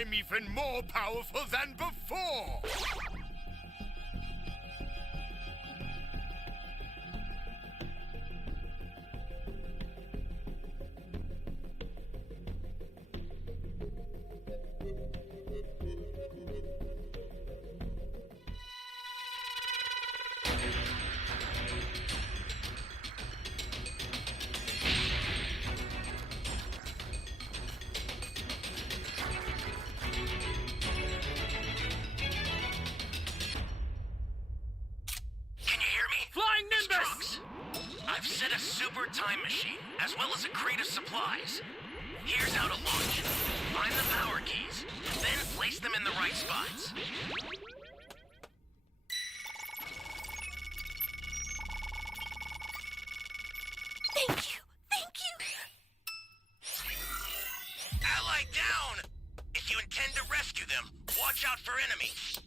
I'm even more powerful than before! I've set a super time machine, as well as a crate of supplies. Here's how to launch. Find the power keys, then place them in the right spots. Thank you! Thank you! Ally down! If you intend to rescue them, watch out for enemies.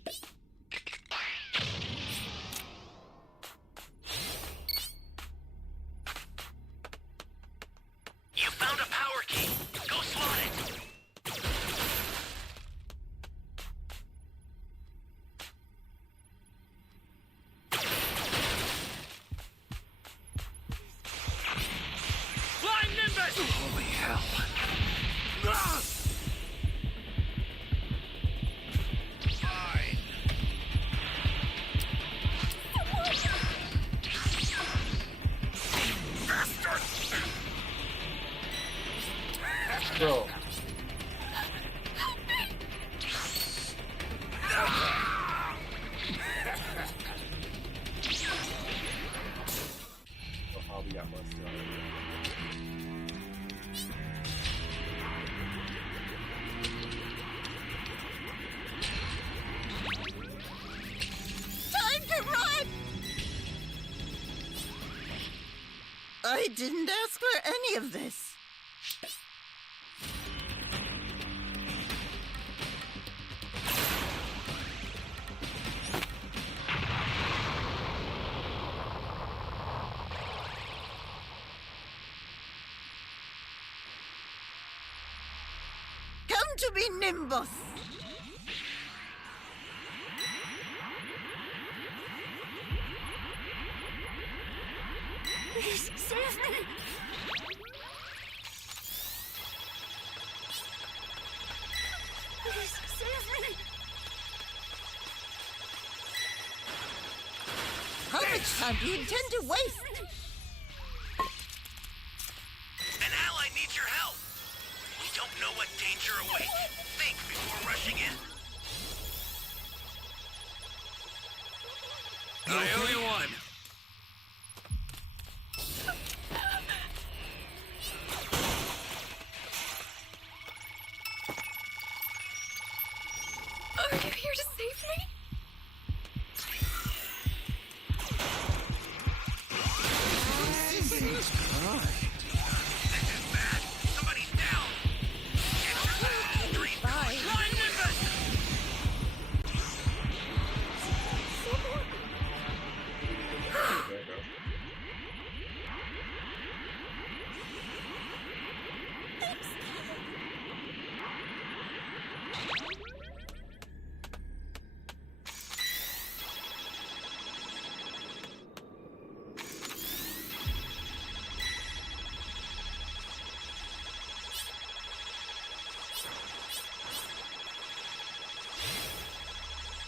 You found a power key. Go slot it. Flying Nimbus! Holy hell. Bro. Oh, we got more stuff. Time to run! I didn't ask for any of this. Come to me, Nimbus! How much time do you intend to waste? An ally needs your help. We don't know what danger awaits. Think before rushing in. I owe you one. Are you here to save me? This is bad. Somebody's down. Okay, bye. Flying Nimbus! There you go.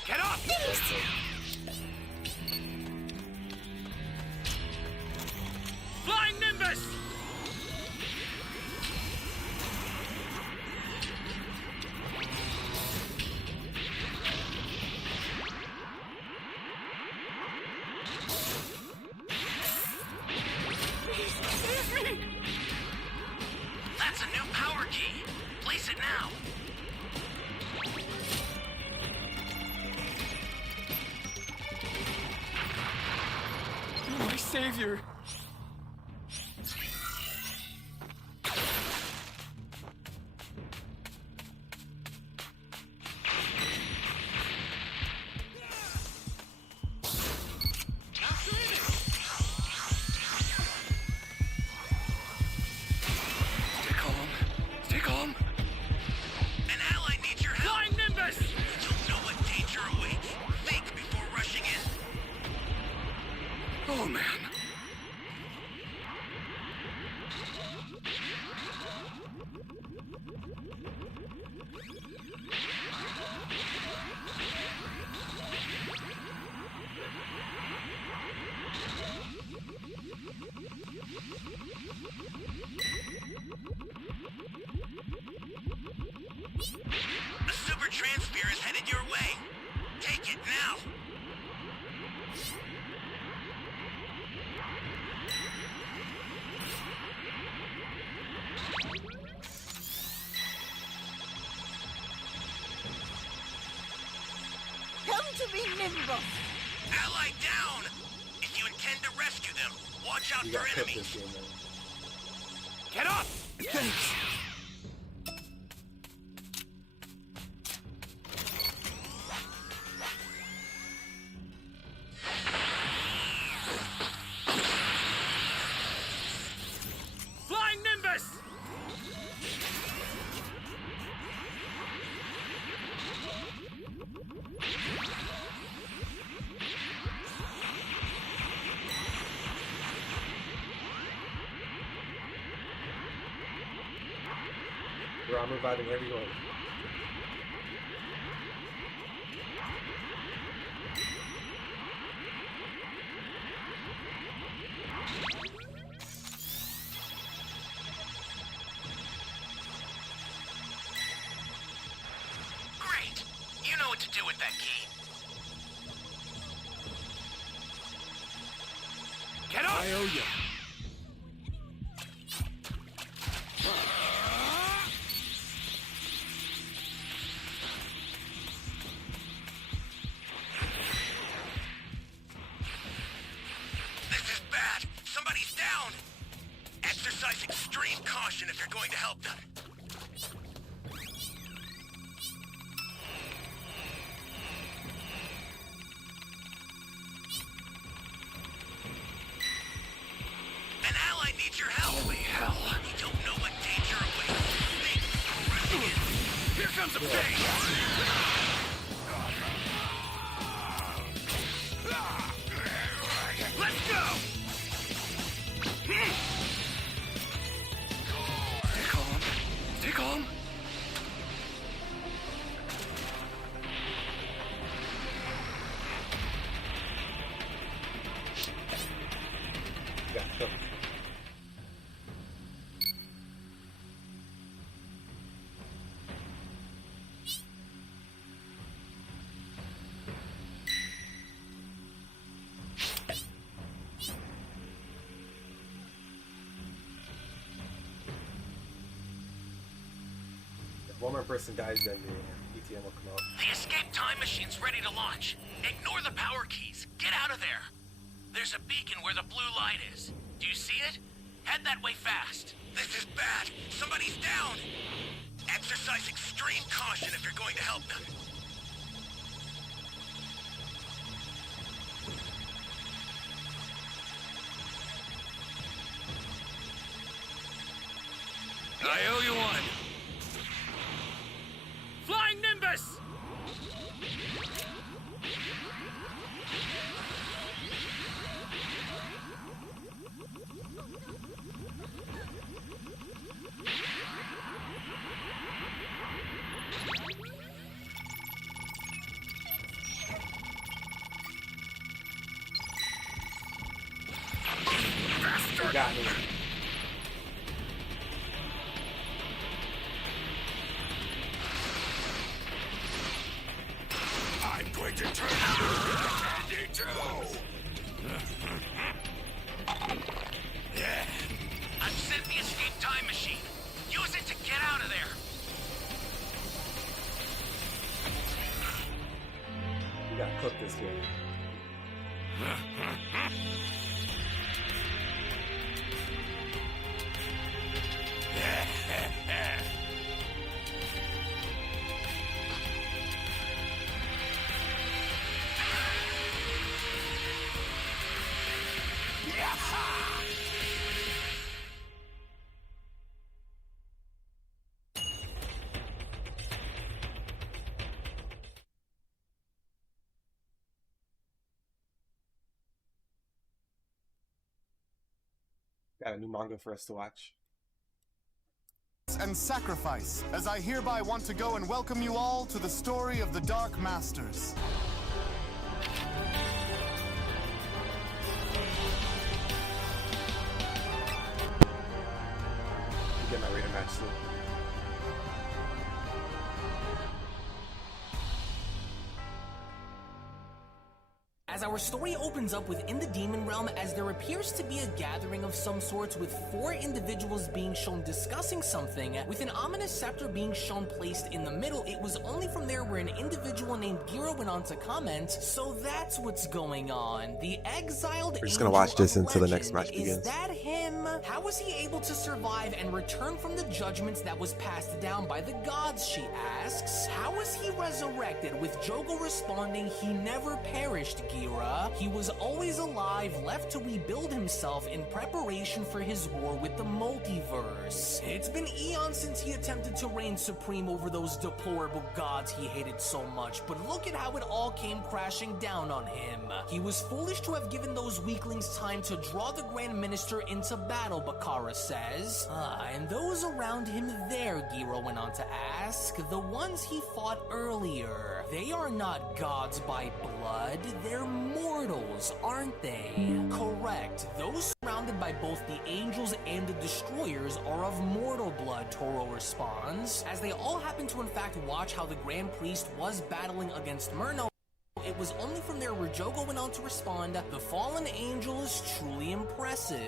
Get up! Flying Nimbus! That's a new power key. Place it now. You're my savior. After it! Stay calm. Stay calm. An ally needs your help. to be nimble. Ally down! If you intend to rescue them, watch out You for got cooked enemies. this game, man. Get up! Thanks. Flying Nimbus! Bro, I'm reviving everyone. Great! You know what to do with that key. Get up! I owe you. This is bad! Somebody's down! Exercise extreme caution if you're going to help them. An ally needs your help! Holy hell. You don't know what danger awaits. Here comes a bang! Let's go! Stay calm. Stay calm. You got cooked. If one more person dies, then the ETM will come out. The escape time machine's ready to launch. Ignore the power keys. Get out of there. There's a beacon where the blue light is. Do you see it? Head that way fast. This is bad. Somebody's down. Exercise extreme caution if you're going to help them. I owe you one. Flying Nimbus! You got me. I'm going to turn you into candy too! I've sent the escape time machine. Use it to get out of there. You got cooked this game. Got a new manga for us to watch. And sacrifice, as I hereby want to go and welcome you all to the story of the Dark Masters. Get my rated match too. as our story opens up within the demon realm, as there appears to be a gathering of some sorts with 4 individuals being shown discussing something, with an ominous scepter being shown placed in the middle. It was only from there where an individual named Gira went on to comment, "So that's what's going on. The exiled We're just gonna watch this until the next legend. match begins. Is that him? How was he able to survive and return from the judgments that was passed down by the gods?" she asks. "How was he resurrected?" With Jogo responding, "He never perished, Gira. He was always alive, left to rebuild himself in preparation for his war with the multiverse. It's been eons since he attempted to reign supreme over those deplorable gods he hated so much, but look at how it all came crashing down on him. He was foolish to have given those weaklings time to draw the Grand Minister into battle," Bakara says. And those around him there, Gira went on to ask, "the ones he fought earlier, they are not gods by blood, they're mortals, aren't they?" "Correct. Those surrounded by both the angels and the destroyers are of mortal blood," Toro responds, as they all happen to in fact watch how the Grand Priest was battling against Murno. It was only from there where Jogo went on to respond, "The fallen angel is truly impressive.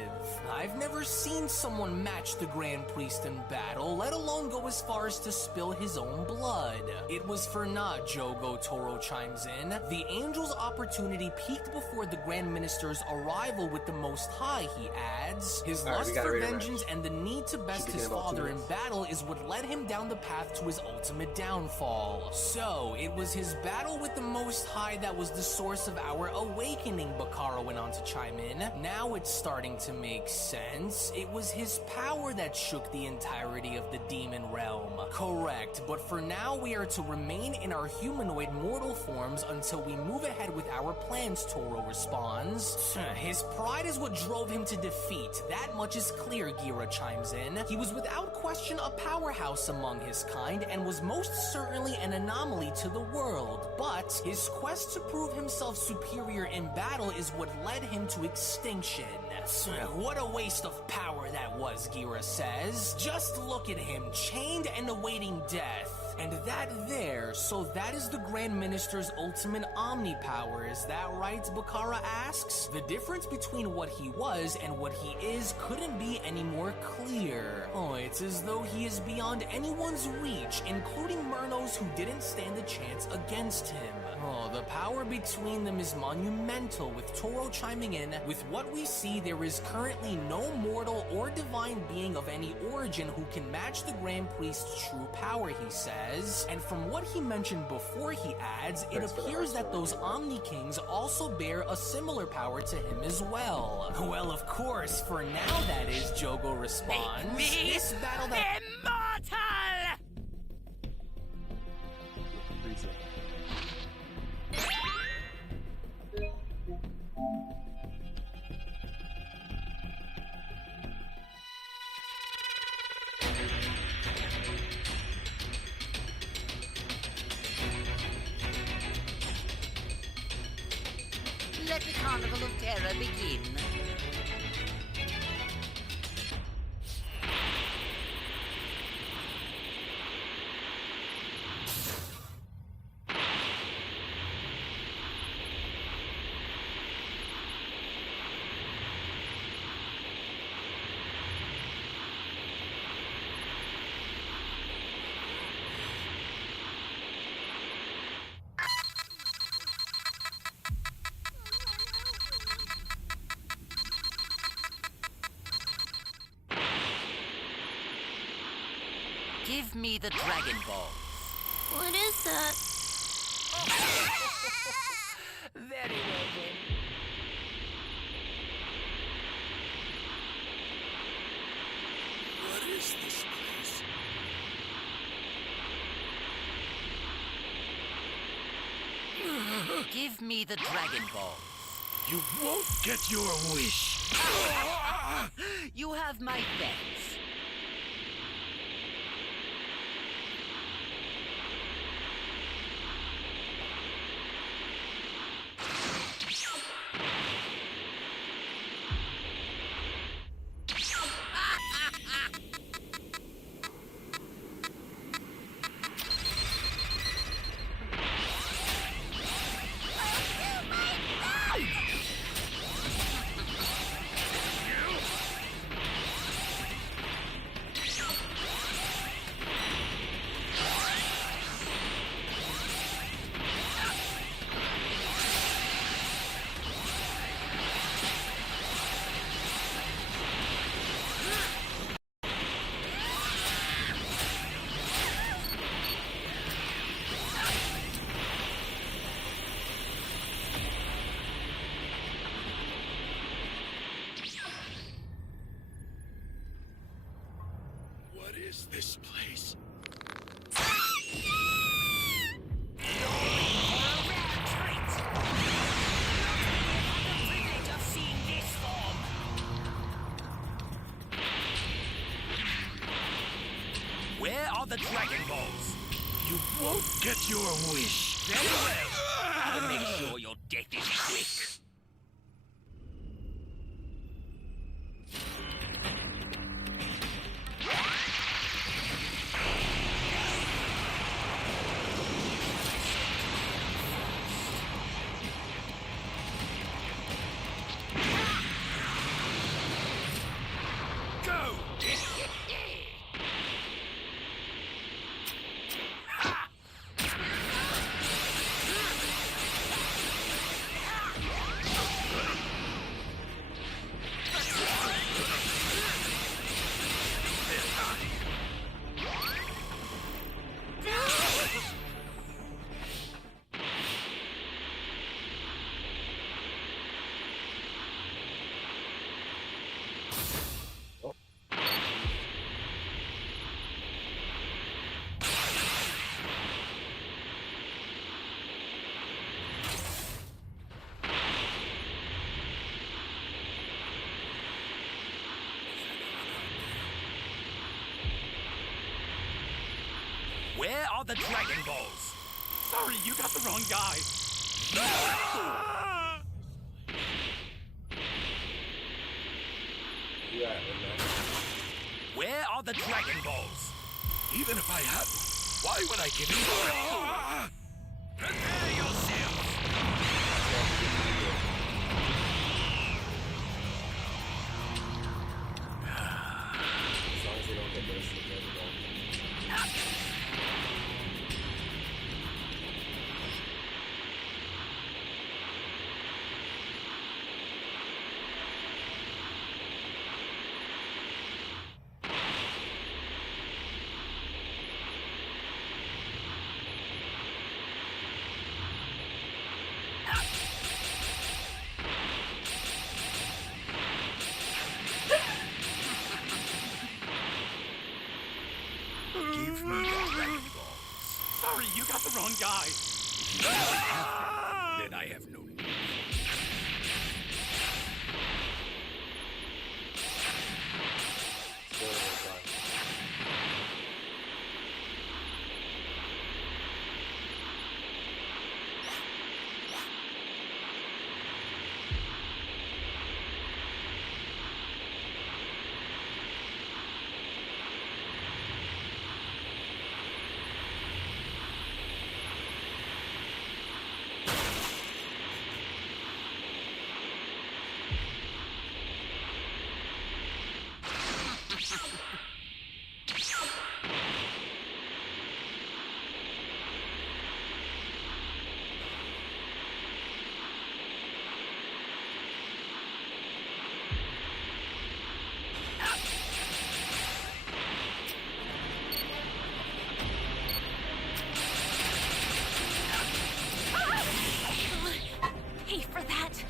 I've never seen someone match the Grand Priest in battle, let alone go as far as to spill his own blood." "It was for naught," Jogo, Toro chimes in. "The angel's opportunity peaked before the Grand Minister's arrival with the Most High," he adds. "His Alright, lust we gotta for rate it, vengeance and the need to best Should be his in about 2 father in minutes. battle is what led him down the path to his ultimate downfall. So, it was his battle with the Most High that was the source of our awakening," Bakara went on to chime in. "Now it's starting to make sense. It was his power that shook the entirety of the demon realm." "Correct, but for now we are to remain in our humanoid mortal forms until we move ahead with our plans," Toro responds. "His pride is what drove him to defeat. That much is clear," Gira chimes in. "He was without question a powerhouse among his kind and was most certainly an anomaly to the world, but his quest to prove himself superior in battle is what led him to extinction." "What a waste of power that was," Gira says. "Just look at him, chained and awaiting death. And that there, so that is the Grand Minister's ultimate omnipower, is that right?" Bakara asks. "The difference between what he was and what he is couldn't be any more clear. Oh, it's as though he is beyond anyone's reach, including Murno's, who didn't stand a chance against him. Oh, the power between them is monumental," with Toro chiming in, "With what we see, there is currently no mortal or divine being of any origin who can match the Grand Priest's true power," he says. And from what he mentioned before, he adds, "It appears that those Omni Kings also bear a similar power to him as well." "Well, of course, for now that is," Jogo responds. "This battle that..." Immortal! Reason. Let the carnival of terror begin. Give me the Dragon Ball. What is that? Very well then. What is this? Give me the Dragon Ball. You won't get your wish. You have my thanks. is this place? Where are the Dragon Balls? You won't get your wish. Very well. I'll make sure your death is quick. Where are the Dragon Balls? Sorry, you got the wrong guy. Where are the Dragon Balls? Even if I had one, why would I give you? Prepare yourselves! As long as they don't get this, it's Dragon Ball. Give me the Dragon Balls. Sorry, you got the wrong guy. Then I have no need. Still the wrong guy. Pay for that.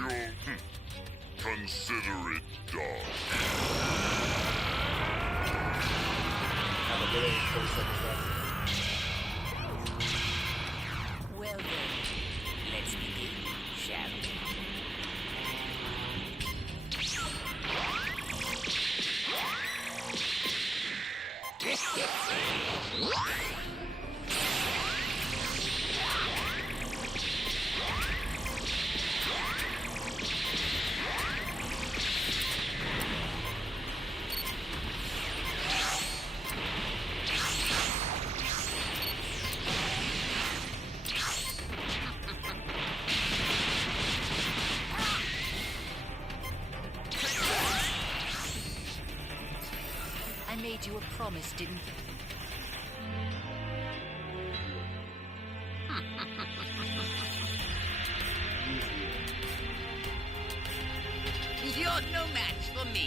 Mitchell. Consider it done. Have a good 30 seconds left. Well then, let's begin, shall we? I made you a promise, didn't you? You're no match for me.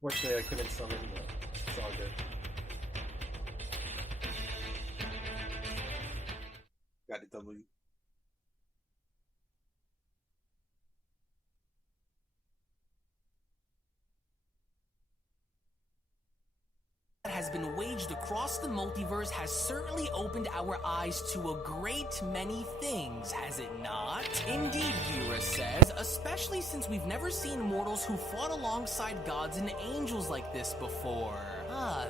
Fortunately, I couldn't summon the Charger. Got the W. Has been waged across the multiverse has certainly opened our eyes to a great many things, has it not? Indeed, Gira says, especially since we've never seen mortals who fought alongside gods and angels like this before.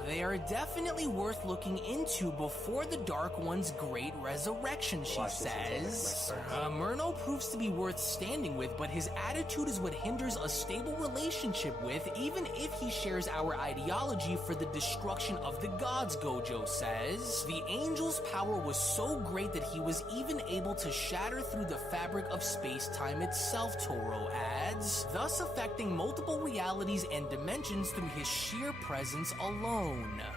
They are definitely worth looking into before the Dark One's great resurrection, she says. Murno proves to be worth standing with, but his attitude is what hinders a stable relationship with, even if he shares our ideology for the destruction of the gods, Gojo says. The angel's power was so great that he was even able to shatter through the fabric of space-time itself, Toro adds, thus affecting multiple realities and dimensions through his sheer presence alone.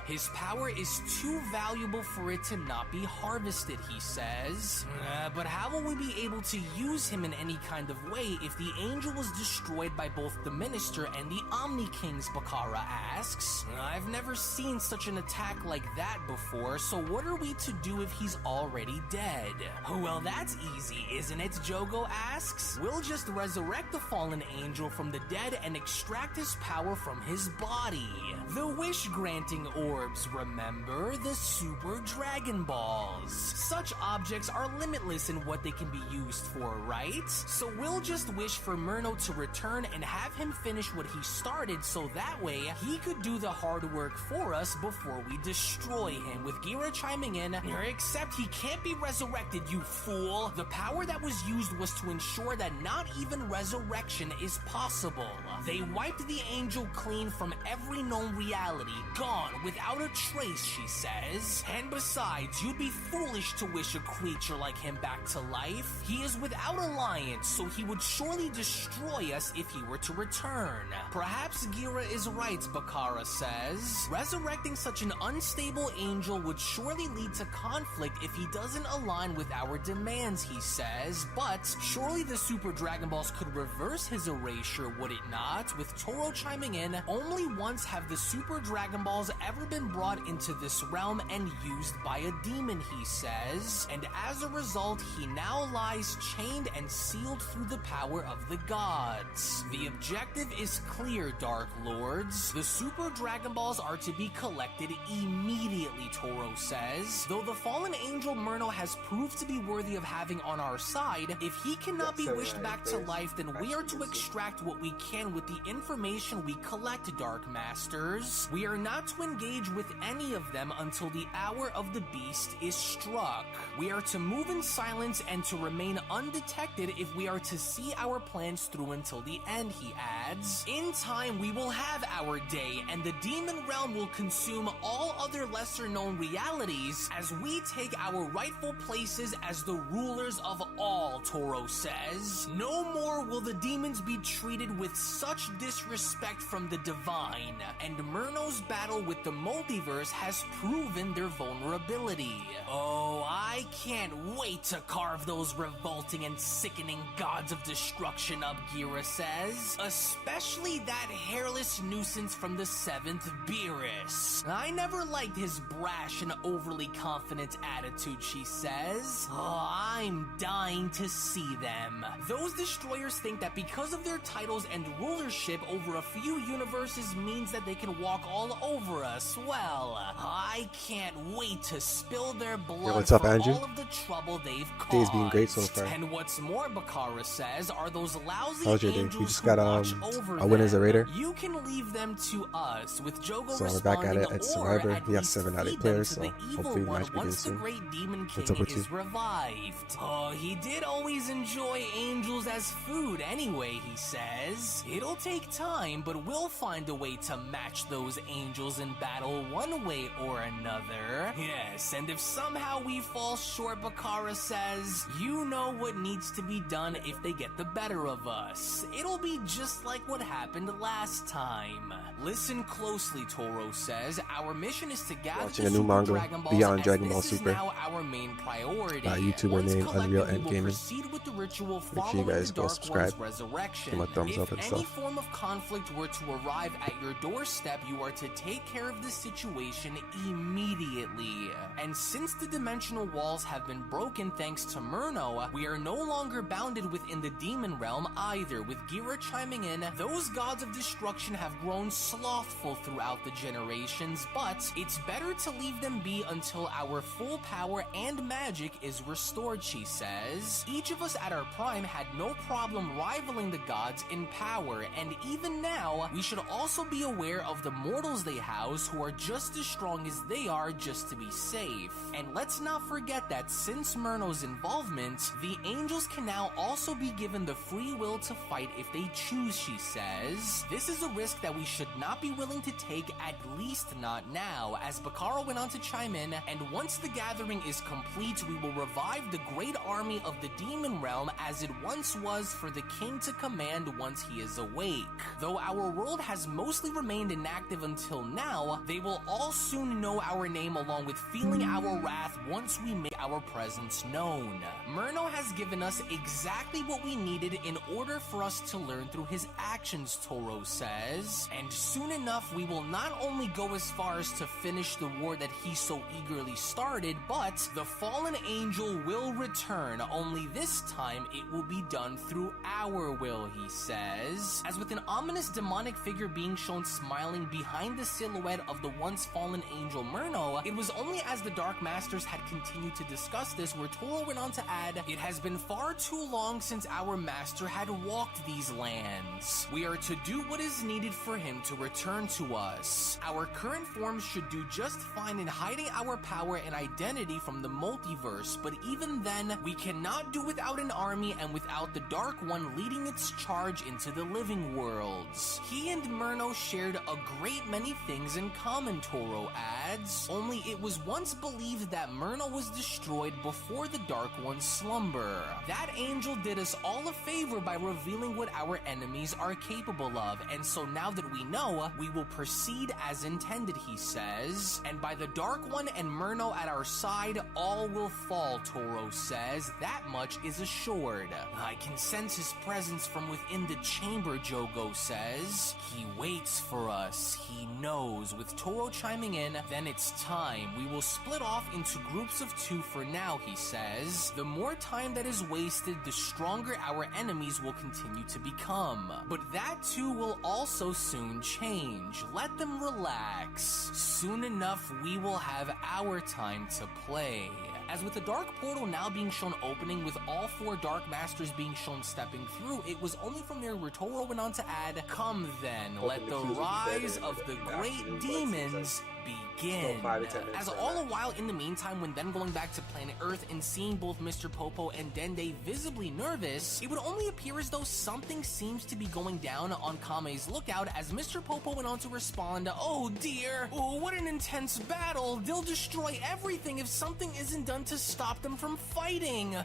His power is too valuable for it to not be harvested, he says. But how will we be able to use him in any kind of way if the angel was destroyed by both the Minister and the Omni Kings, Bakara asks. I've never seen such an attack like that before, so what are we to do if he's already dead? Well, that's easy, isn't it, Jogo asks. We'll just resurrect the fallen angel from the dead and extract his power from his body. The wish-granting orbs, remember? The Super Dragon Balls. Such objects are limitless in what they can be used for, right? So we'll just wish for Murno to return and have him finish what he started so that way he could do the hard work for us before we destroy him, with Gira chiming in, except he can't be resurrected, you fool. The power that was used was to ensure that not even resurrection is possible. They wiped the angel clean from every known reality, gone without a trace, she says. And besides, you'd be foolish to wish a creature like him back to life. He is without alliance, so he would surely destroy us if he were to return. Perhaps Gira is right, Bakara says. Resurrecting such an unstable angel would surely lead to conflict if he doesn't align with our demands, he says. But surely the Super Dragon Balls could reverse his erasure, would it not? With Toro chiming in, only once have the Super Dragon Balls ever been brought into this realm and used by a demon, he says. And as a result, he now lies chained and sealed through the power of the gods. The objective is clear, Dark Lords. The Super Dragon Balls are to be collected immediately, Toro says. Though the fallen angel Murno has proved to be worthy of having on our side, if he cannot be wished back to life, then we are to extract what we can with the information we collect, Dark Masters. We are not to engage with any of them until the hour of the beast is struck. We are to move in silence and to remain undetected if we are to see our plans through until the end, he adds. In time, we will have our day, and the demon realm will consume all other lesser-known realities as we take our rightful places as the rulers of all, Toro says. No more will the demons be treated with such disrespect from the divine, and Murno's battle with the multiverse has proven their vulnerability. Oh, I can't wait to carve those revolting and sickening gods of destruction up, Gira says. Especially that hairless nuisance from the 7th Beerus. I never liked his brash and overly confident attitude, she says. Oh, I'm dying to see them. Those destroyers think that because of their titles and rulership over a few universes means that they can walk all over us. Well, I can't wait to spill their blood what's up, for Andrew? all of the trouble they've caused. Day's been great so far. And what's more, Bakara says, are those lousy How was your day? angels We just who got watch over a win as a them. Raider. You can leave them to us, with Jogo So we're back at it responding, at or Survivor. at We have least 7 out of feed 8 them players, to so the evil hopefully the one match once begins the soon. great demon What's king up with is you? revived. Oh, he did always enjoy angels as food anyway, he says. It'll take time, but we'll find a way to match those angels in battle one way or another. Yes, and if somehow we fall short, Bakara says, you know what needs to be done if they get the better of us. It'll be just like what happened last time. Listen closely, Toro says. Our mission is to gather Watching the a new Super manga, Dragon Balls, Beyond as Dragon Ball this is Super. now our main priority. YouTuber Once named collected, Unreal we End will Gaming. proceed with the ritual Make sure you following guys the go Dark subscribe. One's resurrection. Give 'em a thumbs up and If stuff. any form of conflict were to arrive at your doorstep, you are to take care of the situation immediately. And since the dimensional walls have been broken thanks to Murno, we are no longer bounded within the demon realm either. With Gira chiming in, those gods of destruction have grown slothful throughout the generations, but it's better to leave them be until our full power and magic is restored, she says. Each of us at our prime had no problem rivaling the gods in power, and even now, we should also be aware of the mortals they house who are just as strong as they are just to be safe. And let's not forget that since Murno's involvement, the angels can now also be given the free will to fight if they choose, she says. This is a risk that we should not be willing to take, at least not now, as Bakara went on to chime in, and once the gathering is complete, we will revive the great army of the demon realm as it once was for the king to command once he is awake. Though our world has mostly remained inactive until now, they will all soon know our name along with feeling our wrath once we make our presence known. Murno has given us exactly what we needed in order for us to learn through his actions, Toro says, and soon enough we will not only go as far as to finish the war that he so eagerly started, but the fallen angel will return, only this time it will be done through our will, he says. As with an ominous demonic figure being shown smiling behind the silhouette of the once fallen angel Murno, it was only as the Dark Masters had continued to discuss this where Toro went on to add, it has been far too long since our master had walked these lands. We are to do what is needed for him to return to us. Our current form should do just fine in hiding our power and identity from the multiverse, but even then, we cannot do without an army and without the Dark One leading its charge into the living worlds. He and Murno shared a great many things in common, Toro adds, only it was once believed that Murno was destroyed before the Dark One's slumber. That angel did us all a favor by revealing what our enemies are capable of, and so now that we know, we will proceed as intended, he says. And by the Dark One and Murno at our side, all will fall, Toro says. That much is assured. I can sense his presence from within the chamber, Jogo says. He waits for us. He knows. With Toro chiming in, then it's time. We will split off into groups of 2 for now, he says. The more time that is wasted, the stronger our enemies will continue to become. But that too will also soon change. Let them relax. Soon enough, we will have our time to play. As with the Dark Portal now being shown opening with all 4 Dark Masters being shown stepping through, it was only from there where Toro went on to add, come then, let the rise of the great demons begin. 5 to 10 minutes As like all that. a while in the meantime, when then going back to planet Earth and seeing both Mr. Popo and Dende visibly nervous, it would only appear as though something seems to be going down on Kame's lookout as Mr. Popo went on to respond, "Oh dear, oh, what an intense battle. They'll destroy everything if something isn't done to stop them from fighting."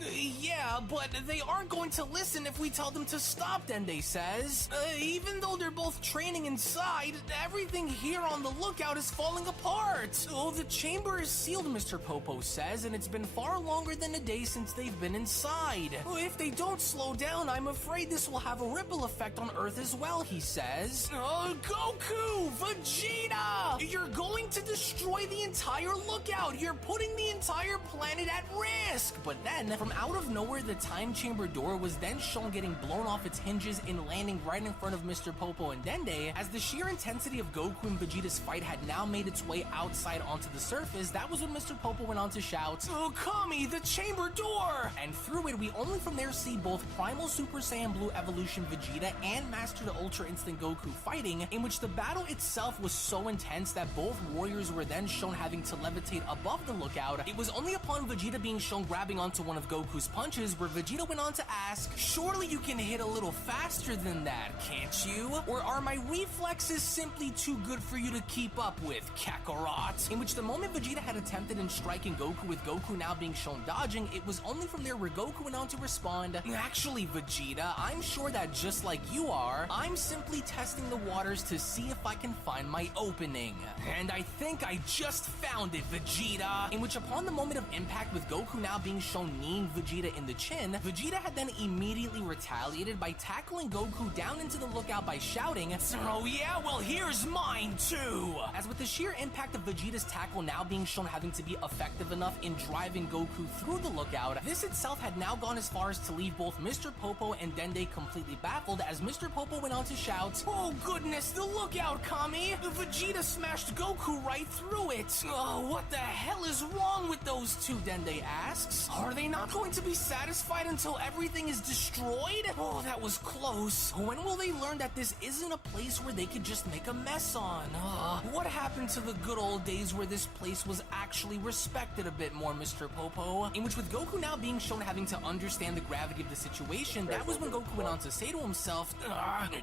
Yeah, but they aren't going to listen if we tell them to stop, Dende says. Even though they're both training inside, everything here on the lookout is falling apart. Oh, the chamber is sealed, Mr. Popo says, and it's been far longer than a day since they've been inside. If they don't slow down, I'm afraid this will have a ripple effect on Earth as well, he says. Goku! Vegeta! You're going to destroy the entire lookout! You're putting the entire planet at risk! But then, from out of nowhere, the time chamber door was then shown getting blown off its hinges and landing right in front of Mr. Popo and Dende. As the sheer intensity of Goku and Vegeta's fight had now made its way outside onto the surface, that was when Mr. Popo went on to shout, "Oh, Kami, the chamber door!" And through it, we only from there see both Primal Super Saiyan Blue Evolution Vegeta and Master the Ultra Instinct Goku fighting, in which the battle itself was so intense that both warriors were then shown having to levitate above the lookout. It was only upon Vegeta being shown grabbing onto one of Goku's punches where Vegeta went on to ask, "Surely you can hit a little faster than that, can't you? Or are my reflexes simply too good for you to keep up with, Kakarot?" In which the moment Vegeta had attempted in striking Goku, with Goku now being shown dodging, it was only from there where Goku went on to respond, "Actually, Vegeta, I'm sure that just like you are, I'm simply testing the waters to see if I can find my opening. And I think I just found it, Vegeta." In which upon the moment of impact, with Goku now being shown kneeing Vegeta in the chin, Vegeta had then immediately retaliated by tackling Goku down into the lookout by shouting, "Oh yeah, well here's mine too!" As with the sheer impact of Vegeta's tackle now being shown having to be effective enough in driving Goku through the lookout, this itself had now gone as far as to leave both Mr. Popo and Dende completely baffled as Mr. Popo went on to shout, "Oh goodness, the lookout, Kami! Vegeta smashed Goku right through it! Oh, what the hell is wrong with those two?" Dende asks. "Are they not going to be satisfied until everything is destroyed? Oh, that was close. When will they learn that this isn't a place where they could just make a mess on? What happened to the good old days where this place was actually respected a bit more, Mr. Popo?" In which with Goku now being shown having to understand the gravity of the situation, that was when Goku went on to say to himself,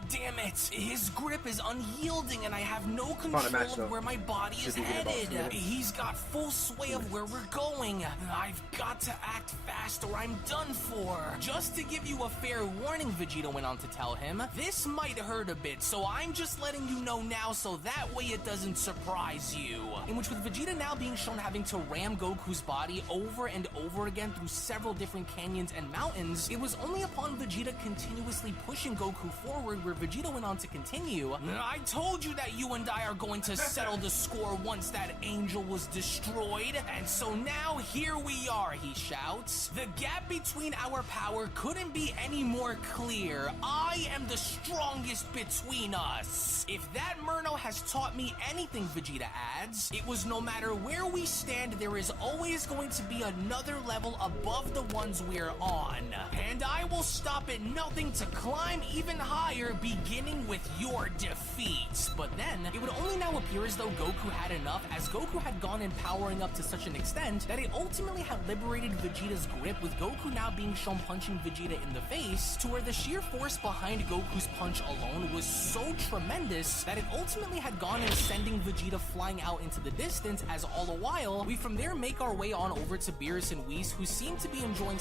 "Damn it, his grip is unyielding and I have no control of where my body is headed. He's got full sway of where we're going. I've got to act fast or I'm done for. Just to give you a fair warning," Vegeta went on to tell him, "this might hurt a bit, so I'm just letting you know now so that way it doesn't surprise you." In which with Vegeta now being shown having to ram Goku's body over and over again through several different canyons and mountains, it was only upon Vegeta continuously pushing Goku forward where Vegeta went on to continue, "I told you that you and I are going to settle the score once that angel was destroyed, and so now here we are," he shouts. "The gap between our power couldn't be any more clear. I am the strongest between us. If that Murno has taught me anything," Vegeta adds, "it was no matter where we stand, there is always going to be another level above the ones we're on. And I will stop at nothing to climb even higher, beginning with your defeat." But then, it would only now appear as though Goku had enough, as Goku had gone in powering up to such an extent that it ultimately had liberated Vegeta's grip, with Goku now being shown punching Vegeta in the face, to where the sheer force behind Goku's punch alone was so tremendous that it ultimately had gone in sending Vegeta flying out into the distance, as all the while, we from there make our way on over to Beerus and Whis, who seem to be enjoying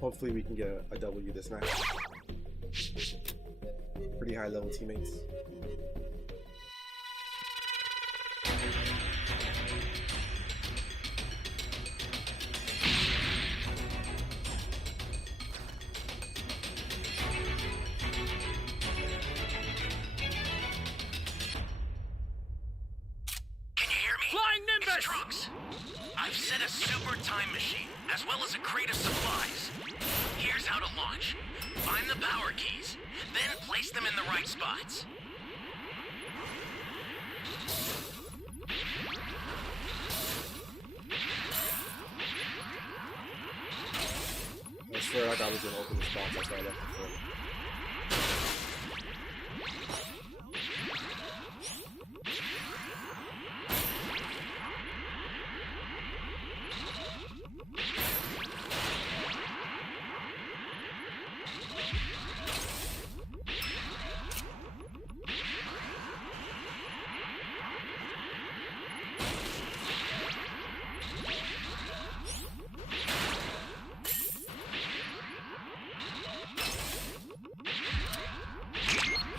Hopefully we can get a W this match. Pretty high level teammates. Can you hear me? Flying Nimbus! Trunks, I've set a super time machine, as well as a crate of supplies. Here's how to launch. Find the power keys, then place them in the right spots. I swear like I was gonna open this box, that's why I left it for.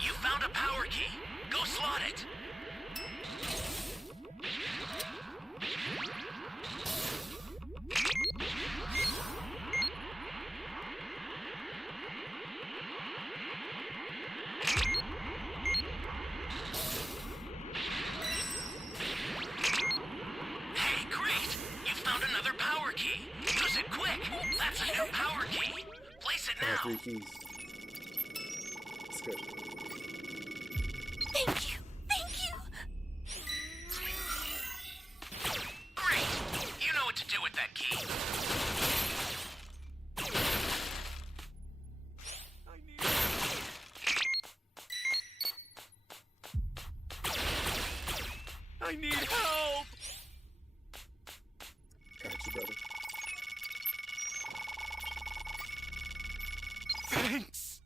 You found a power key. Go slot it. Hey, great! You found another power key. Use it quick. That's a new power key. Place it I have now. 3 keys. It's good. Thank you. Thank you. Great! You know what to do with that key. I need help! Got you, brother. Thanks.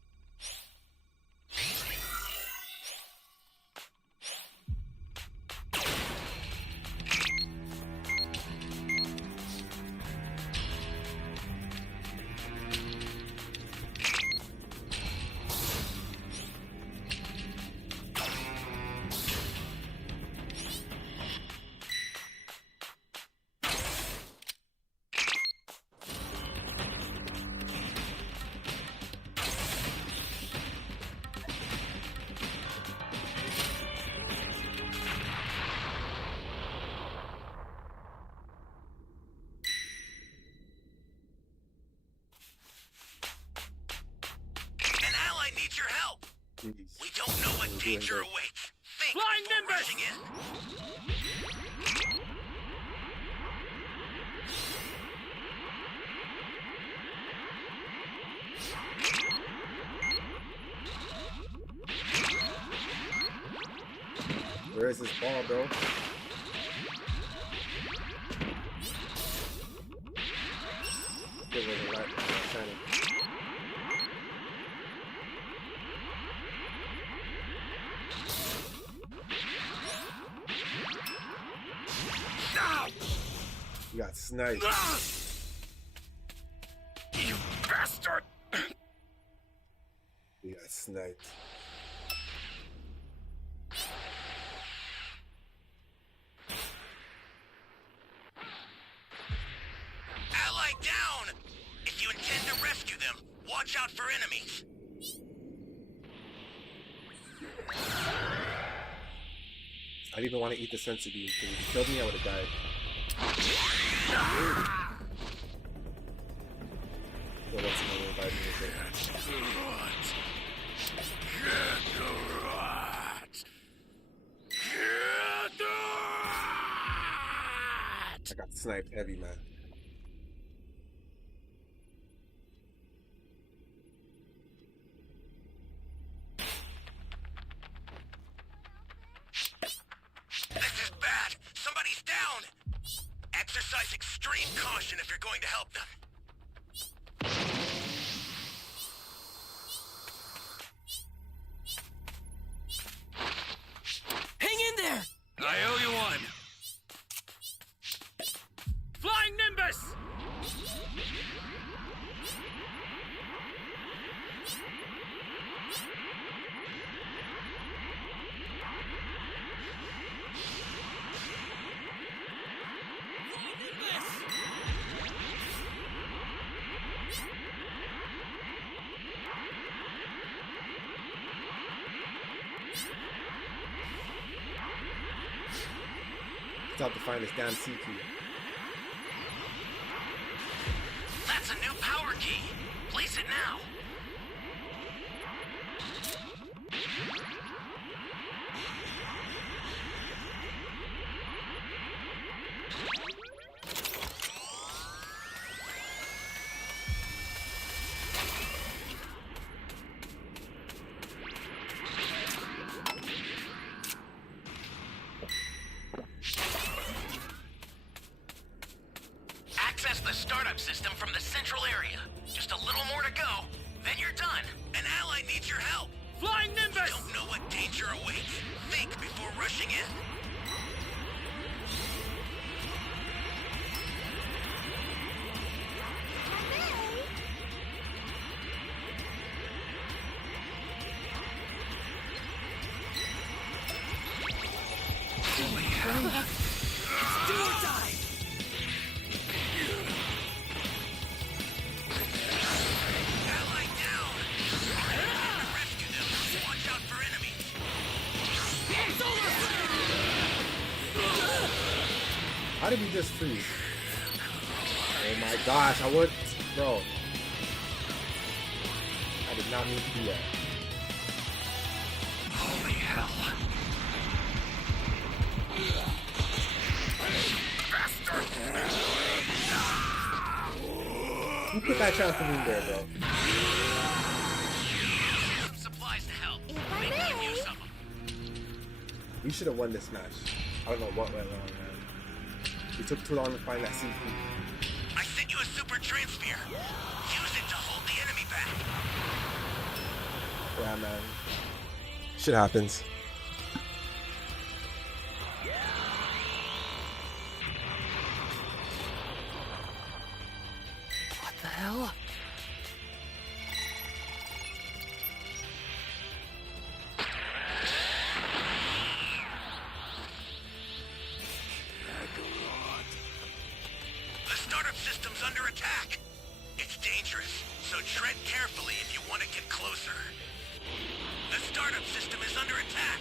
An ally needs your help. Jeez. We don't know what We're doing danger good. awaits. Think Flying before Nimbus! rushing in. Where is this ball, bro? Get rid of the light. Shining. You got sniped. You bastard! You got sniped. Ally down! If you intend to rescue them, watch out for enemies. I didn't even want to eat the sensu bean. If you killed me, I would have died. So that's another bad I got sniped heavy, man. This is bad. Somebody's down. Exercise extreme caution if you're going to help them. Hang in there! I owe you one. Flying Nimbus! It's out to find this damn sea key. That's a new power key. Place it now. startup system from the central area. Just a little more to go, then you're done. An ally needs your help. Flying Nimbus! Don't know what danger awaits. Think before rushing in. Ally down. Rescue them. Watch out for enemies. How did we just freeze? Oh my gosh, I would. Bro. I did not mean to do that. Holy hell. Who put that trampoline there, bro? Some supplies to help. If I Make may. use of them. We should have won this match. I don't know what went wrong, man. We took too long to find that CP. I sent you a super transfer. Use it to hold the enemy back. Yeah, man. Shit happens. What the hell? The startup system's under attack. It's dangerous, so tread carefully if you want to get closer. The startup system is under attack.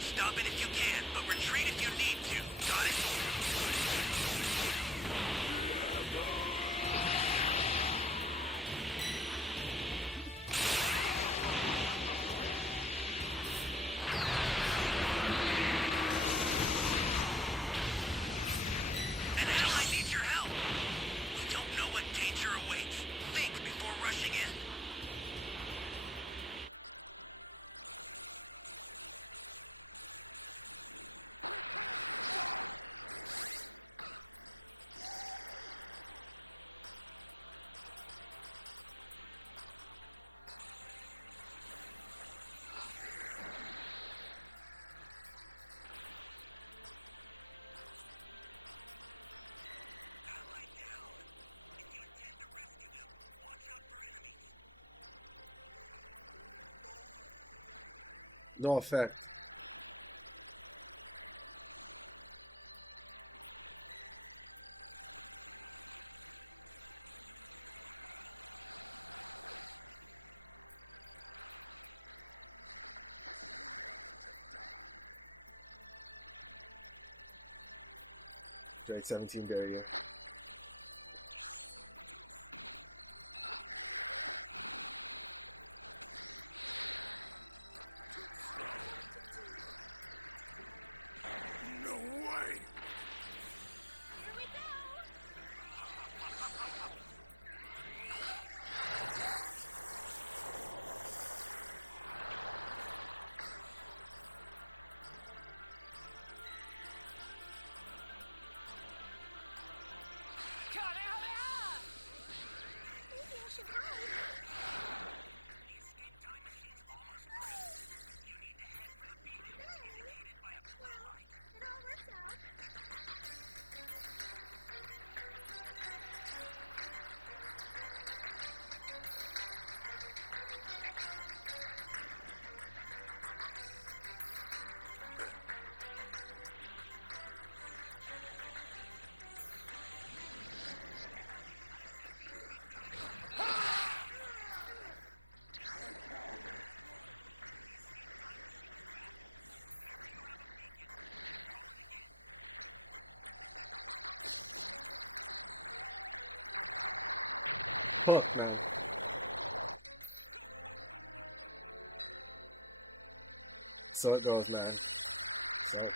Stop it if you can, but retreat if you need to. Got it? An ally needs your help. You don't know what danger awaits. Think before rushing in. Ally down. If you intend to rescue them, watch out for enemies. No effect. Grade 17 barrier. No way! Here we go. Maybe I should hide. The escape time machine's almost ready. You need to head for the beacon indicated by a blue light. It all worked out. Hook, man. So it goes, man. So it goes.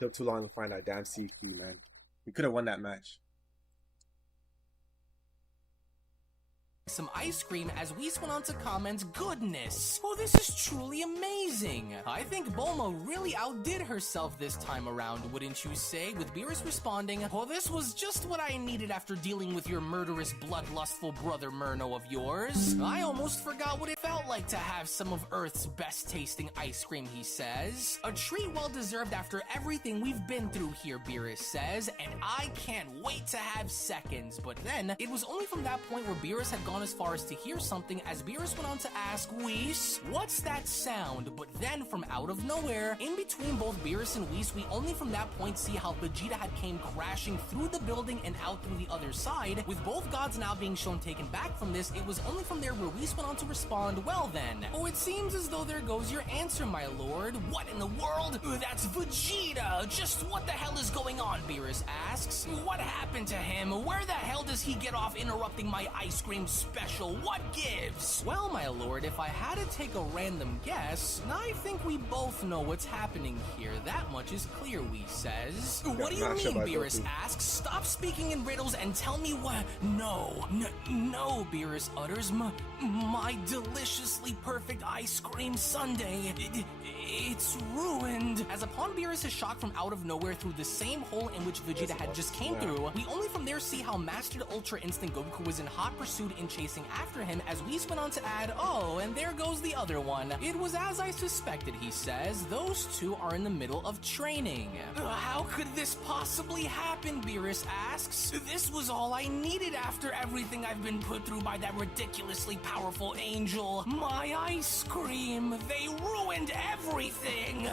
It took too long to find that damn C key, man. We could have won that match. Some ice cream as Whis went on to comment, "Goodness, oh, this is truly amazing. I think Bulma really outdid herself this time around, wouldn't you say?" With Beerus responding, "Well, this was just what I needed after dealing with your murderous, bloodlustful brother Murno of yours. I almost forgot what it felt like to have some of Earth's best tasting ice cream," he says. "A treat well deserved after everything we've been through here," Beerus says, "and I can't wait to have seconds." But then, it was only from that point where Beerus had gone as far as to hear something as Beerus went on to ask Whis, "What's that sound?" But then from out of nowhere, in between both Beerus and Whis, we only from that point see how Vegeta had came crashing through the building and out through the other side. With both gods now being shown taken back from this, it was only from there where Whis went on to respond, "Well then, oh, it seems as though there goes your answer, my lord. What in the world? That's Vegeta! Just what the hell is going on?" Beerus asks. "What happened to him? Where the hell does he get off interrupting my ice cream special? What gives?" "Well, my lord, if I had to take a random guess, I think we both know what's happening here. That much is clear," Whis says. "What do you mean?" Beerus asks. "Stop speaking in riddles and tell me what—" No, Beerus utters. My deliciously perfect ice cream sundae. It's ruined." As upon Beerus is shot from out of nowhere through the same hole in which Vegeta had just came through, we only from there see how Mastered Ultra Instinct Goku was in hot pursuit in chasing after him, as Whis went on to add, "Oh, and there goes the other one. It was as I suspected," he says. "Those two are in the middle of training." "How could this possibly happen?" Beerus asks. "This was all I needed after everything I've been put through by that ridiculously powerful angel. My ice cream, they ruined everything."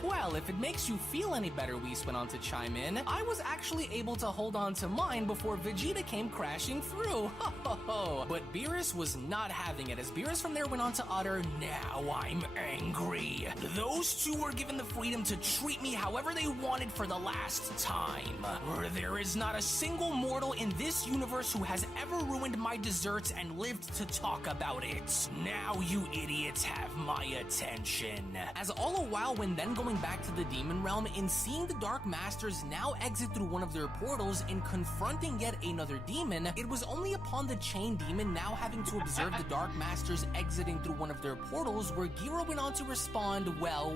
"Well, if it makes you feel any better," Whis went on to chime in, "I was actually able to hold on to mine before Vegeta came crashing through." Ho ho ho. But Beerus was not having it, as Beerus from there went on to utter, "Now I'm angry. Those two were given the freedom to treat me however they wanted for the last time. There is not a single mortal in this universe who has ever ruined my desserts and lived to talk about it. Now you idiots have my attention." As all the while when then going back to the Demon Realm and seeing the Dark Masters now exit through one of their portals and confronting yet another demon, it was only upon the Chain Demon now having to observe the Dark Masters exiting through one of their portals where Giro went on to respond, well,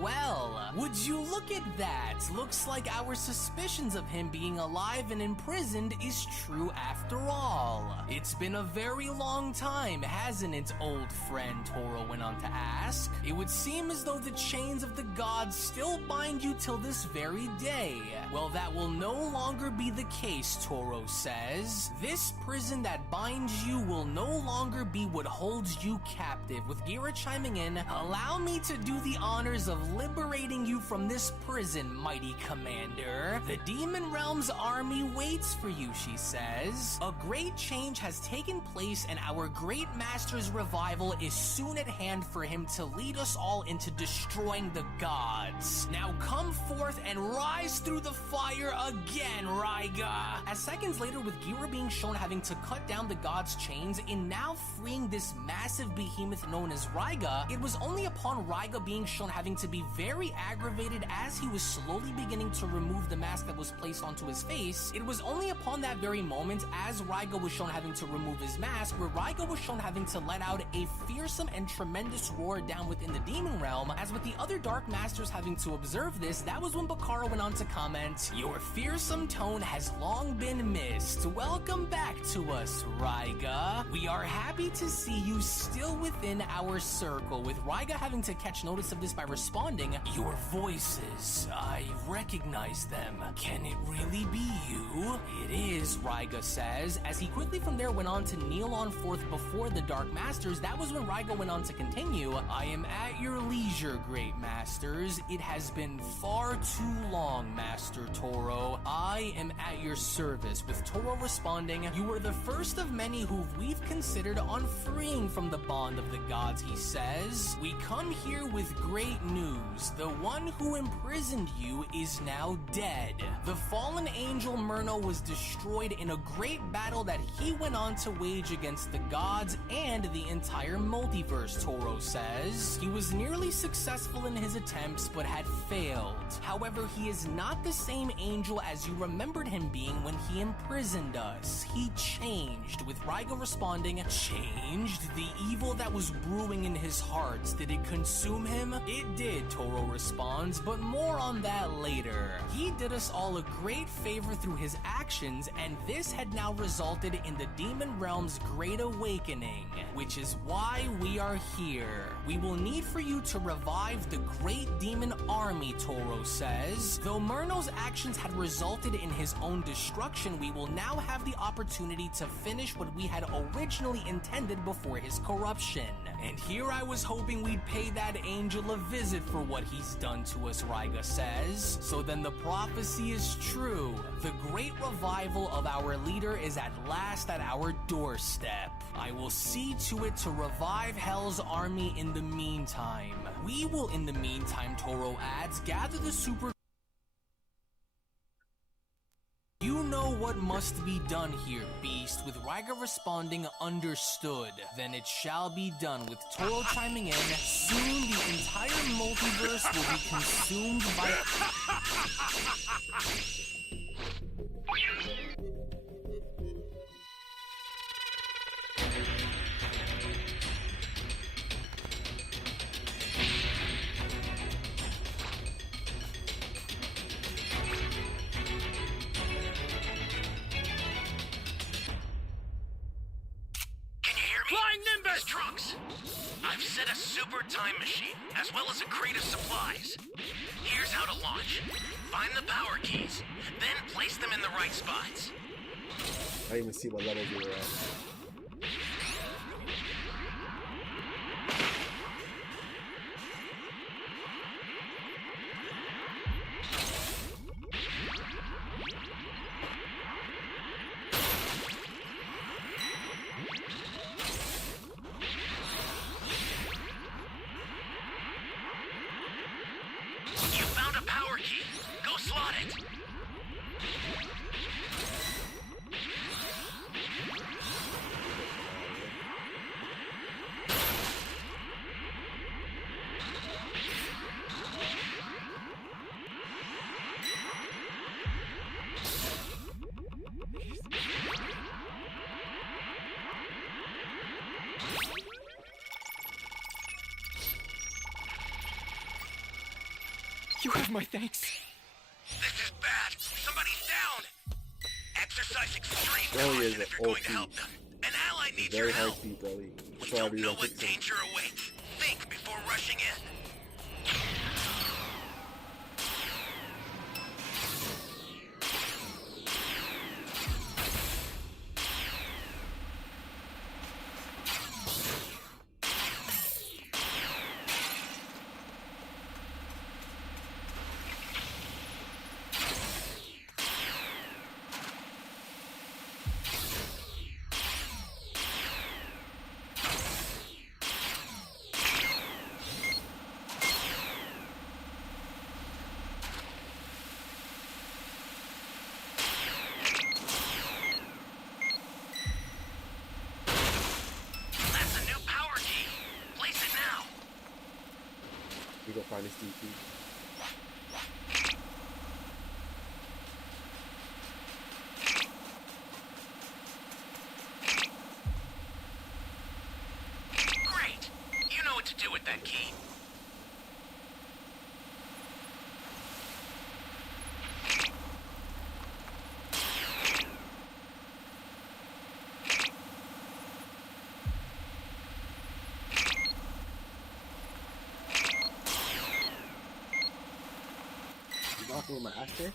would you look at that? Looks like our suspicions of him being alive and imprisoned is true after all. It's been a very long time, hasn't it, old friend? Toro went on to ask. It would seem as though the chains of the gods still bind you till this very day. Well, that will no longer be the case, Toro says. This prison that binds you will no longer be what holds you captive. With Gira chiming in, allow me to do the honors of liberating you from this prison, mighty commander. The Demon Realm's army waits for you, she says. A great change has taken place and our great master's revival is soon at hand for him to lead us all into destroying the gods. Now come forth and rise through the fire again, Raiga. As seconds later, with Gira being shown having to cut down the gods' chains and now freeing this massive behemoth known as Raiga, it was only upon Raiga being shown having to be very aggravated as he was slowly beginning to remove the mask that was placed onto his face. It was only upon that very moment, as Raiga was shown having to remove his mask, where Raiga was shown having to let out a fearsome and tremendous roar down within the Demon Realm. As with the other Dark Masters having to observe this, that was when Bakara went on to comment, "Your fearsome tone has long been missed. Welcome back to us, Raiga. We are happy to see you still within our circle." With Raiga having to catch notice of this by responding, "Your voices, I recognize them. Can it really be you?" "It is," Raiga says. As he quickly from there went on to kneel on forth before the Dark Masters, that was when Raiga went on to continue, "I am at your leisure, great masters. It has been far too long, Master Toro. I am at your service." With Toro responding, "You are the first of many who we've considered on freeing from the bond of the gods," he says. "We come here with great news. The one who imprisoned you is now dead. The fallen angel Murno was destroyed in a great battle that he went on to wage against the gods and the entire multiverse," Toro says. "He was nearly successful in his attempts but had failed. killed. However, he is not the same Angel as you remembered him being when he imprisoned us. He changed, with Raiga responding, changed? The evil that was brewing in his heart, did it consume him? It did, Toro responds, but more on that later. He did us all a great favor through his actions, and this had now resulted in the Demon Realm's Great Awakening, which is why we are here. We will need for you to revive the Great Demon Army, Toro says. Though Murno's actions had resulted in his own destruction, we will now have the opportunity to finish what we had originally intended before his corruption. And here I was hoping we'd pay that angel a visit for what he's done to us, Raiga says. So then the prophecy is true. The great revival of our leader is at last at our doorstep. I will see to it to revive Hell's army in the meantime. We will, in the meantime, Toro adds, gather the super... You know what must be done here, Beast, with Raiga responding, understood. Then it shall be done, with Toro chiming in, soon the entire multiverse will be consumed by... Flying Nimbus! Trunks! I've set a super time machine, as well as a crate of supplies. Here's how to launch. Find the power keys, then place them in the right spots. I didn't even see what level we were at. You found a power key. Go slot it. You have my thanks. This is bad. Somebody's down. Exercise extreme Bro, he caution is if an you're going to OP. help them. An ally needs Very your high help. speed, bro. We That's don't why know don't what fix him. danger awaits. Think before rushing in. That's a new power key. Place it now. We go find this DP. Great. You know what to do with that key. You knocked over my ashtray?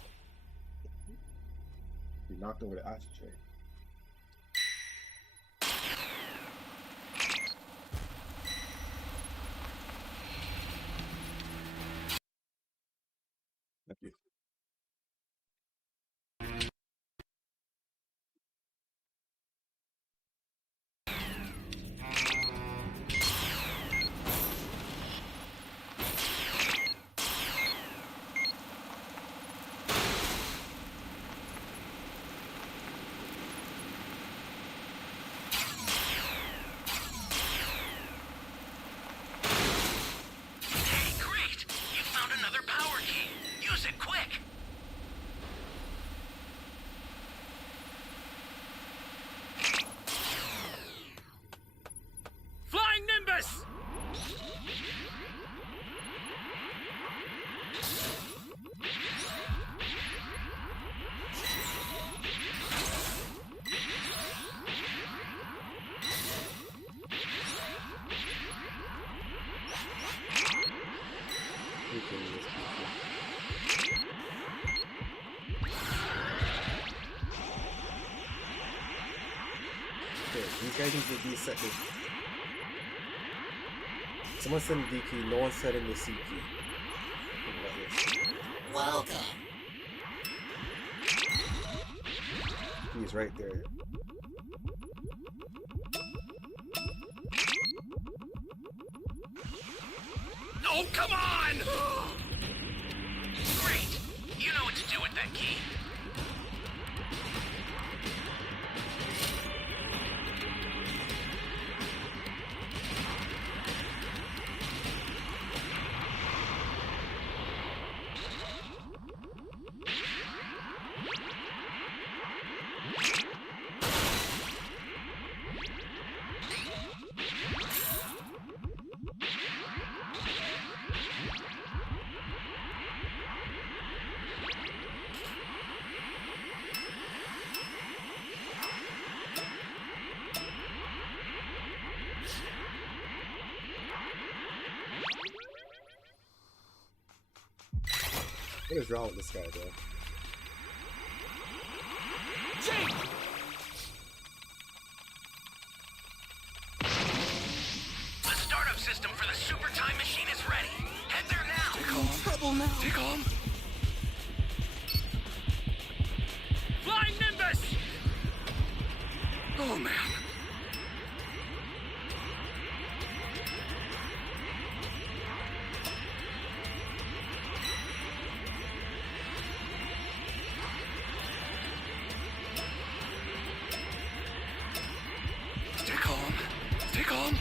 You knocked over the ashtray. Thank you. Hey, great! You found another power key. This guy needs to reset this. Someone send the D key, no one set in the C key. Welcome. He's right there. Oh, come on! Great! You know what to do with that key. What is wrong with this guy, bro? The startup system for the super time machine is ready. Head there now. Trouble now. Stay calm. Flying Nimbus! Oh, man. Stay calm. Stay calm.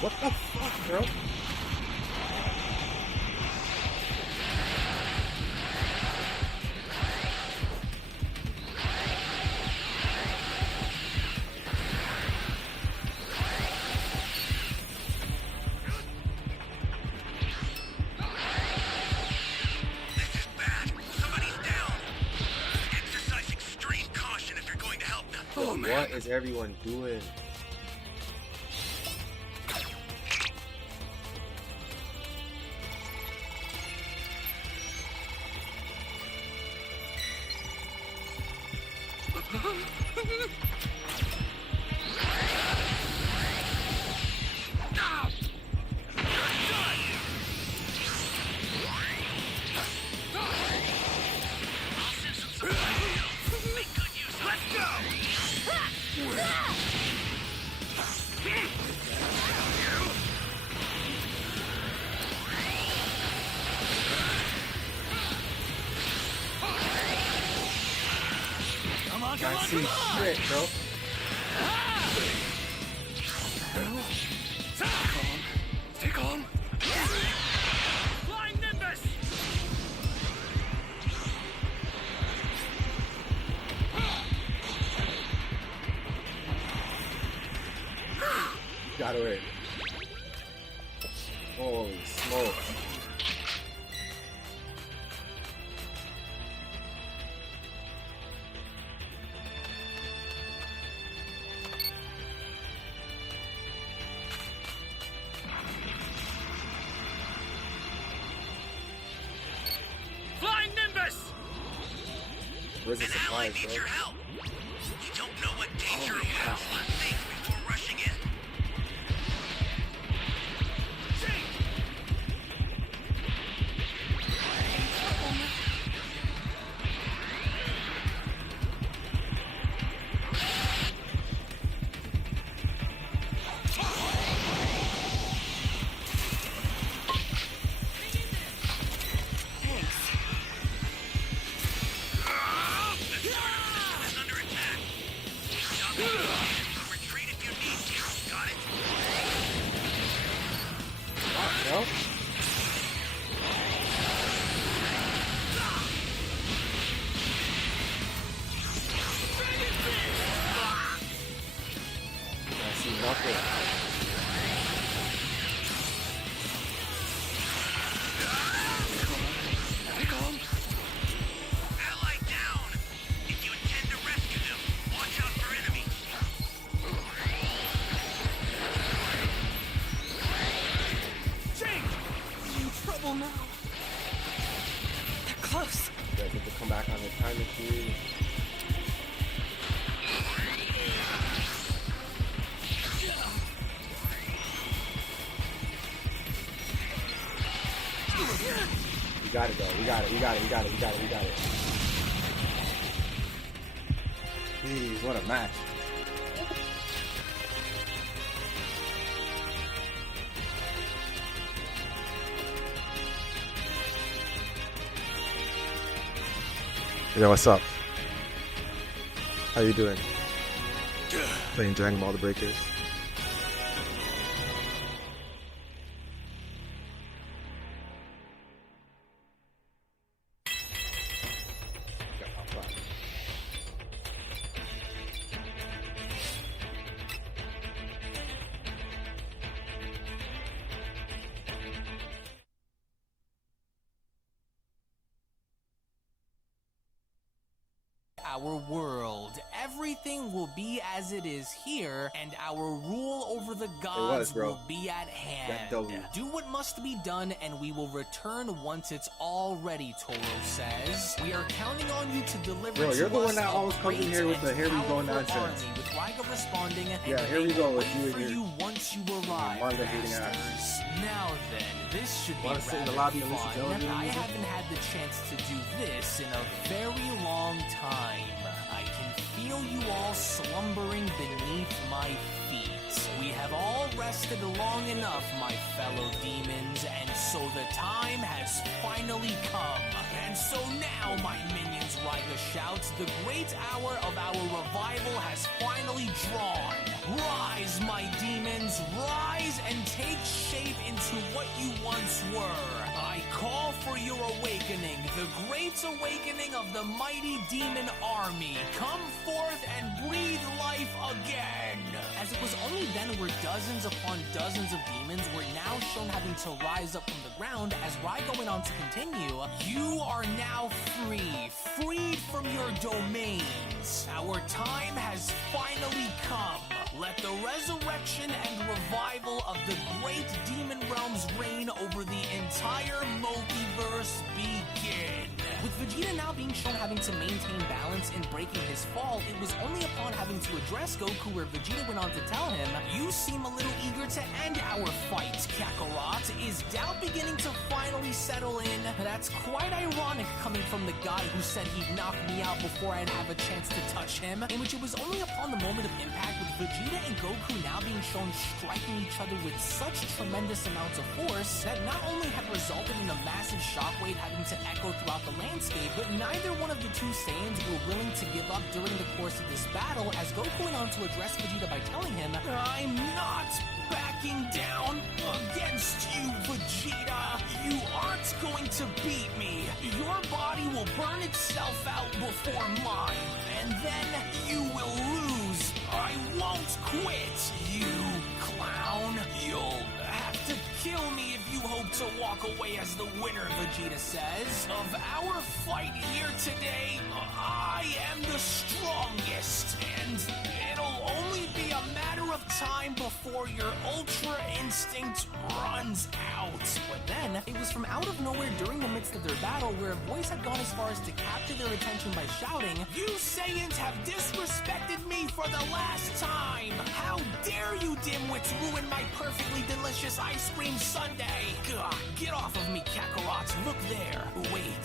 What the fuck, bro? This is bad. Somebody's down. Exercise extreme caution if you're going to help them. Oh, man. What is everyone doing? Let's go! Can't see shit, bro. Stay calm. Flying Nimbus! Got away. Holy smokes. Flying Nimbus! Where's the An ally supplies, needs bro? your help. You don't know what danger awaits. Think before rushing in. Thanks. The startup system is under attack. Stop it. Retreat if you need to. Got it? Bro? I see nothing. Stay calm. Ally down! If you intend to rescue them, watch out for enemies. I'm in trouble now. got it, though. We got it. Jeez, what a match. Yo, what's up? How you doing? Playing Dragon Ball The Breakers. Our world. Everything will be as it is here, and our rule over the gods bro. will be at hand. That W. Do what must be done, and we will return once it's all ready, Toro says. We are counting on you to deliver Bro, to you're the us one that a always comes in great here with the and here we go powerful nonsense. army, with Raiga responding, and Yeah, here we they go will with wait you for here. you once you arrive, Manga hating ass. masters. Now then, this should be Wanna sit in the rather lobby and listen to fun. Ellie I music? haven't had the chance to do this in a very long time. I can feel you all slumbering beneath my feet. We have all rested long enough, my fellow demons, and so the time has finally come. And so now, my minions, Raiga shouts, the great hour of our revival has finally drawn. Rise, my demons, rise and take shape into what you once were. I call for your awakening, the great awakening of the mighty demon army. Come forth and breathe life again. As it was only then where dozens upon dozens of demons were now shown having to rise up from the ground, as Raiga went on to continue, you are now free, freed from your domains. Our time has finally come. Let the resurrection and revival of the great demon realms reign over the entire multiverse begin. With Vegeta now being shown having to maintain balance in breaking his fall, it was only upon having to address Goku where Vegeta went on to tell him, you seem a little eager to end our fight, Kakarot. Is doubt beginning to finally settle in? That's quite ironic coming from the guy who said he'd knock me out before I'd have a chance to touch him, in which it was only upon the moment of impact with Vegeta and Goku now being shown striking each other with such tremendous amounts of force that not only have resulted in a massive shockwave having to echo throughout the landscape, but neither one of the two Saiyans were willing to give up during the course of this battle, as Goku went on to address Vegeta by telling him, I'm not backing down against you, Vegeta. You aren't going to beat me. Your body will burn itself out before mine, and then you will lose. I won't quit, you clown. You'll have to kill me if you hope to walk away as the winner, Vegeta says. Of our fight here today, I am the strongest, and it'll only be a matter of time before your Ultra Instinct runs out. But then, it was from out of nowhere during the midst of their battle where a voice had gone as far as to capture their attention by shouting, You Saiyans have disrespected me for the last time! How dare you dimwits ruin my perfectly delicious ice cream sundae! Gah, get off of me, Kakarot! Look there! Wait,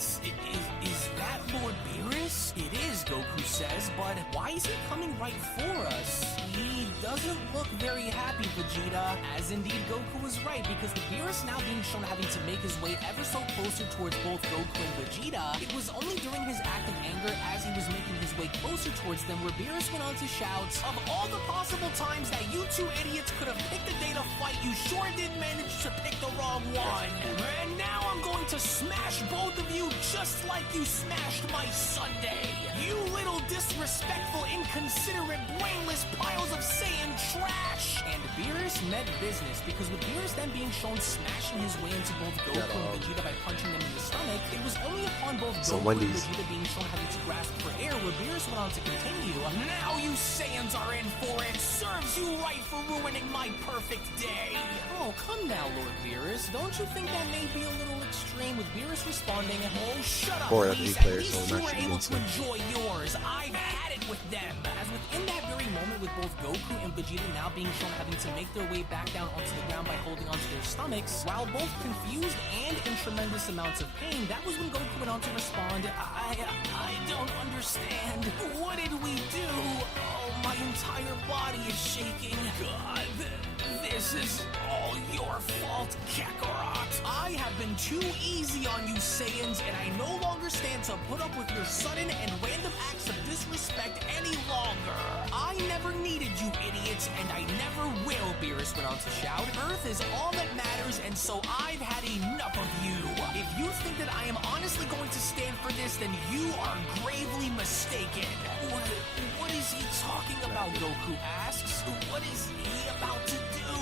is that Lord Beerus? It is, Goku says, but why is he coming right for us? He doesn't look very happy, Vegeta. As indeed Goku was right, because with Beerus now being shown having to make his way ever so closer towards both Goku and Vegeta, it was only during his act of anger as he was making his way closer towards them where Beerus went on to shout, Of all the possible times that you two idiots could have picked a day to fight, you sure did manage to pick the wrong one. And now I'm going to smash both of you just like you smashed my sundae. You little disrespectful, inconsiderate, brainless piles of Saiyan trash! And Beerus met business, because with Beerus then being shown smashing his way into both Goku and Vegeta by punching them in the stomach, it was only upon both Goku and Vegeta being shown having to grasp for air where Beerus went on to continue, Now you Saiyans are in for it! Serves you right for ruining my perfect day! Oh, come now, Lord Beerus. Don't you think that may be a little extreme with Beerus responding, Oh, shut up, please. At least you were able to enjoy yours. I've had it with them. As within that very moment side with both Goku and Vegeta now being shown having to make their way back down onto the ground by holding onto their stomachs. While both confused and in tremendous amounts of pain, that was when Goku went on to respond, I don't understand. What did we do? Oh, my entire body is shaking. God, this is all your fault, Kakarot. I have been too easy on you, Saiyans, and I no longer stand to put up with your sudden and random acts of disrespect any longer. I never needed you idiots, and I never will, Beerus went on to shout. Earth is all that matters, and so I've had enough of you. If you think that I am honestly going to stand for this, then you are gravely mistaken. What is he talking about, Goku asks. What is he about to do?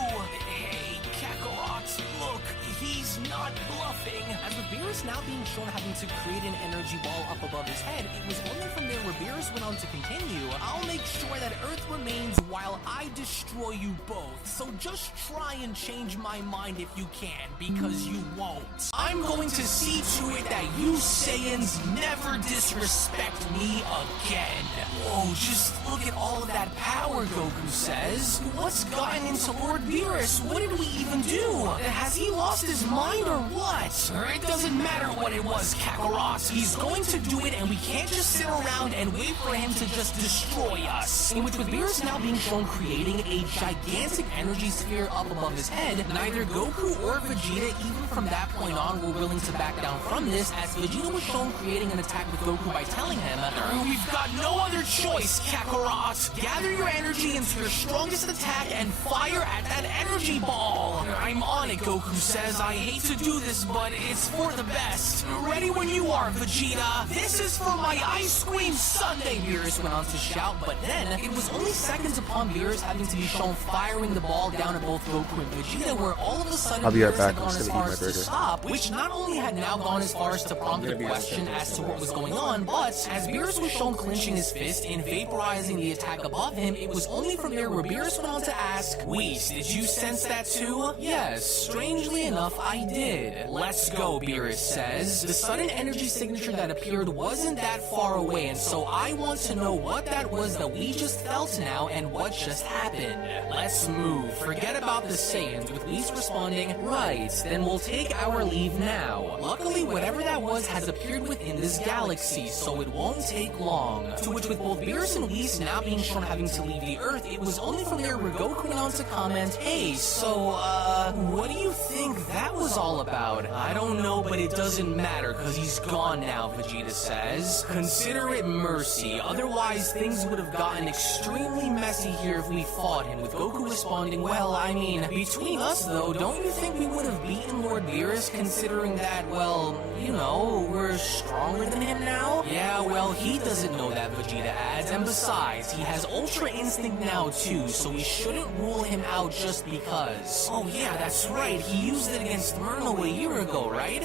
Hey, Kakarot, look, he's not bluffing. As with Beerus now being shown having to create an energy ball up above his head, it was only from there where Beerus went on to continue. I'll make sure that Earth remains while I destroy you both. So just try and change my mind if you can, because you won't. I'm going to see to it that you Saiyans never disrespect me again. Oh, just look at all of that power, Goku says. What's gotten into Lord Beerus? What did we even do? Has he lost his mind or what? It doesn't matter what it was, Kakarot. He's going to do it, and we can't just sit around and wait for him to just destroy us. In which with Beerus now being shown creating a gigantic energy sphere up above his head, neither Goku or Vegeta, even from that point on, were willing to back down from this, as Vegeta was shown creating an attack with Goku by telling him, we've got no other choice, Kakarot. Gather your energy into your strongest attack and fire at that energy ball. I'm on it, Goku says. I hate to do this, but it's for the best. Ready when you are, Vegeta. This is for my ice cream sundae, Beerus went on to shout, but then it was only seconds upon Beerus having to be shown firing the ball down to both Goku and Vegeta, where all of a sudden I'll be right Beerus back. had I'm just gone gonna as eat my far as to burger. stop, which not only had now gone as far as to prompt a question as to what was going on, but as Beerus was shown clenching his fist and vaporizing the attack above him, it was only from there where Beerus went on to ask, Whis, did you sense that too? Yes, strangely enough, I did. Let's go, Beerus says. The sudden energy signature that appeared wasn't that far away, and so I want to know what that was that we just felt now and what just happened. Let's move. Forget about the Saiyans, with Whis responding, right, then we'll take our leave now. Luckily, whatever that was has appeared within this galaxy, so it won't take long. To which with both Beerus and Whis now being shown having to leave the Earth, it was only from there where Goku went on to comment, hey, so, what do you think that was all about? I don't know, but it doesn't matter, cause he's gone now, Vegeta says. Consider it mercy, otherwise things would have gotten extremely messy here if we fought him, with Goku responding, well, I mean, between us though, don't you think we would have beaten Lord Beerus, considering that, well, you know, we're stronger than him now? Yeah, well, he doesn't know that, Vegeta adds, and besides, he has Ultra Instinct now too, so we shouldn't rule him out just because. Oh yeah, that's right, he used it against Myrtle a year ago, right?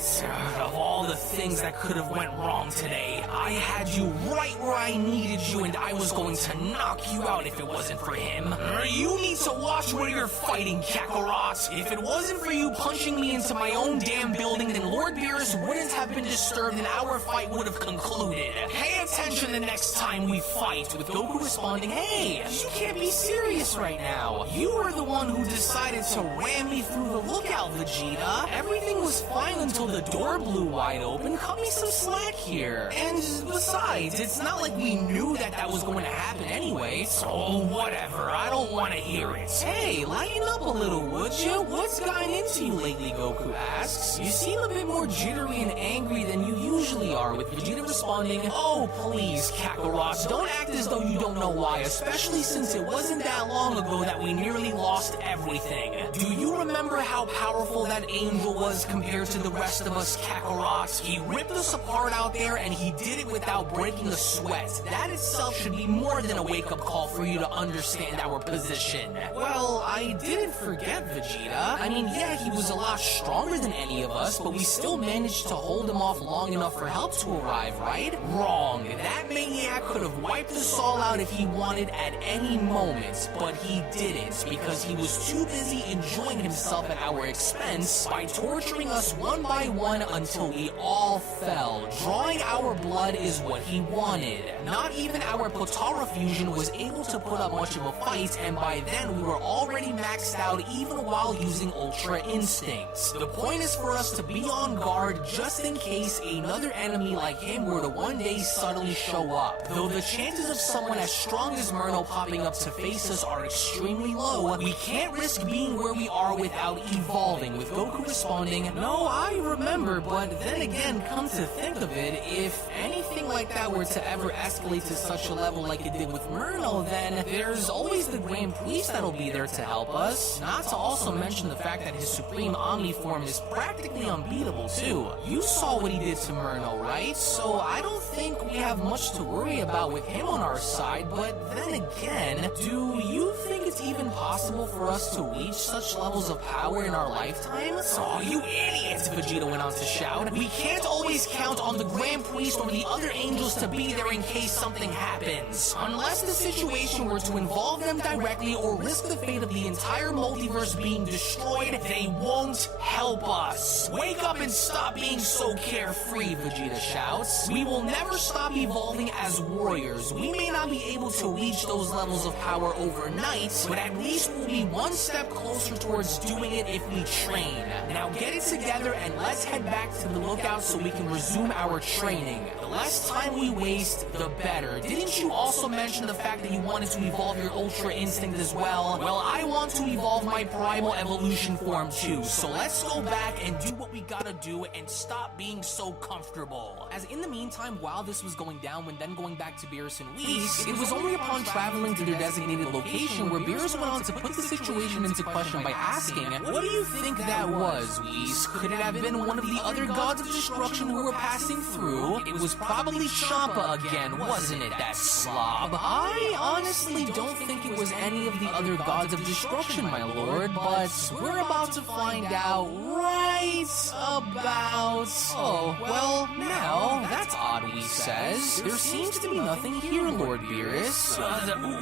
Of all the things that could have went wrong today, I had you right where I needed you, and I was going to knock you out if it wasn't for him. You need to watch where you're fighting, Kakarot. If it wasn't for you punching me into my own damn building, then Lord Beerus wouldn't have been disturbed and our fight would have concluded. Pay attention the next time we fight, with Goku responding, hey, you can't be serious right now. You were the one who decided to ram me through the lookout, Vegeta. Everything was fine until the door blew wide open. Cut me some slack here. And besides, it's not like we knew that that was going to happen anyway, so whatever, I don't want to hear it. Hey, lighten up a little, would you? What's gotten into you lately, Goku asks. You seem a bit more jittery and angry than you usually are, with Vegeta responding, oh, please, Kakarot, don't act as though you don't know why, especially since it wasn't that long ago that we nearly lost everything. Do you remember how powerful that angel was compared to the rest of us, Kakarot? He ripped us apart out there, and he did it without breaking a sweat. That itself should be more than a wake-up call for you to understand our position. Well, I didn't forget Vegeta. I mean, yeah, he was a lot stronger than any of us, but we still managed to hold him off long enough for help to arrive, right? Wrong. That maniac could have wiped us all out if he wanted at any moment, but he didn't, because he was too busy enjoying himself at our expense by torturing us one by one until we all fell. Drawing our blood is what he wanted. Not even our Potara fusion was able to put up much of a fight, and by then we were already maxed out even while using Ultra Instinct. The point is for us to be on guard just in case another enemy like him were to one day suddenly show up. Though the chances of someone as strong as Murno popping up to face us are extremely low, we can't risk being where we are without evolving, with Goku responding, "No, I remember, but then again, come to think of it, if anything like that were to ever escalate to such a level like it did with Murno, then there's always the Grand Priest that'll be there to help us. Not to also mention the fact that his Supreme Omni form is practically unbeatable too. You saw what he did to Murno, right? So I don't think we have much to worry about with him on our side, but then again, do you think it's even possible for us to reach such levels of power in our lifetimes? Oh, you idiots, Vegeta went on to shout. We can't always count on the Grand Priest or the other angels to be there in case something happens. Unless the situation were to involve them directly or risk the fate of the entire multiverse being destroyed, they won't help us. Wake up and stop being so carefree, Vegeta shouts. We will never stop evolving as warriors. We may not be able to reach those levels of power overnight, but at least we'll be one step closer towards doing it if we train. Now get it together and let's head back to the lookout so we can resume our training. The less time we waste, the better. Didn't you also mention the fact that you wanted to evolve your Ultra Instinct as well? Well, I want to evolve my Primal Evolution form too, so let's go back and do what we gotta do and stop being so comfortable. As in the meantime, while this was going down, when then going back to Beerus and Whis, it was only upon traveling to their designated location where Beerus went on to put the situation into question by asking, "What do you think that was, Whis? Could it have been one of the other gods of destruction who were passing through? It was probably Champa again, wasn't it, that slob?" I honestly don't think it was any of the other gods of destruction, my lord, but we're about to find out right about... Oh, well, now, that's odd, Whis says. There seems to be nothing here, Lord Beerus.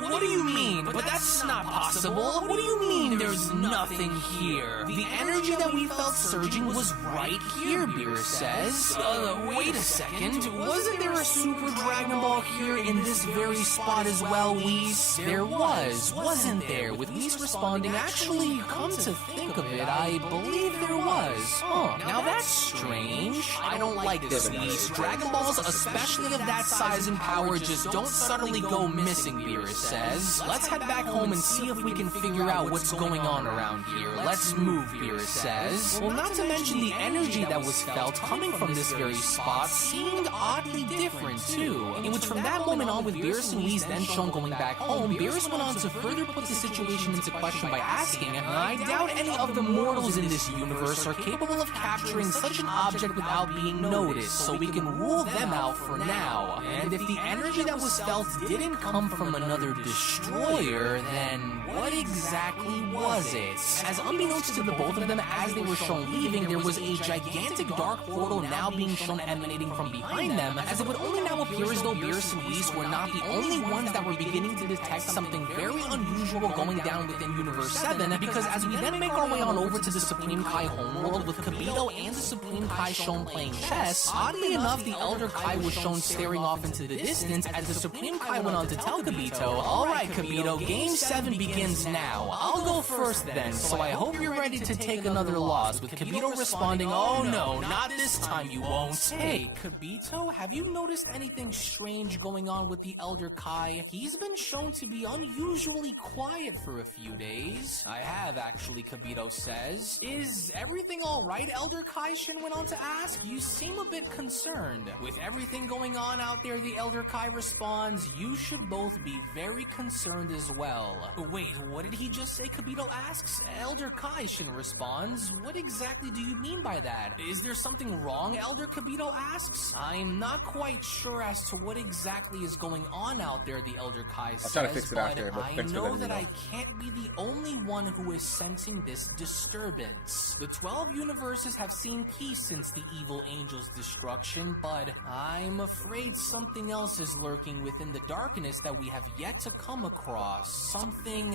What do you mean? But that's not possible. What do you mean there's nothing here? The energy that we felt surging was right here, Beerus says. Wait a second. Wasn't there a Super Dragon Ball here in this very spot as well, Whis? There was, wasn't there? With Whis responding, actually, come to think of it, I believe there was. Oh, now that's strange. I don't like this, Whis. Dragon Balls, especially of that size and power, just don't suddenly go missing, Beerus says. Let's head back home and see if we can figure out what's going on around here. Let's move, Beerus says. Well, not to mention the energy that was felt coming from this very spot seemed oddly different, too. In which from that moment on, with Beerus and Whis then shown going back home, Beerus went on to further put the situation into question by asking, and I doubt any of the mortals in this universe are capable of capturing such an object without being noticed, so we can rule them out for now. And if the energy that was felt didn't come from another destroyer, then what exactly was it? As unbeknownst to the both of them, as they were shown leaving, there was a gigantic dark portal now being shown emanating from behind them, as it would only now appear as though Beerus and Whis were not the only ones that were beginning to detect something very unusual going down within Universe 7, because as we then make our way on over to the Supreme Kai homeworld with Kibito and the Supreme Kai shown playing chess, oddly enough, the Elder Kai was shown staring off into the distance as the Supreme Kai went on to tell Kibito, "Alright, Kibito, Game 7 begins now. I'll go first then, so I hope you're ready to take another loss," with Kibito responding, "Oh no, not this time you won't." Hey, Kibito, have you noticed anything strange going on with the Elder Kai? He's been shown to be unusually quiet for a few days. I have actually, Kibito says. Is everything alright, Elder Kai? Shin went on to ask. You seem a bit concerned. With everything going on out there, the Elder Kai responds, you should both be very concerned as well. Wait, what did he just say, Kibito asks? Elder Kaishin responds, what exactly do you mean by that? Is there something wrong, Elder Kabito asks? I'm not quite sure as to what exactly is going on out there, the Elder Kai says, trying to fix it after, but but I fix it know after. that I can't be the only one who is sensing this disturbance. The 12 universes have seen peace since the evil angel's destruction, but I'm afraid something else is lurking within the darkness that we have yet to come across. Something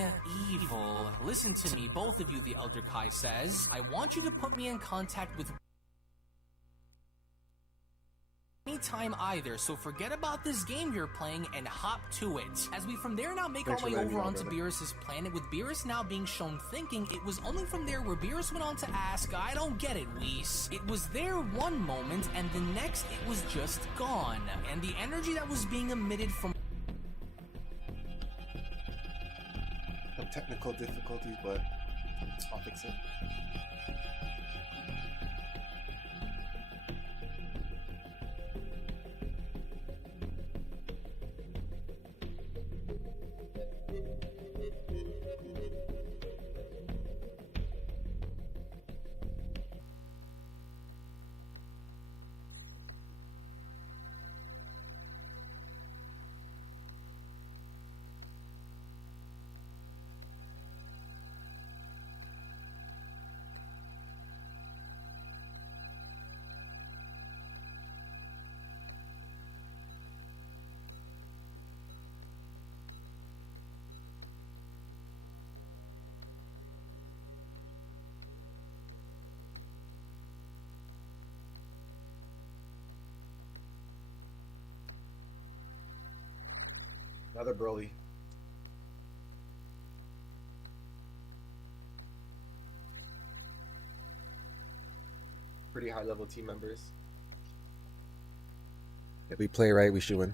evil. Listen to me, both of you, the Elder Kai says. I want you to put me in contact with anytime either, so forget about this game you're playing and hop to it. As we from there now make Thanks our for way letting me over know, onto brother. Beerus' planet, with Beerus now being shown thinking it was only from there where Beerus went on to ask, I don't get it, Whis. It was there one moment, and the next it was just gone. And the energy that was being emitted from Some technical difficulties, but I'll fix it. Another Broly. Pretty high level team members. If we play right, we should win.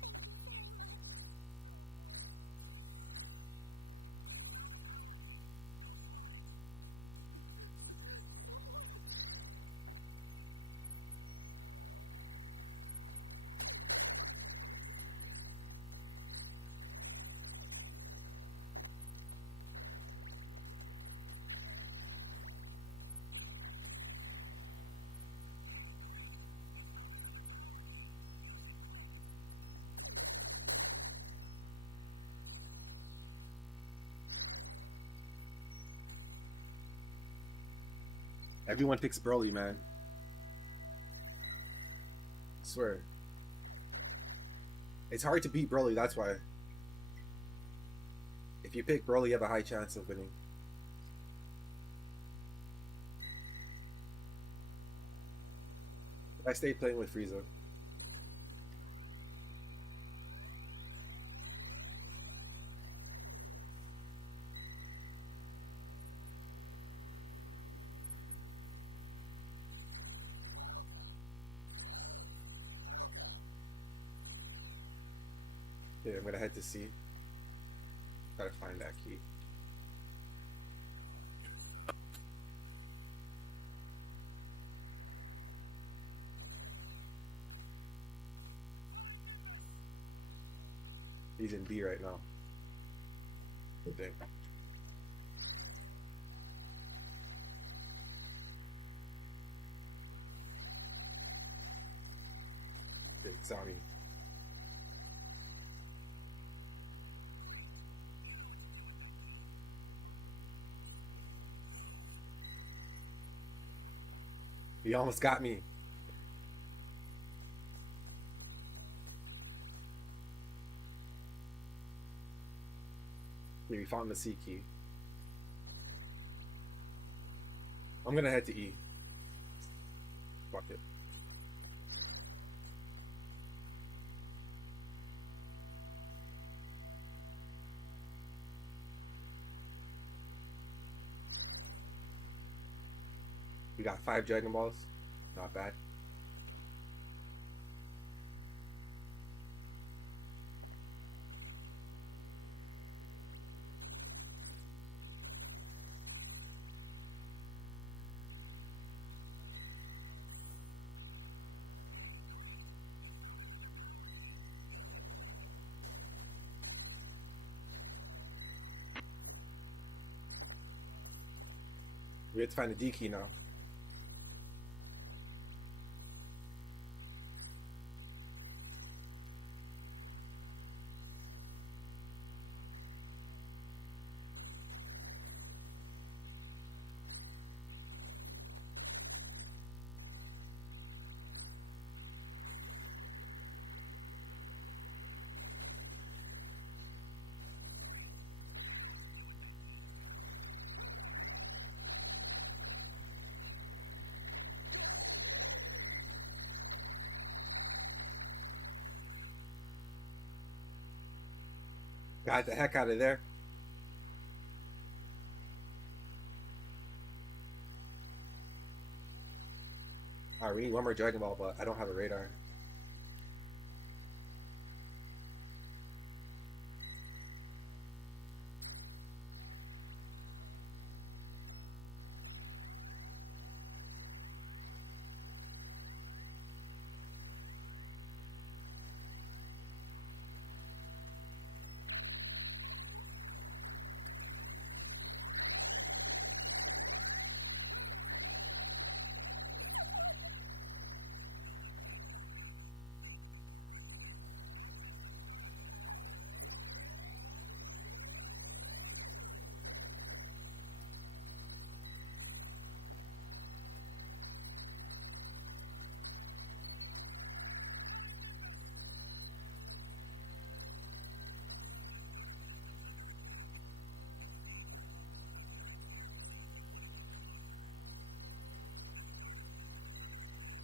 Thank you very much. Everyone picks Broly, man. I swear. It's hard to beat Broly, that's why. If you pick Broly, you have a high chance of winning. I stay playing with Frieza. Okay, I'm gonna head to C. Gotta find that key. He's in B right now. Good thing. Good sound. He almost got me. Yeah, we found the C key. I'm gonna head to E. Fuck it. We got 5 Dragon Balls. Not bad. We have to find the D key now. Got the heck out of there. Alright, we need one more Dragon Ball, but I don't have a radar.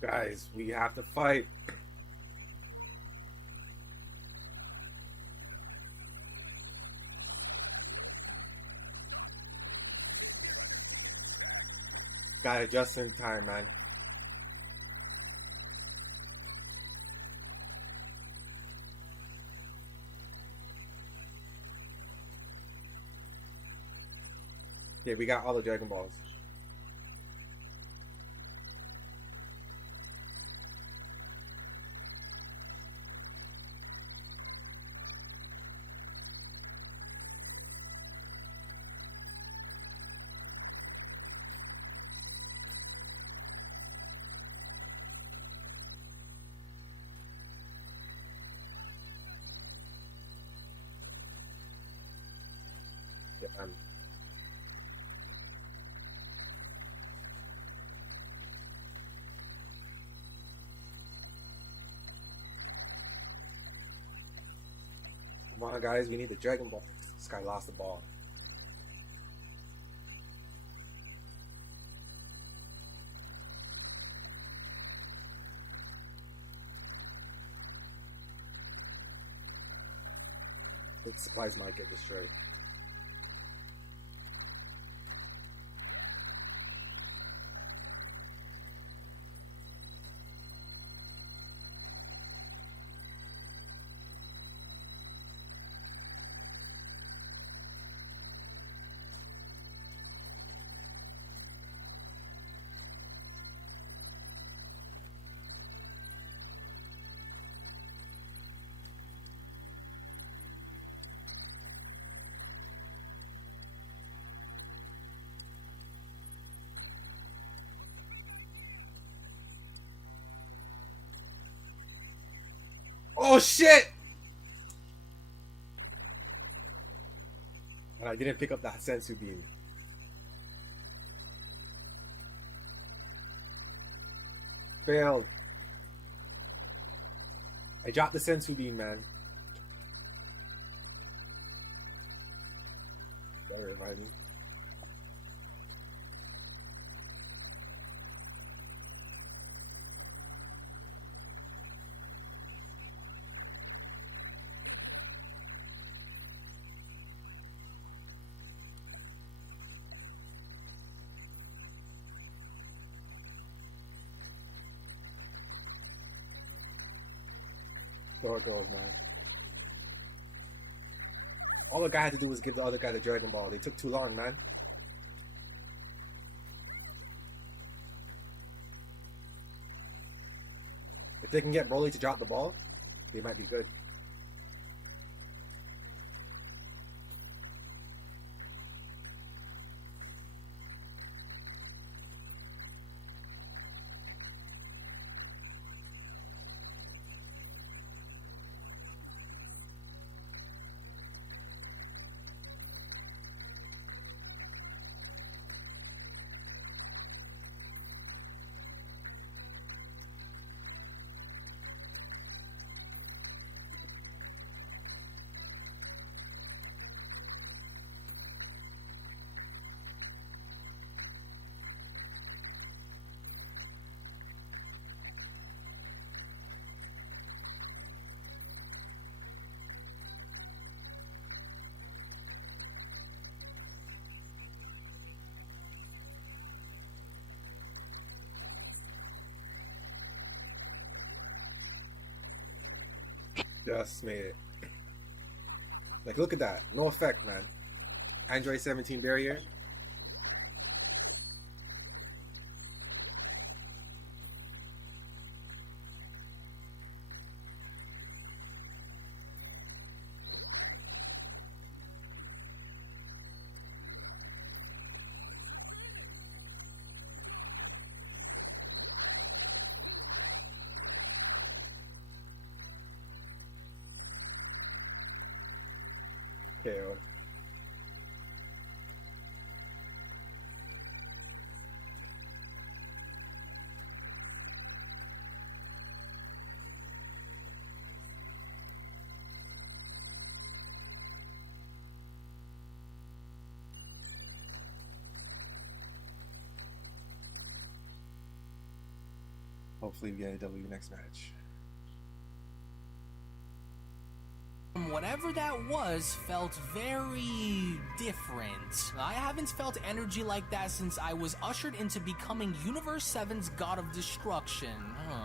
Guys, we have to fight. Got it just in time, man. Okay, we got all the Dragon Balls. Come on, guys, we need the Dragon Ball. This guy lost the ball. The supplies might get destroyed. Oh shit! And I didn't pick up that sensu beam. Failed. I dropped the sensu beam, man. Alright, Harvey. Go, man. All the guy had to do was give the other guy the Dragon Ball. It took too long, man. If they can get Broly to drop the ball, they might be good. Just made it. Like, look at that. No effect, man. Android 17 barrier. Fail. Hopefully we get a W next match. Whatever that was felt very different. I haven't felt energy like that since I was ushered into becoming Universe 7's God of Destruction.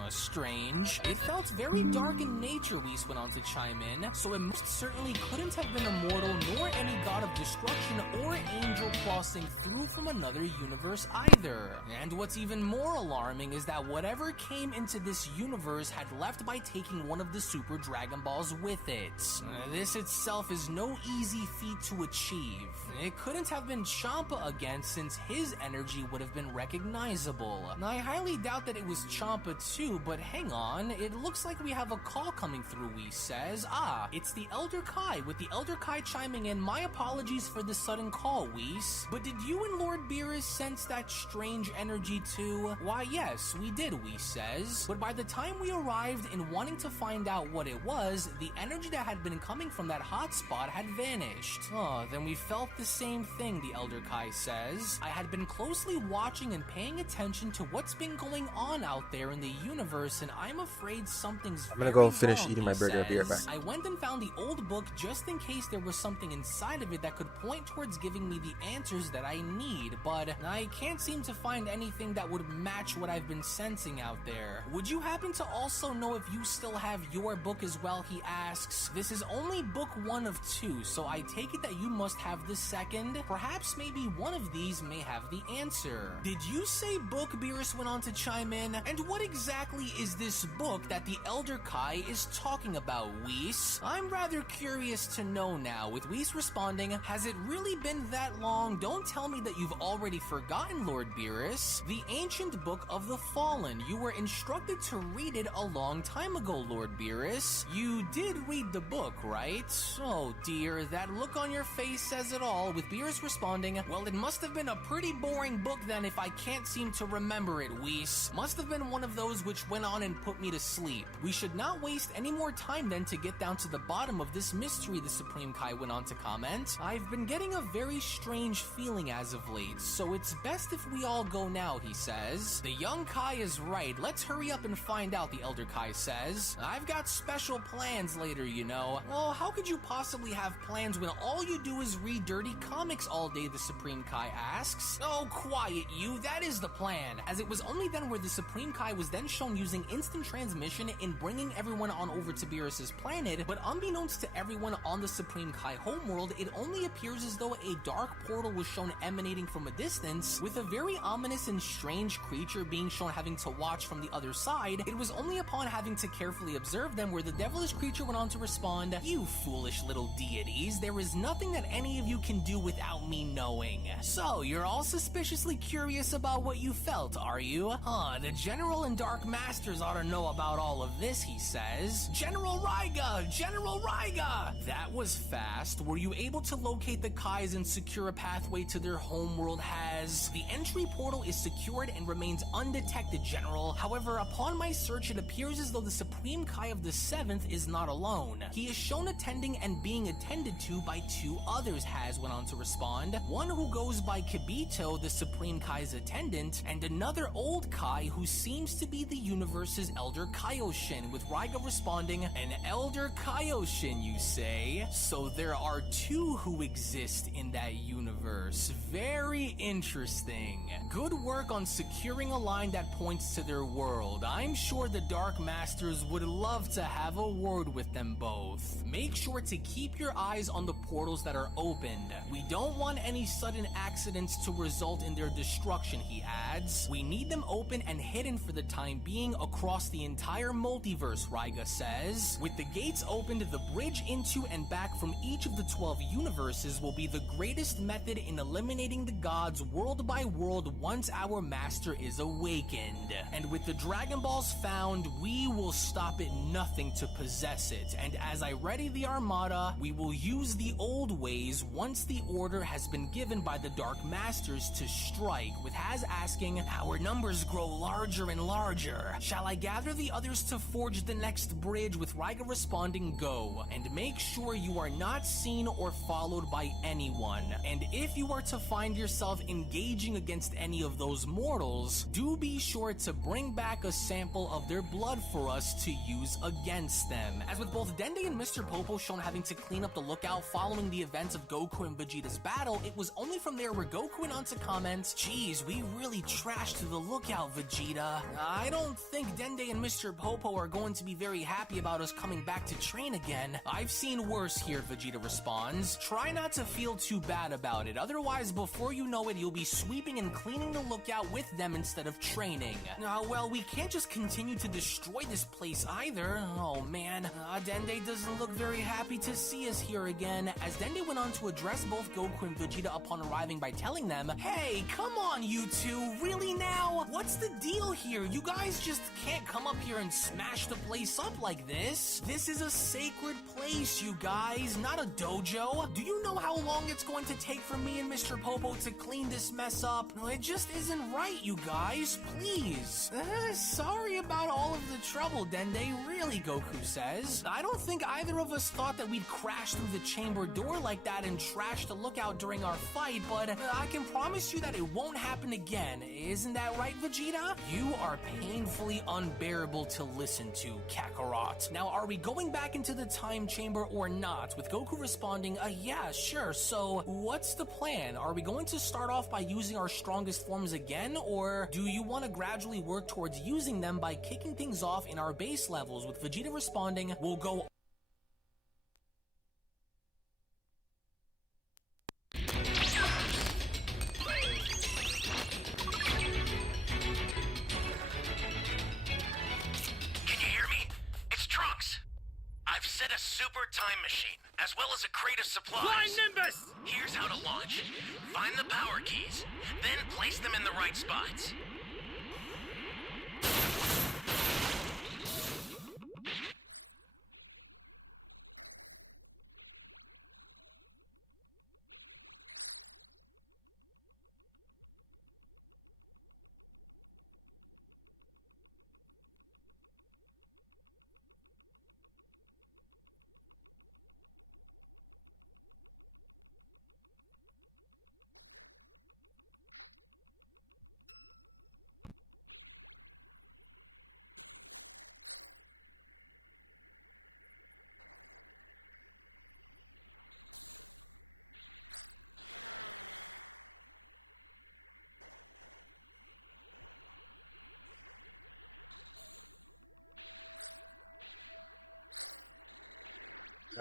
Strange. It felt very dark in nature, Whis went on to chime in, so it most certainly couldn't have been immortal nor any God of Destruction or angel crossing through from another universe either. And what's even more alarming is that whatever came into this universe had left by taking one of the Super Dragon Balls with it. This itself is no easy feat to achieve. It couldn't have been Champa again since his energy would have been recognizable. Now, I highly doubt that it was Champa too, but hang on, it looks like we have a call coming through, Whis says. Ah, it's the Elder Kai, with the Elder Kai chiming in. My apologies for the sudden call, Whis. But did you and Lord Beerus sense that strange energy too? Why, yes, we did, Whis says. But by the time we arrived in wanting to find out what it was, the energy that had been coming from that hotspot had vanished. Oh, then we felt the same thing, the Elder Kai says. I had been closely watching and paying attention to what's been going on out there in the universe, and I'm afraid something's I'm gonna go very finish wrong, eating my he burger. I'll be right says. back. I went and found the old book just in case there was something inside of it that could point towards giving me the answers that I need, but I can't seem to find anything that would match what I've been sensing out there. Would you happen to also know if you still have your book as well, he asks. This is only book 1 of 2, so I take it that you must have the second. Perhaps maybe one of these may have the answer. Did you say book? Beerus went on to chime in. And what exactly is this book that the Elder Kai is talking about, Whis? I'm rather curious to know now, with Whis responding, has it really been that long? Don't tell me that you've already forgotten, Lord Beerus. The ancient book of the Fallen. You were instructed to read it a long time ago, Lord Beerus. You did read the book, right? right? Oh dear, that look on your face says it all, with Beerus responding, well, it must have been a pretty boring book then if I can't seem to remember it, Whis. Must have been one of those which went on and put me to sleep. We should not waste any more time then to get down to the bottom of this mystery, the Supreme Kai went on to comment. I've been getting a very strange feeling as of late, so it's best if we all go now, he says. The young Kai is right, let's hurry up and find out, the Elder Kai says. I've got special plans later, you know. Well, how could you possibly have plans when all you do is read dirty comics all day, the Supreme Kai asks. Oh, quiet you, that is the plan, as it was only then where the Supreme Kai was then shown using instant transmission in bringing everyone on over to Beerus's planet, but unbeknownst to everyone on the Supreme Kai homeworld, it only appears as though a dark portal was shown emanating from a distance, with a very ominous and strange creature being shown having to watch from the other side. It was only upon having to carefully observe them where the devilish creature went on to respond, you foolish little deities, there is nothing that any of you can do without me knowing. So, you're all suspiciously curious about what you felt, are you? Huh, the General and Dark Masters ought to know about all of this, he says. General Raiga! General Raiga! That was fast. Were you able to locate the Kais and secure a pathway to their homeworld? The entry portal is secured and remains undetected, General. However, upon my search, it appears as though the Supreme Kai of the 7th is not alone. He is shown attending and being attended to by 2 others, went on to respond. One who goes by Kibito, the Supreme Kai's attendant, and another old Kai who seems to be the universe's Elder Kaioshin, with Raiga responding, an Elder Kaioshin, you say? So there are 2 who exist in that universe. Very interesting. Good work on securing a line that points to their world. I'm sure the Dark Masters would love to have a word with them both. Make sure to keep your eyes on the portals that are opened. We don't want any sudden accidents to result in their destruction, he adds. We need them open and hidden for the time being across the entire multiverse, Raiga says. With the gates opened, the bridge into and back from each of the 12 universes will be the greatest method in eliminating the gods world by world once our master is awakened. And with the Dragon Balls found, we will stop at nothing to possess it. And as I ready the Armada, we will use the old ways once the order has been given by the Dark Masters to strike, with Haz asking, our numbers grow larger and larger. Shall I gather the others to forge the next bridge, with Raiga responding, go. And make sure you are not seen or followed by anyone. And if you are to find yourself engaging against any of those mortals, do be sure to bring back a sample of their blood for us to use against them. As with both Dende and Mr. Popo shown having to clean up the lookout following the events of Goku and Vegeta's battle, it was only from there where Goku went on to comment, geez, we really trashed the lookout, Vegeta. I don't think Dende and Mr. Popo are going to be very happy about us coming back to train again. I've seen worse here, Vegeta responds. Try not to feel too bad about it, otherwise before you know it, you'll be sweeping and cleaning the lookout with them instead of training. Well, we can't just continue to destroy this place either. Oh man, Dende doesn't look very happy to see us here again, as Dende went on to address both Goku and Vegeta upon arriving by telling them, hey, come on you two, really now? What's the deal here? You guys just can't come up here and smash the place up like this. This is a sacred place, you guys, not a dojo. Do you know how long it's going to take for me and Mr. Popo to clean this mess up? It just isn't right, you guys, please. Sorry about all of the trouble, Dende, really, Goku says. I don't think either of us thought that we'd crash through the chamber door like that and trash the lookout during our fight, but I can promise you that it won't happen again. Isn't that right, Vegeta? You are painfully unbearable to listen to, Kakarot. Now, are we going back into the time chamber or not? With Goku responding, yeah, sure. So, what's the plan? Are we going to start off by using our strongest forms again, or do you want to gradually work towards using them by kicking things off in our base levels? With Vegeta responding, we'll go... Time machine, as well as a crate of supplies. Flying Nimbus! Here's how to launch. Find the power keys, then place them in the right spots.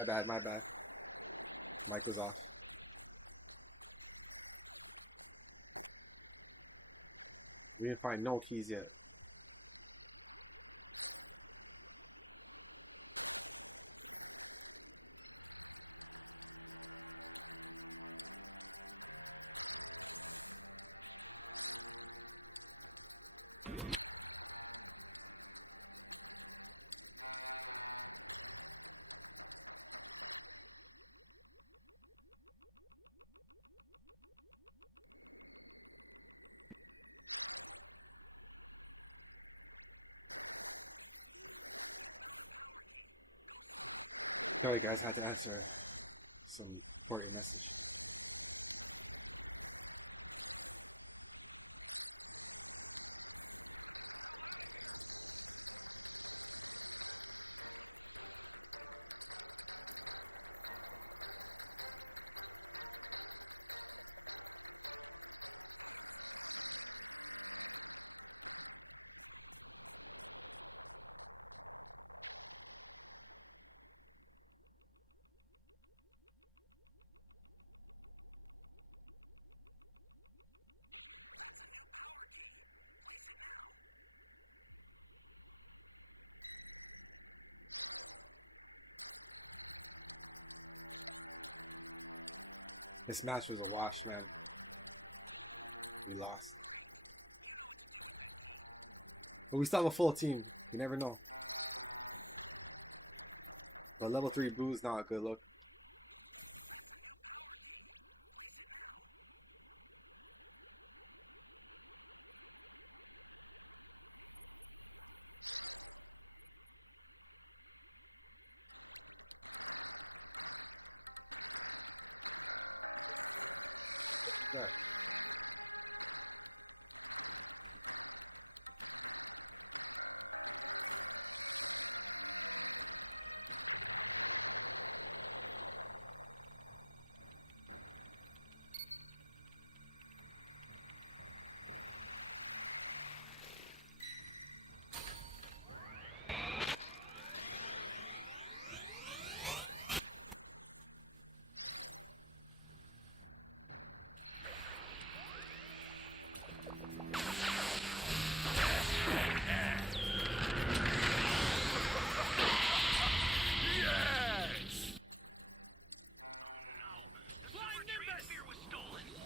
My bad, my bad. Mic is off. We didn't find no keys yet. Sorry guys, I had to answer some important message. That's a new power key. Place it now. This match was a wash, man. We lost. Great. You know what to do with that key. But we still have a full team. You never know. The level 3 boo's not a good look. That's a new power key. Place it now.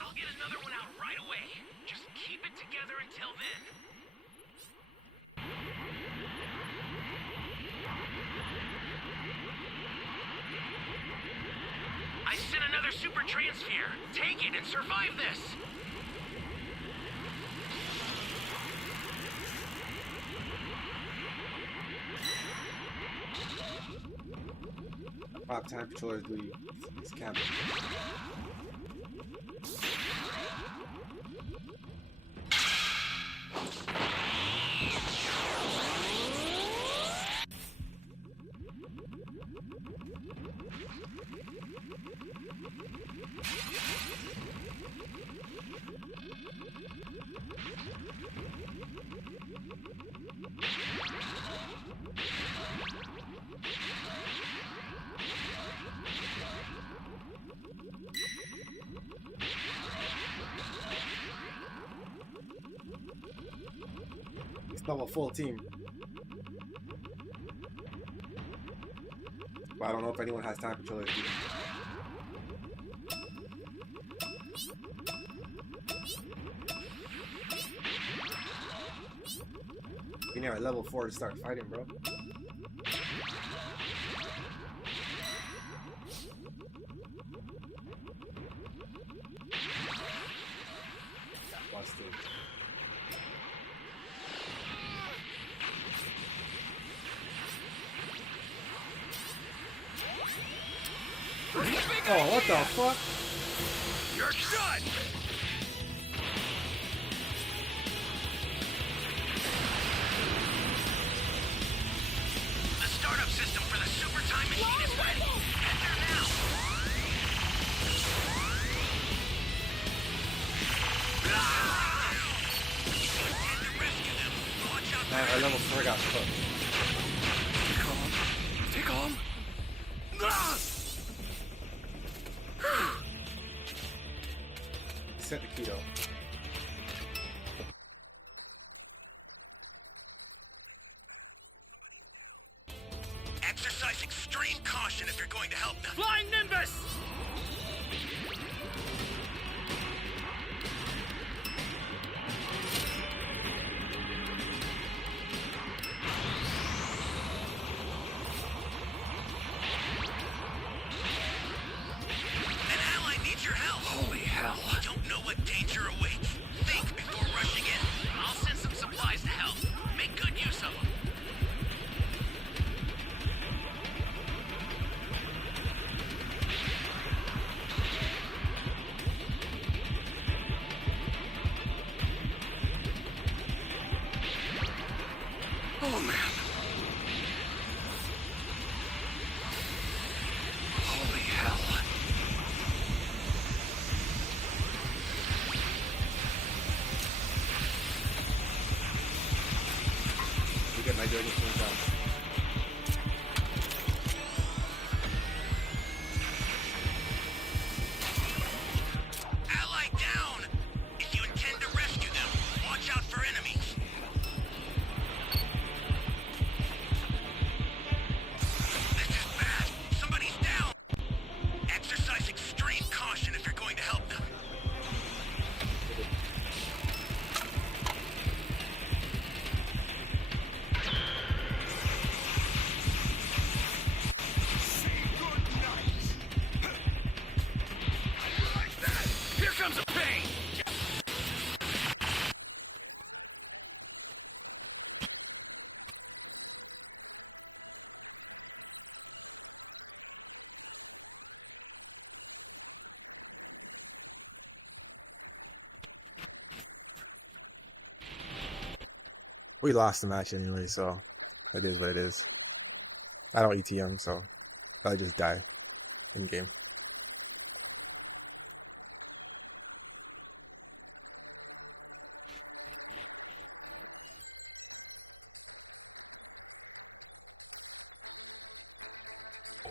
I'll get another one out right away. Just keep it together until then. I sent another super transfer. Take it and survive this. Top time patrollers do you? It's camping. It's not a full team. But I don't know if anyone has time patrollers. You need at level 4 to start fighting, bro. Oh, what the fuck? You're done! The startup system for the super time machine Lauren, is ready. get this! Get there now. Get to rescue them. Launch out. Man, our level 4 got cooked. Stay calm. Stay calm. Ah! sent the keto. Exercise extreme caution if you're going to help them. Flying Nimbus! An ally needs your help. Holy hell. You don't know what danger awaits. Think before rushing in. I'll send some supplies to help. Make good use of them. Oh man. Holy hell. We get my dirty things out. Ally down! If you intend to rescue them, watch out for enemies. This is bad. Somebody's down. Exercise extreme caution if you're going to help them. Say goodnight! How do you like that? Here comes a pain! We lost the match anyway, so it is what it is. I don't ETM, so I just die in game.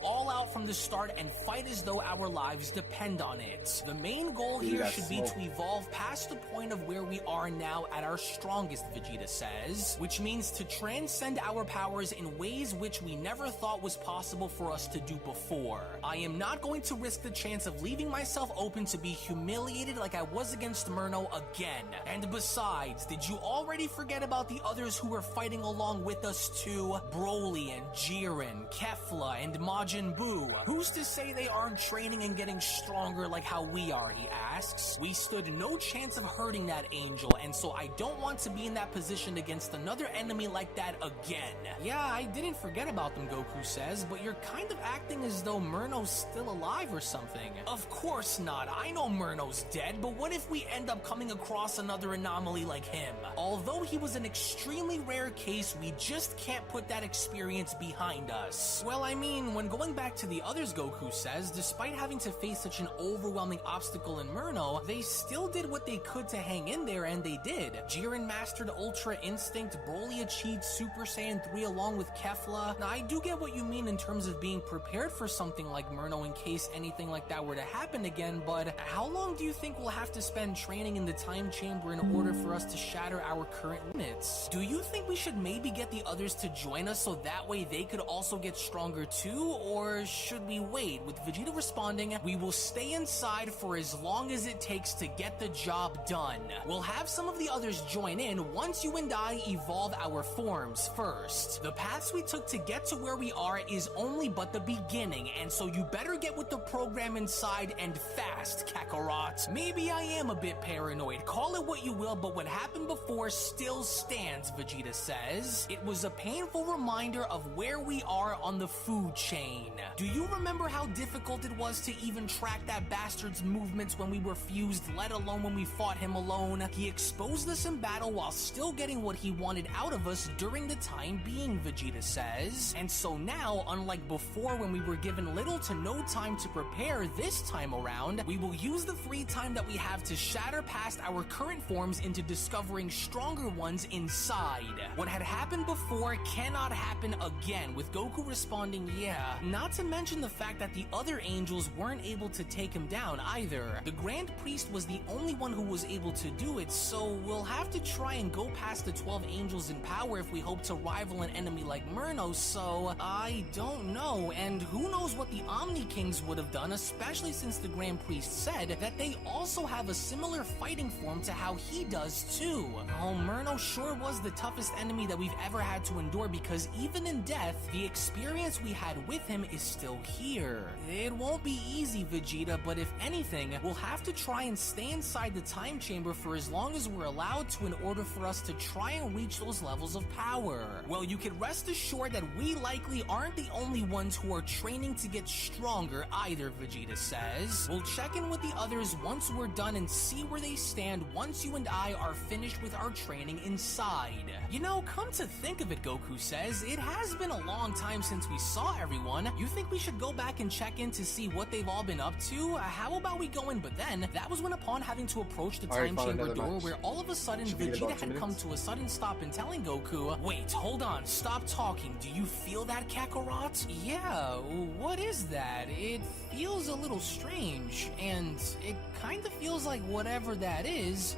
All out from the start and fight as though our lives depend on it. The main goal You here got should be smoked. to evolve past the point of where we are now at our strongest, Vegeta says, which means to transcend our powers in ways which we never thought was possible for us to do before. I am not going to risk the chance of leaving myself open to be humiliated like I was against Murno again. And besides, did you already forget about the others who were fighting along with us too? Broly and Jiren, Kefla, and Majin Buu. Who's to say they aren't training and getting stronger like how we are, he asks. We stood no chance of hurting that angel, and so I don't want to be in that position against another enemy like that again. Yeah, I didn't forget about them, Goku says, but you're kind of acting as though Murno's still alive or something. Of course not. I know Murno's dead, but what if we end up coming across another anomaly like him? Although he was an extremely rare case, we just can't put that experience behind us. Well, I mean, when going back to the others, Goku says, despite having to face such an overwhelming obstacle in Murno, they still did what they could to hang in there, and they did. Jiren mastered Ultra Instinct, Broly achieved Super Saiyan 3 along with Kefla. Now, I do get what you mean in terms of being prepared for something like Murno in case anything like that were to happen again, but how long do you think we'll have to spend training in the time chamber in order for us to shatter our current limits? Do you think we should maybe get the others to join us so that way they could also get stronger too, or should we wait? With Vegeta responding, we will stay inside for as long as it takes to get the job done. We'll have some of the others join in once you and I evolve our forms first. The paths we took to get to where we are is only but the beginning, and so you better get with the program inside and fast, Kakarot. Maybe I am a bit paranoid, call it what you will, but what happened before still stands, Vegeta says. It was a painful reminder of where we are on the food chain. Do you remember how difficult it was to even track that bastard's movements when we were fused, let alone when we fought him alone? He exposed us in battle while still getting what he wanted out of us during the time being, Vegeta says. And so now, unlike before when we were given little to no time to prepare this time around, we will use the free time that we have to shatter past our current forms into discovering stronger ones inside. What had happened before cannot happen again, with Goku responding, yeah. Not to mention the fact that the other angels weren't able to take him down either. The Grand Priest was the only one who was able to do it, so we'll have to try and go past the 12 angels in power if we hope to rival an enemy like Murno, so I don't know. And who knows what the Omni Kings would have done, especially since the Grand Priest said that they also have a similar fighting form to how he does too. Oh, Murno sure was the toughest enemy that we've ever had to endure, because even in death, the experience we had with him is still here. It won't be easy, Vegeta, but if anything, we'll have to try and stay inside the time chamber for as long as we're allowed to in order for us to try and reach those levels of power. Well, you can rest assured that we likely aren't the only ones who are training to get stronger either, Vegeta says. We'll check in with the others once we're done and see where they stand once you and I are finished with our training inside. You know, come to think of it, Goku says, it has been a long time since we saw everyone. You think we should go back and check in to see what they've all been up to? How about we go in? But then, that was when upon having to approach the Alright, time found chamber another door match. where all of a sudden Should be in about Vegeta 2 had come minutes. to a sudden stop and telling Goku, wait, hold on, stop talking. Do you feel that, Kakarot? Yeah, what is that? It feels a little strange, and it kind of feels like whatever that is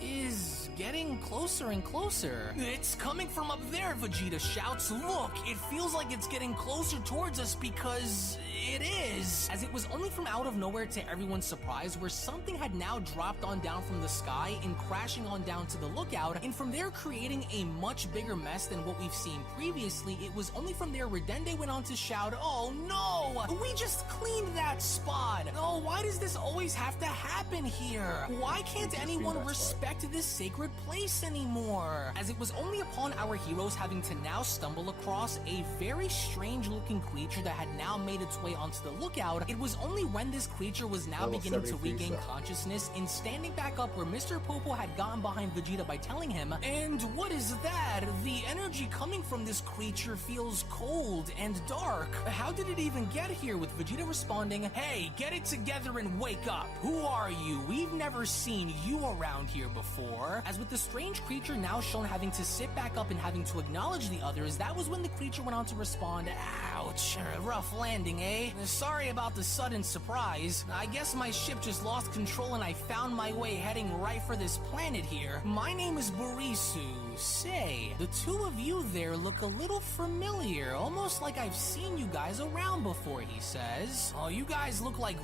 getting closer and closer. It's coming from up there, Vegeta shouts. Look, it feels like it's getting closer towards us because it is. As it was only from out of nowhere to everyone's surprise where something had now dropped on down from the sky and crashing on down to the lookout, and from there creating a much bigger mess than what we've seen previously. It was only from there where Dende went on to shout, oh no, we just cleaned that spot. Oh, why does this always have to happen here? Why can't anyone respect this sacred place anymore? As it was only upon our heroes having to now stumble across a very strange looking creature that had now made its way onto the lookout, it was only when this creature was now Level beginning to 73 regain stuff. consciousness and standing back up where Mr. Popo had gotten behind Vegeta by telling him, and what is that? The energy coming from this creature feels cold and dark. How did it even get here? With Vegeta responding, hey, get it together and wake up. Who are you? We've never seen you around here before. As with the strange creature now shown having to sit back up and having to acknowledge the others, that was when the creature went on to respond, ouch, rough landing, eh? Sorry about the sudden surprise. I guess my ship just lost control and I found my way heading right for this planet here. My name is Borisu. Say, the two of you there look a little familiar, almost like I've seen you guys around before, he says. Oh, you guys look like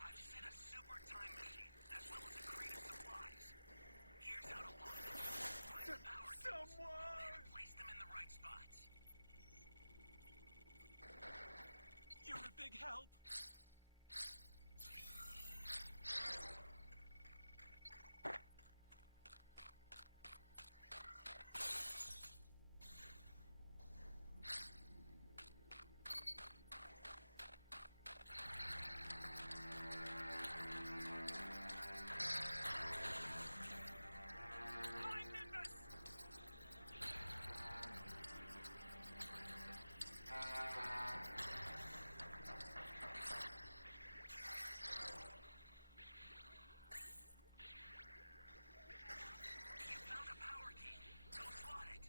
I've sent a super time machine, as well as a crate of supplies. Here's how to launch them. Find the power keys, then place them in the right spots. You're a big help. My Nimbus! You found a power key. Go slot it.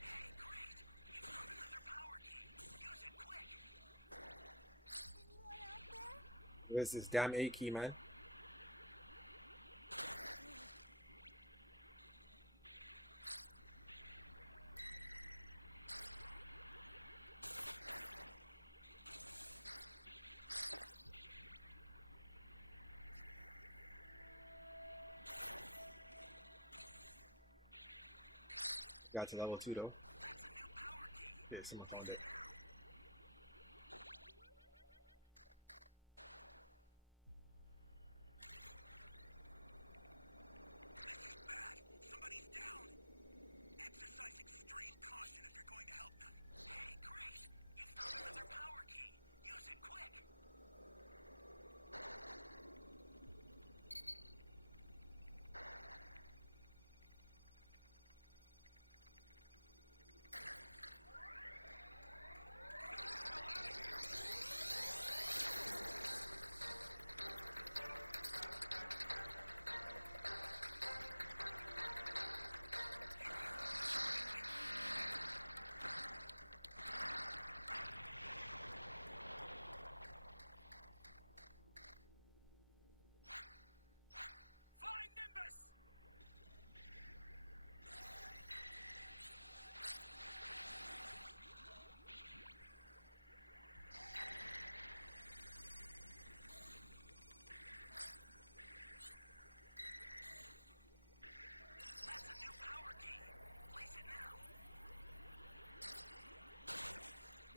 Hey, great. You found another power key. Use it quick. Anyone out there? Where's this damn A key, man? Got to level 2 though. That's a new power key. Yeah, someone found it. This is bad. Somebody's down. Exercise extreme caution if you're going to help them. Hey,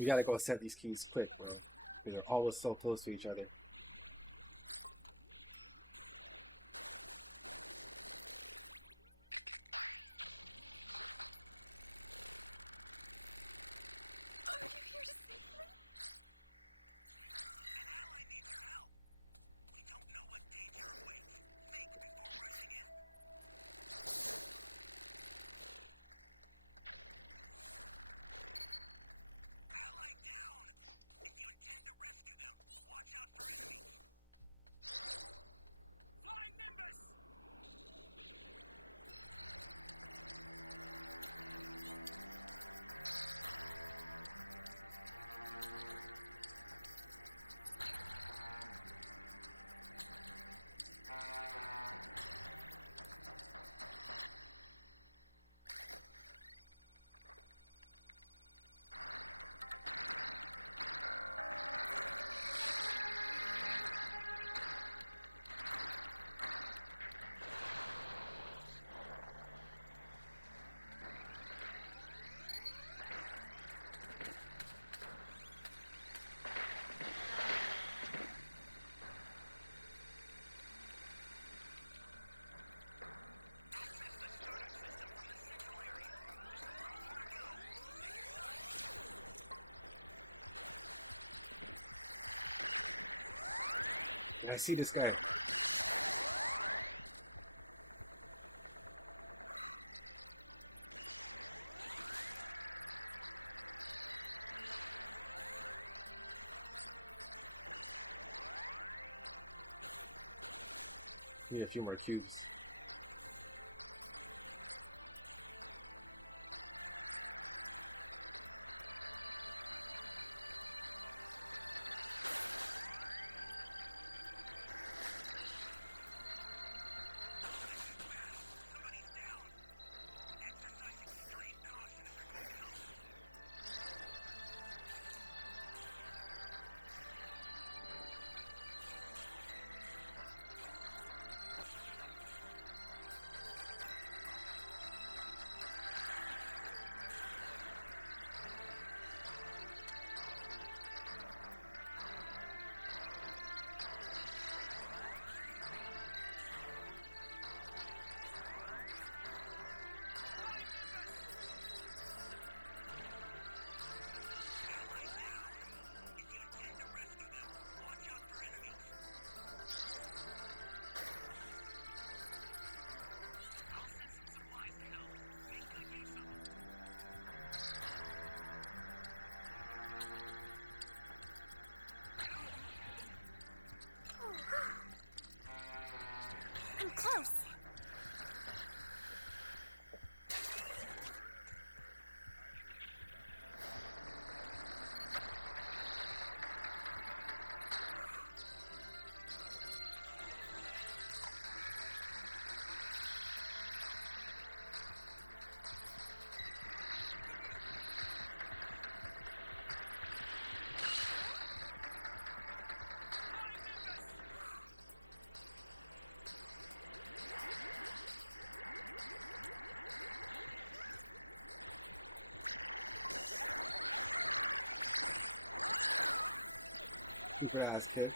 gotta go set these keys quick, bro. They're always so close to each other. Are you here to save me? An ally needs your help. We don't know what danger awaits. Think before rushing in. Ally down! If you intend to rescue them, watch out for enemies. Flying Nimbus! I see this guy. Need a few more cubes. Somebody's down! Exercise extreme caution if you're going to help. Ally down! If you intend to rescue them, watch out for enemies. I'll send some supplies to help. Make good use of them. I'm close. Keep your ass kicked.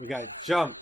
You gotta jump.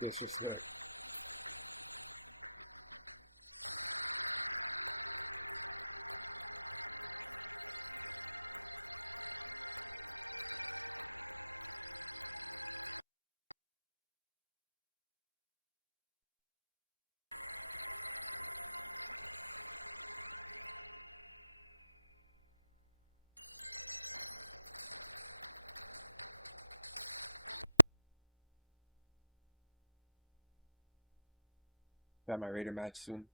This is it. Got my Raider match soon.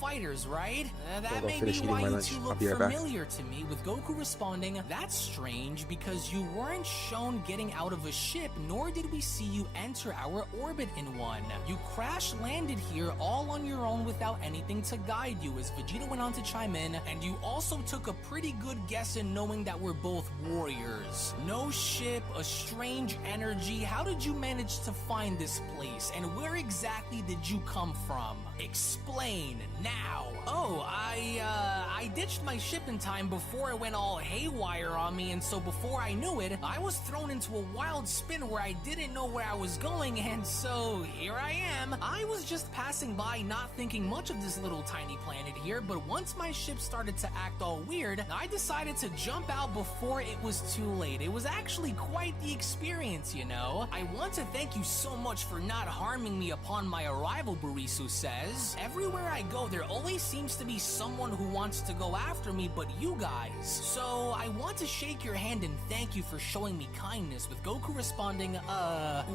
Fighters, right? That go may finish be eating why my you lunch. two I'll look be right back. familiar to me, with Goku responding, "That's strange, because you weren't shown getting out of a ship, nor did we see you enter our orbit in one. You crash-landed here all on your own without anything to guide you," as Vegeta went on to chime in, "and you also took a pretty good guess in knowing that we're both warriors. No ship, a strange energy. How did you manage to find this place, and where exactly did you come from? Explain now." "Oh, I ditched my ship in time before it went all haywire on me, and so before I knew it, I was thrown into a wild spin where I didn't know where I was going, and so here I am. I was just passing by, not thinking much of this little tiny planet here, but once my ship started to act all weird, I decided to jump out before it was too late. It was actually quite the experience, you know. I want to thank you so much for not harming me upon my arrival," Burisu says. "Everywhere I go, there always seems to be someone who wants to go after me but you guys. So I want to shake your hand and thank you for showing me kindness," with Goku responding,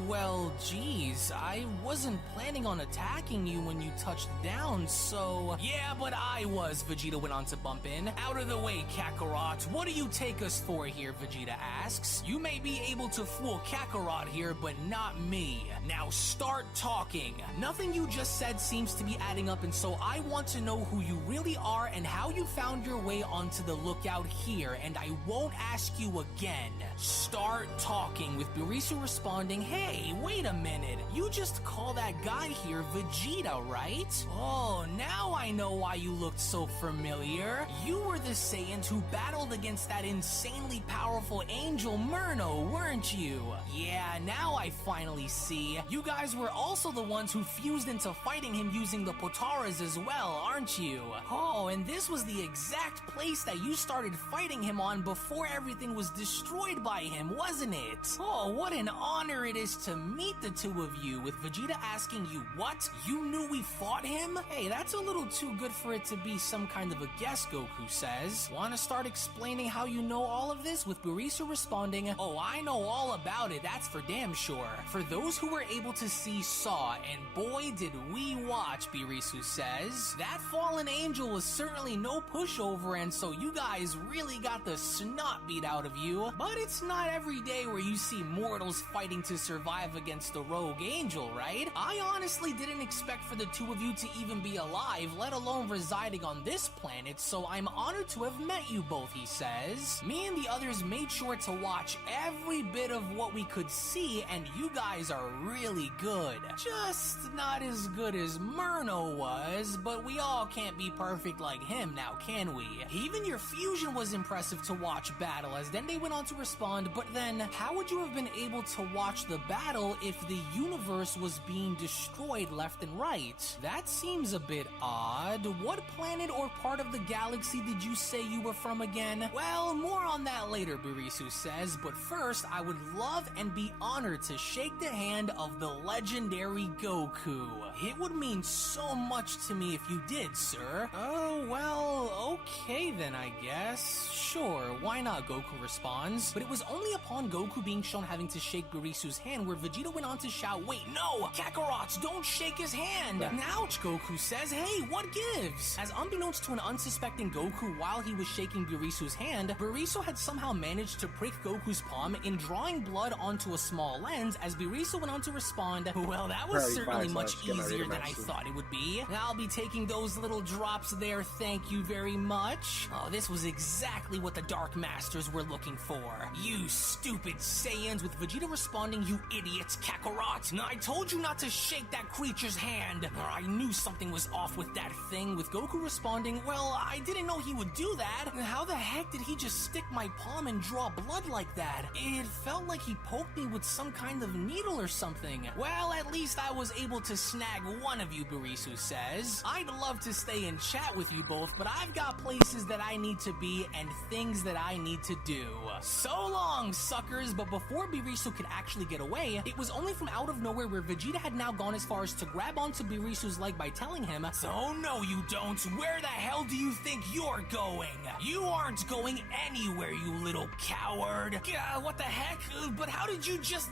well, geez, I wasn't planning on attacking you when you touched down, so..." "Yeah, but I was," Vegeta went on to bump in. "Out of the way, Kakarot. What do you take us for here?" Vegeta asks. "You may be able to fool Kakarot here, but not me. Now start talking. Nothing you just said seems to be adding up, and so I want to know who you really are and how you found your way onto the lookout here, and I won't ask you again. Start talking," with Burisu responding, "Hey, wait a minute. You just call that guy here Vegeta, right? Oh, now I know why you looked so familiar. You were the Saiyans who battled against that insanely powerful angel Murno, weren't you? Yeah, now I finally see. You guys were also the ones who fused into fighting him using the Potaras as well. well, aren't you? Oh, and this was the exact place that you started fighting him on before everything was destroyed by him, wasn't it? Oh, what an honor it is to meet the two of you, with Vegeta asking you, what? You knew we fought him? Hey, that's a little too good for it to be some kind of a guess, Goku says. Want to start explaining how you know all of this, with Barisu responding, oh, I know all about it, that's for damn sure. For those who were able to see saw, and boy did we watch, Barisu says. That fallen angel was certainly no pushover, and so you guys really got the snot beat out of you. But it's not every day where you see mortals fighting to survive against a rogue angel, right? I honestly didn't expect for the two of you to even be alive, let alone residing on this planet, so I'm honored to have met you both, he says. Me and the others made sure to watch every bit of what we could see, and you guys are really good. Just not as good as Murno was, but we all can't be perfect like him now, can we? Even your fusion was impressive to watch battle, as then they went on to respond, but then how would you have been able to watch the battle if the universe was being destroyed left and right? That seems a bit odd. What planet or part of the galaxy did you say you were from again? Well, more on that later, Barisu says, but first I would love and be honored to shake the hand of the legendary Goku. It would mean so much to me if you did, sir. Oh, well, okay then, I guess. Sure, why not, Goku responds. But it was only upon Goku being shown having to shake Barisu's hand where Vegeta went on to shout, wait, no! Kakarot, don't shake his hand! Ouch, Goku says, hey, what gives? As unbeknownst to an unsuspecting Goku while he was shaking Barisu's hand, Barisu had somehow managed to prick Goku's palm in drawing blood onto a small lens, as Barisu went on to respond, well, that was certainly much easier than I thought it would be. I'll be taking those little drops there, thank you very much. Oh, this was exactly what the Dark Masters were looking for. You stupid Saiyans, with Vegeta responding, you idiots, Kakarot. I told you not to shake that creature's hand. I knew something was off with that thing, with Goku responding, well, I didn't know he would do that. How the heck did he just stick my palm and draw blood like that? It felt like he poked me with some kind of needle or something. Well, at least I was able to snag one of you, Barisu says. I'd love to stay and chat with you both, but I've got places that I need to be and things that I need to do. So long, suckers. But before Barisu could actually get away, it was only from out of nowhere where Vegeta had now gone as far as to grab onto Barisu's leg by telling him, so no you don't. Where the hell do you think you're going? You aren't going anywhere, you little coward. What the heck? But how did you just...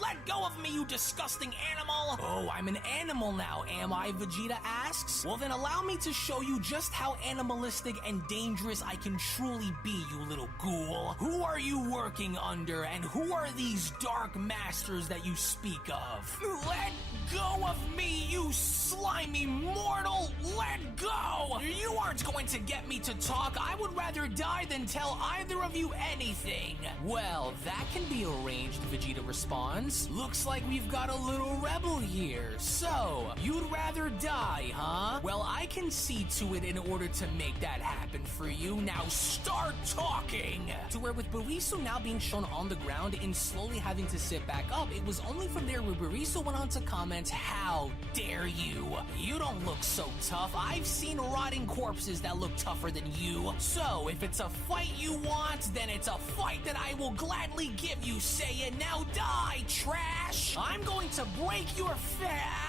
let go of me, you disgusting animal. Oh, I'm an animal now, am I? Vegeta asks. Well, then allow me to show you just how animalistic and dangerous I can truly be, you little ghoul. Who are you working under, and who are these Dark Masters that you speak of? Let go of me, you slimy mortal! Let go! You aren't going to get me to talk. I would rather die than tell either of you anything. Well, that can be arranged, Vegeta responds. Looks like we've got a little rebel here. So, you'd rather die, huh? Well, I can see to it in order to make that happen for you. Now start talking! To where with Barisu now being shown on the ground and slowly having to sit back up, it was only from there where Barisu went on to comment, how dare you? You don't look so tough. I've seen rotting corpses that look tougher than you. So, if it's a fight you want, then it's a fight that I will gladly give you, Saiyan. Now die, trash! I'm going to break your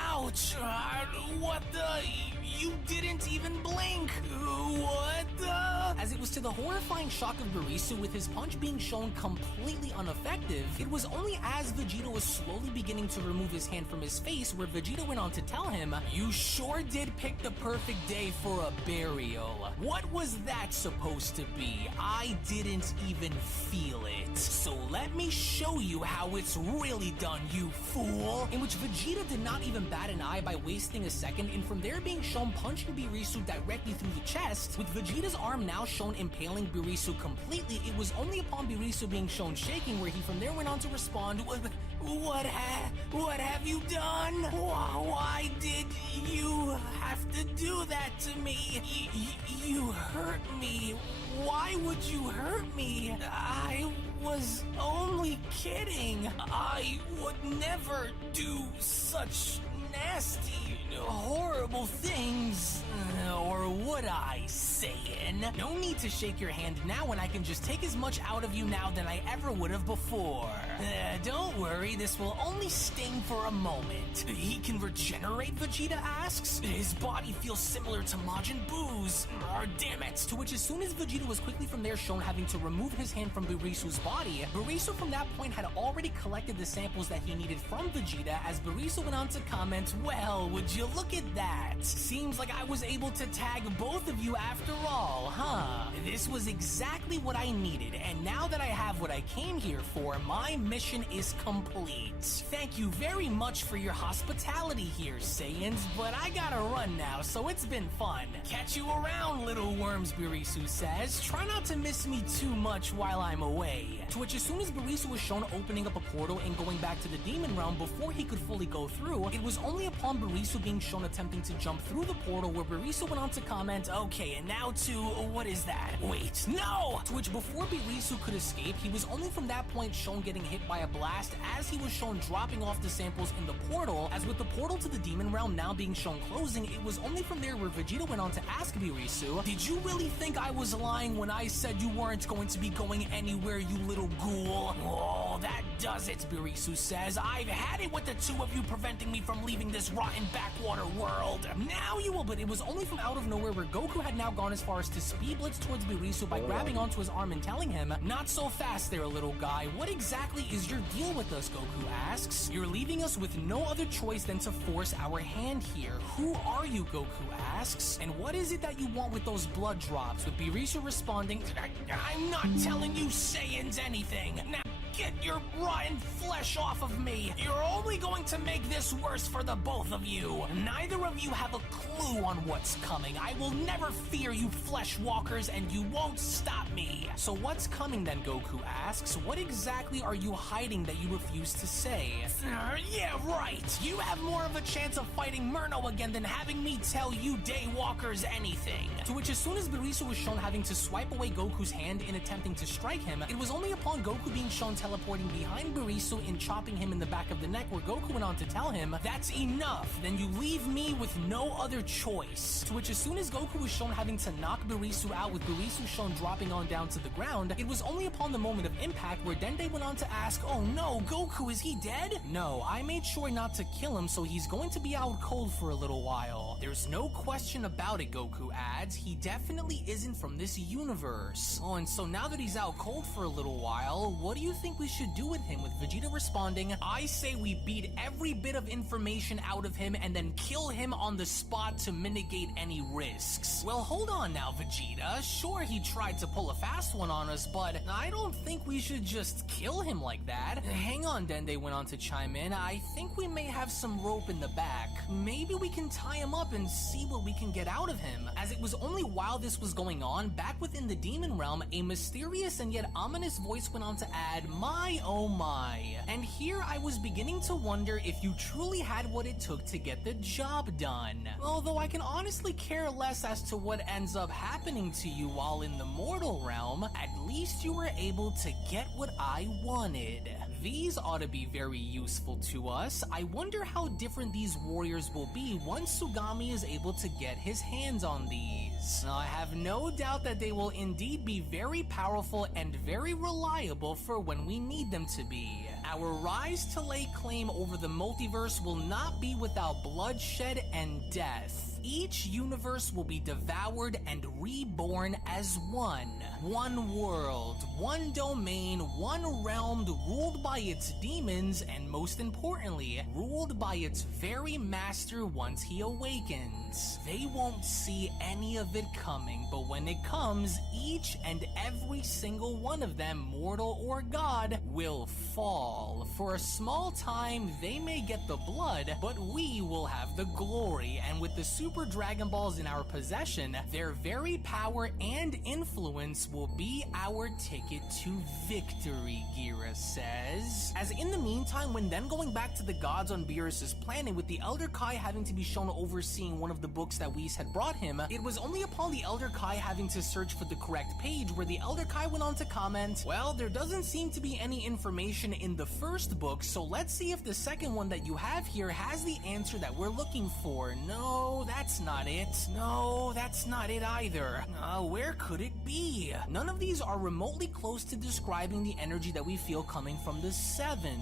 ouch! What the... You didn't even blink! What the... As it was to the horrifying shock of Barisu, with his punch being shown completely ineffective, it was only as Vegeta was slowly beginning to remove his hand from his face where Vegeta went on to tell him, you sure did pick the perfect day for a burial. What was that supposed to be? I didn't even feel it. So let me show you how it's really done, you fool! In which Vegeta did not even bat an eye by wasting a second, and from there being shown punching Barisu directly through the chest, with Vegeta's arm now shown impaling Barisu completely, it was only upon Barisu being shown shaking where he from there went on to respond, what have you done? Why did you have to do that to me? You hurt me. Why would you hurt me? I was only kidding. I would never do such nasty, horrible things. Or would I, Saiyan? No need to shake your hand now when I can just take as much out of you now than I ever would have before. Don't worry, this will only sting for a moment. He can regenerate, Vegeta asks? His body feels similar to Majin Buu's. Damn it! To which as soon as Vegeta was quickly from there shown having to remove his hand from Barisu's body, Barisu from that point had already collected the samples that he needed from Vegeta as Barisu went on to comment, well, would you look at that? Seems like I was able to tag both of you after all, huh? This was exactly what I needed, and now that I have what I came here for, my mission is complete. Thank you very much for your hospitality here, Saiyans, but I gotta run now, so it's been fun. Catch you around, little worms, Barisu says. Try not to miss me too much while I'm away. To which as soon as Barisu was shown opening up a portal and going back to the Demon Realm before he could fully go through, it was only upon Barisu being shown attempting to jump through the portal where Barisu went on to comment, okay, and now to, what is that? Wait, no! To which before Barisu could escape, he was only from that point shown getting hit by a blast as he was shown dropping off the samples in the portal, as with the portal to the Demon Realm now being shown closing, it was only from there where Vegeta went on to ask Barisu, did you really think I was lying when I said you weren't going to be going anywhere, you little ghoul? Oh, that does it, Barisu says. I've had it with the two of you preventing me from leaving this rotten backwater world. Now you will, but it was only from out of nowhere where Goku had now gone as far as to speed blitz towards Barisu by grabbing onto his arm and telling him, not so fast there, little guy. What exactly is your deal with us, Goku asks. You're leaving us with no other choice than to force our hand here. Who are you, Goku asks. And what is it that you want with those blood drops? With Barisu responding, I'm not telling you Saiyans anything. Now get your rotten flesh off of me. You're only going to make this worse for the both of you. Neither of you have a clue on what's coming. I will never fear you flesh walkers, and you won't stop me. So what's coming then, Goku asks. What exactly are you hiding that you refuse to say? Yeah, right. You have more of a chance of fighting Murno again than having me tell you Daywalkers anything. To which as soon as Barisu was shown having to swipe away Goku's hand in attempting to strike him, it was only upon Goku being shown teleporting behind Barisu and chopping him in the back of the neck where Goku went on to tell him, that's enough, then you leave me with no other choice. To which as soon as Goku was shown having to knock Barisu out with Barisu shown dropping on down to the ground, it was only upon the moment of impact where Dende went on to ask, oh no, Goku, is he dead? No, I made sure not to kill him, so he's going to be out cold for a little while. There's no question about it, Goku adds, he definitely isn't from this universe. Oh, and so now that he's out cold for a little while, what do you think we should do with him? With Vegeta responding, I say we beat every bit of information out of him and then kill him on the spot to mitigate any risks. Well, hold on now, Vegeta. Sure, he tried to pull a fast one on us, but I don't think we should just kill him like that. Hang on, Dende went on to chime in. I think we may have some rope in the back. Maybe we can tie him up and see what we can get out of him. As it was only while this was going on, back within the Demon Realm, a mysterious and yet ominous voice went on to add, my oh my. And here I was beginning to wonder if you truly had what it took to get the job done. Although I can honestly care less as to what ends up happening to you while in the mortal realm, at least you were able to get what I wanted. These ought to be very useful to us. I wonder how different these warriors will be once Sugami is able to get his hands on these. I have no doubt that they will indeed be very powerful and very reliable for when we need them to be. Our rise to lay claim over the multiverse will not be without bloodshed and death. Each universe will be devoured and reborn as one. One world, one domain, one realm ruled by its demons, and most importantly, ruled by its very master once he awakens. They won't see any of it coming, but when it comes, each and every single one of them, mortal or god, will fall. For a small time, they may get the blood, but we will have the glory, and with the super Super Dragon Balls in our possession, their very power and influence will be our ticket to victory, Gira says. As in the meantime, when then going back to the gods on Beerus' planet with the Elder Kai having to be shown overseeing one of the books that Whis had brought him, it was only upon the Elder Kai having to search for the correct page where the Elder Kai went on to comment, well, there doesn't seem to be any information in the first book, so let's see if the second one that you have here has the answer that we're looking for. No, that's not it. No, that's not it either. Where could it be? None of these are remotely close to describing the energy that we feel coming from the seventh.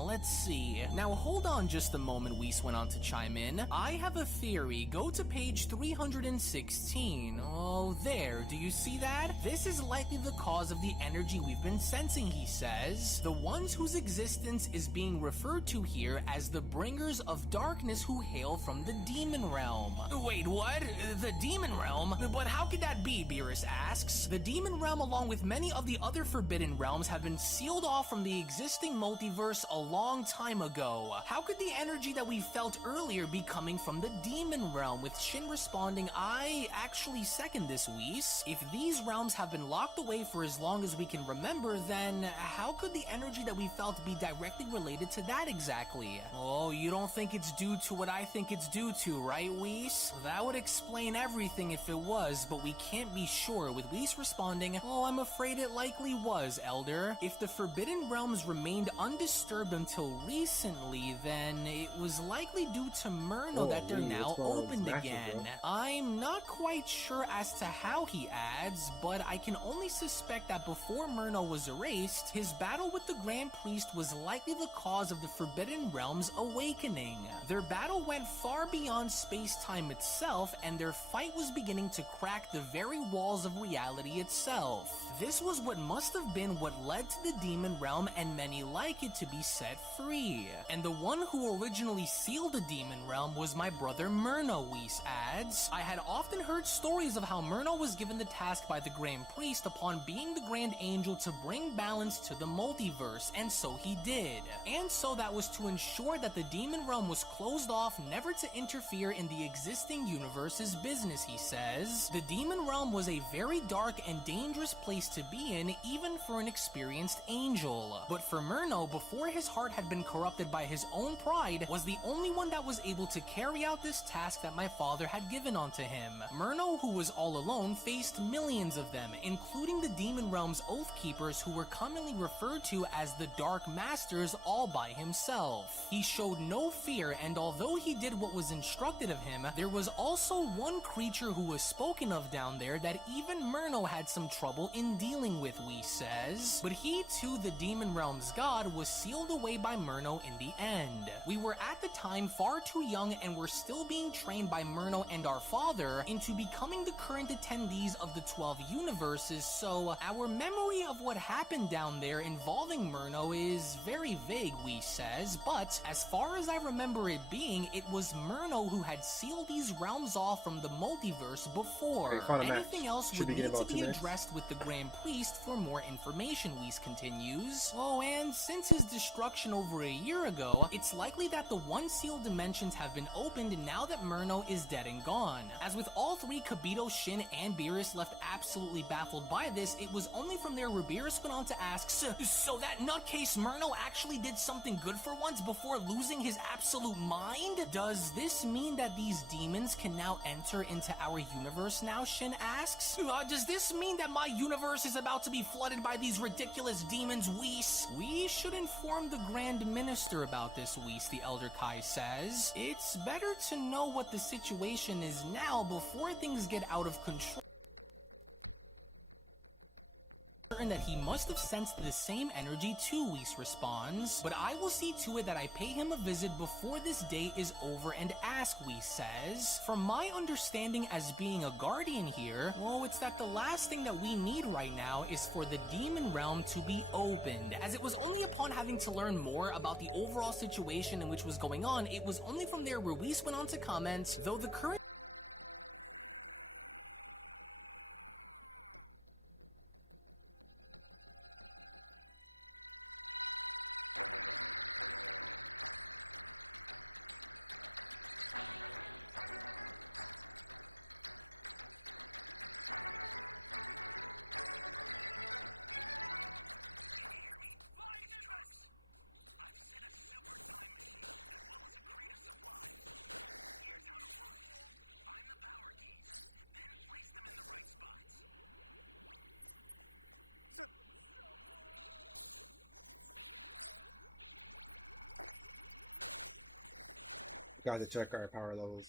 Let's see. Now hold on just a moment, Whis went on to chime in. I have a theory. Go to page 316. Oh, there. Do you see that? This is likely the cause of the energy we've been sensing, he says. The ones whose existence is being referred to here as the bringers of darkness who hail from the demon realm. Wait, what? The demon realm? But how could that be, Beerus asks. The demon realm, along with many of the other forbidden realms, have been sealed off from the existing multiverse a long time ago. How could the energy that we felt earlier be coming from the demon realm? With Shin responding, I actually second this, Whis. If these realms have been locked away for as long as we can remember, then how could the energy that we felt be directly related to that exactly? Oh, you don't think it's due to what I think it's due to, right, Whis? That would explain everything if it was, but we can't be sure, with Whis responding, oh, I'm afraid it likely was, Elder. If the Forbidden Realms remained undisturbed until recently, then it was likely due to Myrno that they're now opened again. I'm not quite sure as to how, he adds, but I can only suspect that before Myrno was erased, his battle with the Grand Priest was likely the cause of the Forbidden Realms awakening. Their battle went far beyond space-time itself, and their fight was beginning to crack the very walls of reality itself. This was what must have been what led to the Demon Realm and many like it to be set free. And the one who originally sealed the Demon Realm was my brother Myrno, Whis adds. I had often heard stories of how Myrno was given the task by the Grand Priest upon being the Grand Angel to bring balance to the multiverse, and so he did. And so that was to ensure that the Demon Realm was closed off, never to interfere in the existing universe's business, he says. The Demon Realm was a very dark and dangerous place to be in, even for an experienced angel. But for Myrno, before his heart had been corrupted by his own pride, was the only one that was able to carry out this task that my father had given onto him. Myrno, who was all alone, faced millions of them, including the Demon Realm's Oath Keepers, who were commonly referred to as the Dark Masters, all by himself. He showed no fear, and although he did what was instructed of him, there was also one creature who was spoken of down there that even Myrno had some trouble in dealing with, Whis says. But he too, the Demon Realm's god, was sealed away by Myrno in the end. We were at the time far too young and were still being trained by Myrno and our father into becoming the current attendees of the 12 universes, so our memory of what happened down there involving Myrno is very vague, Whis says, but as far as I remember it being, it was Myrno who had sealed these realms off from the multiverse before. Anything else would need to be addressed with the Grand Priest for more information, Whis continues. Oh, and since his destruction over a year ago, it's likely that the one sealed dimensions have been opened now that Myrno is dead and gone. As with all three, Kibito, Shin, and Beerus left absolutely baffled by this, it was only from there where Beerus went on to ask, so that nutcase Myrno actually did something good for once before losing his absolute mind? Does this mean that these demons can now enter into our universe now, Shin asks. Does this mean that my universe is about to be flooded by these ridiculous demons, Whis? We should inform the Grand Minister about this, Whis, the Elder Kai says. It's better to know what the situation is now before things get out of control. That he must have sensed the same energy too, Whis responds, but I will see to it that I pay him a visit before this day is over and ask, Whis says. From my understanding as being a guardian here, well, it's that the last thing that we need right now is for the Demon Realm to be opened, as it was only upon having to learn more about the overall situation in which was going on, it was only from there where Whis went on to comment, though the current Got to check our power levels.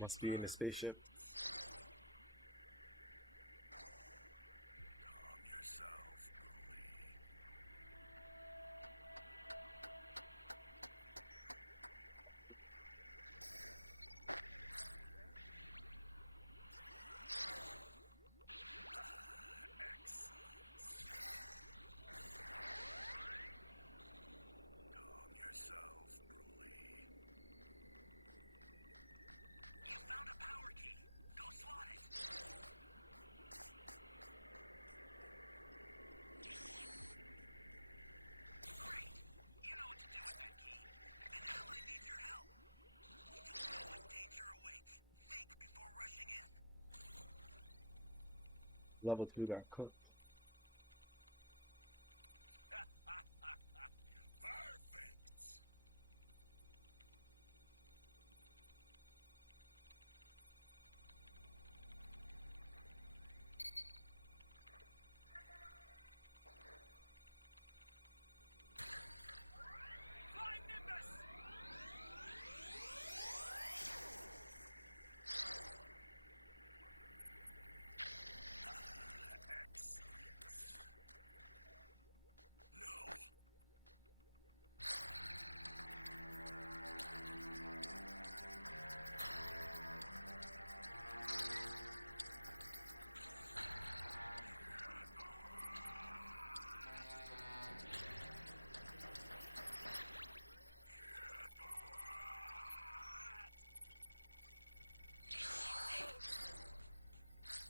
Must be in the spaceship. Level 2 got cooked.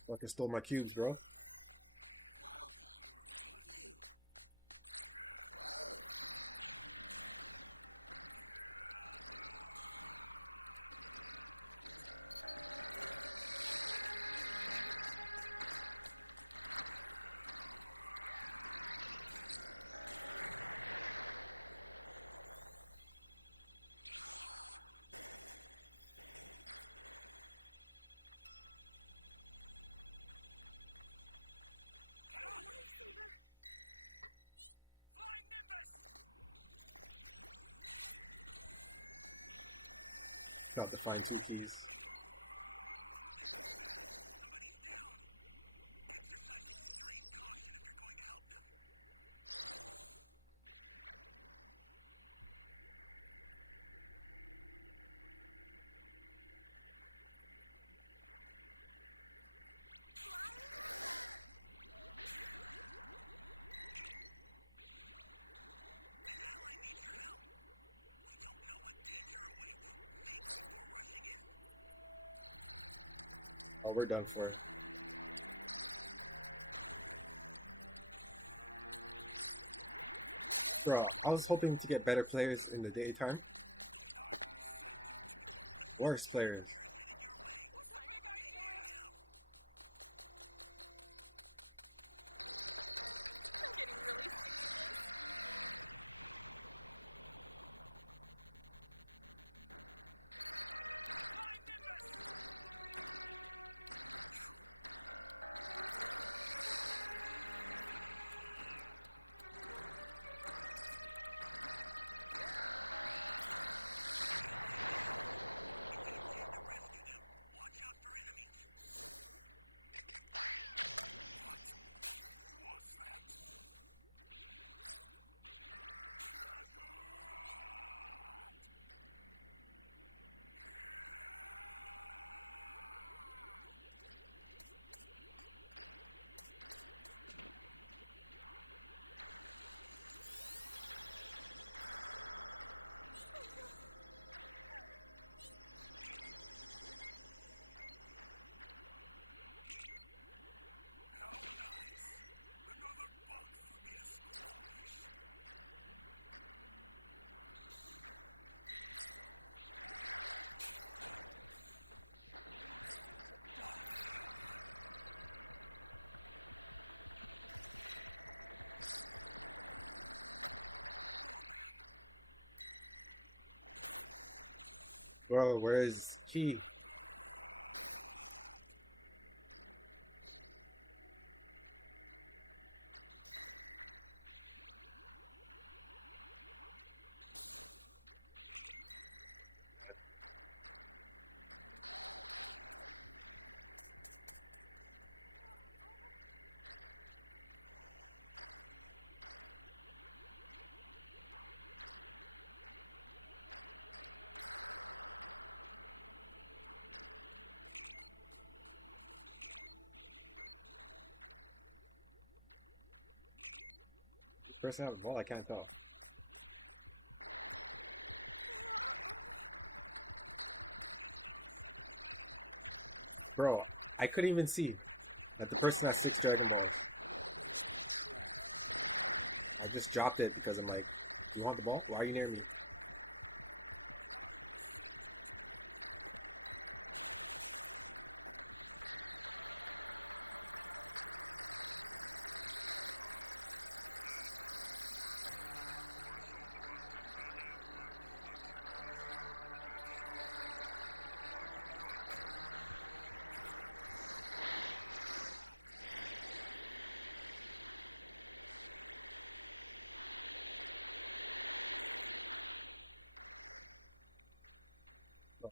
Fucking stole my cubes, bro. Got to find two keys. Oh, we're done for. Bro, I was hoping to get better players in the daytime. Worse players. I'm getting really sick of this. Bro, where's Key? Person has a ball, I can't tell. Bro, I couldn't even see that the person has 6 dead in there. I just dropped it because I'm like, you want the ball? Why are you near me?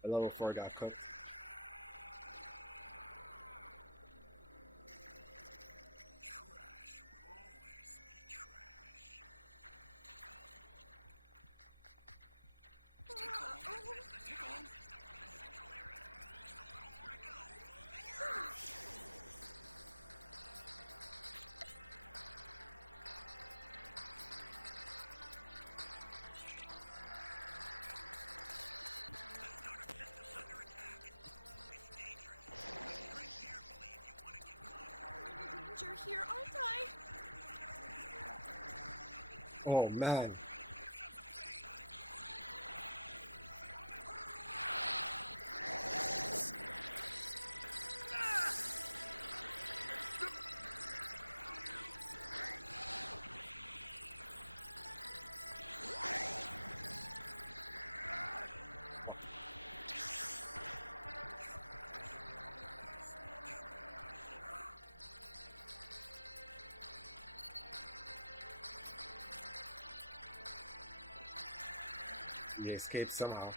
A level 4 got cooked. You're here, aren't I? Oh man. He escaped somehow.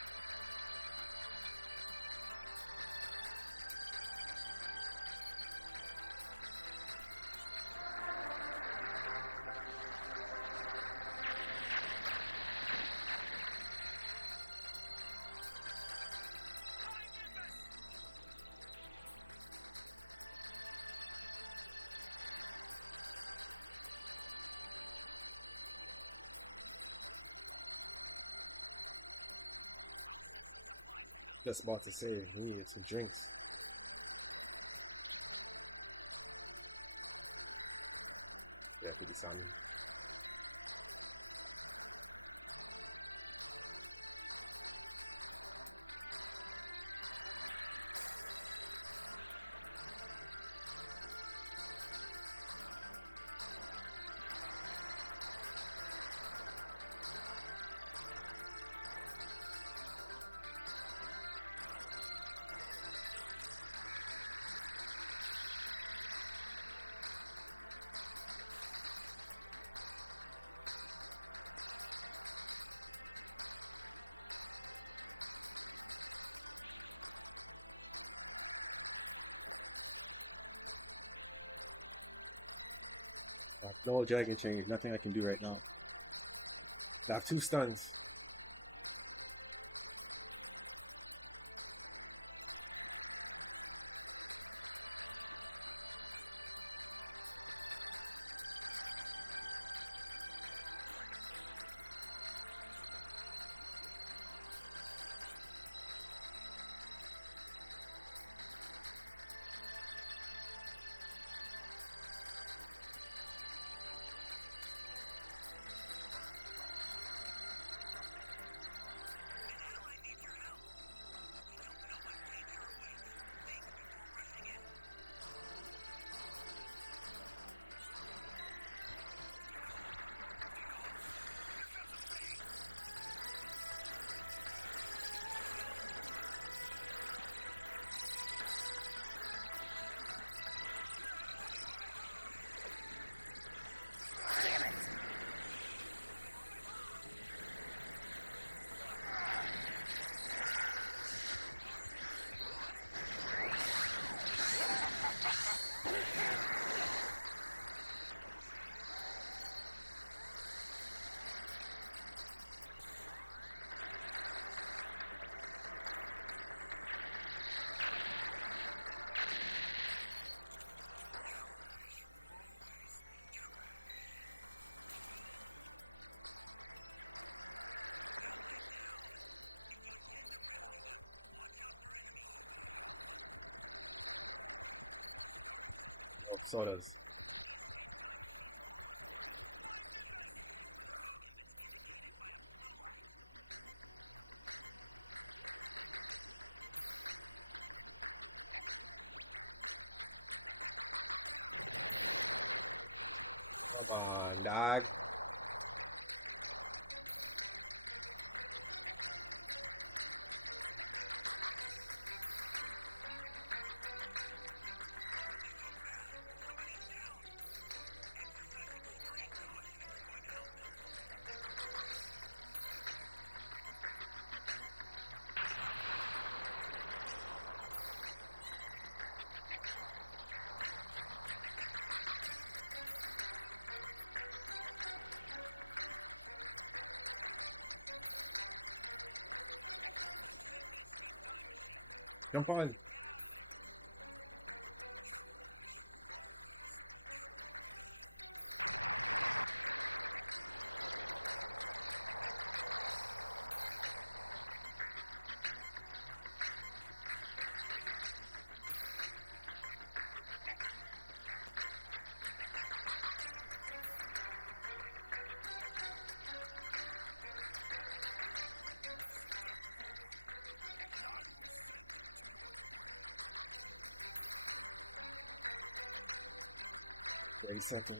Just about to say, we need some drinks. Yeah, pretty funny. No dragon chain, nothing I can do right now. Got 2 stuns. photos. Come on, dog. Jump on. Seconds.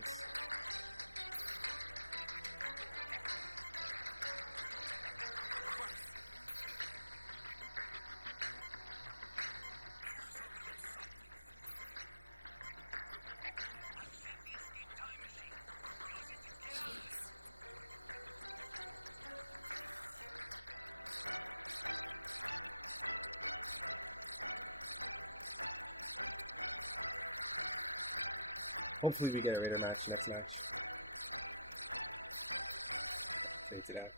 Hopefully we get a later match next match. Wait it out.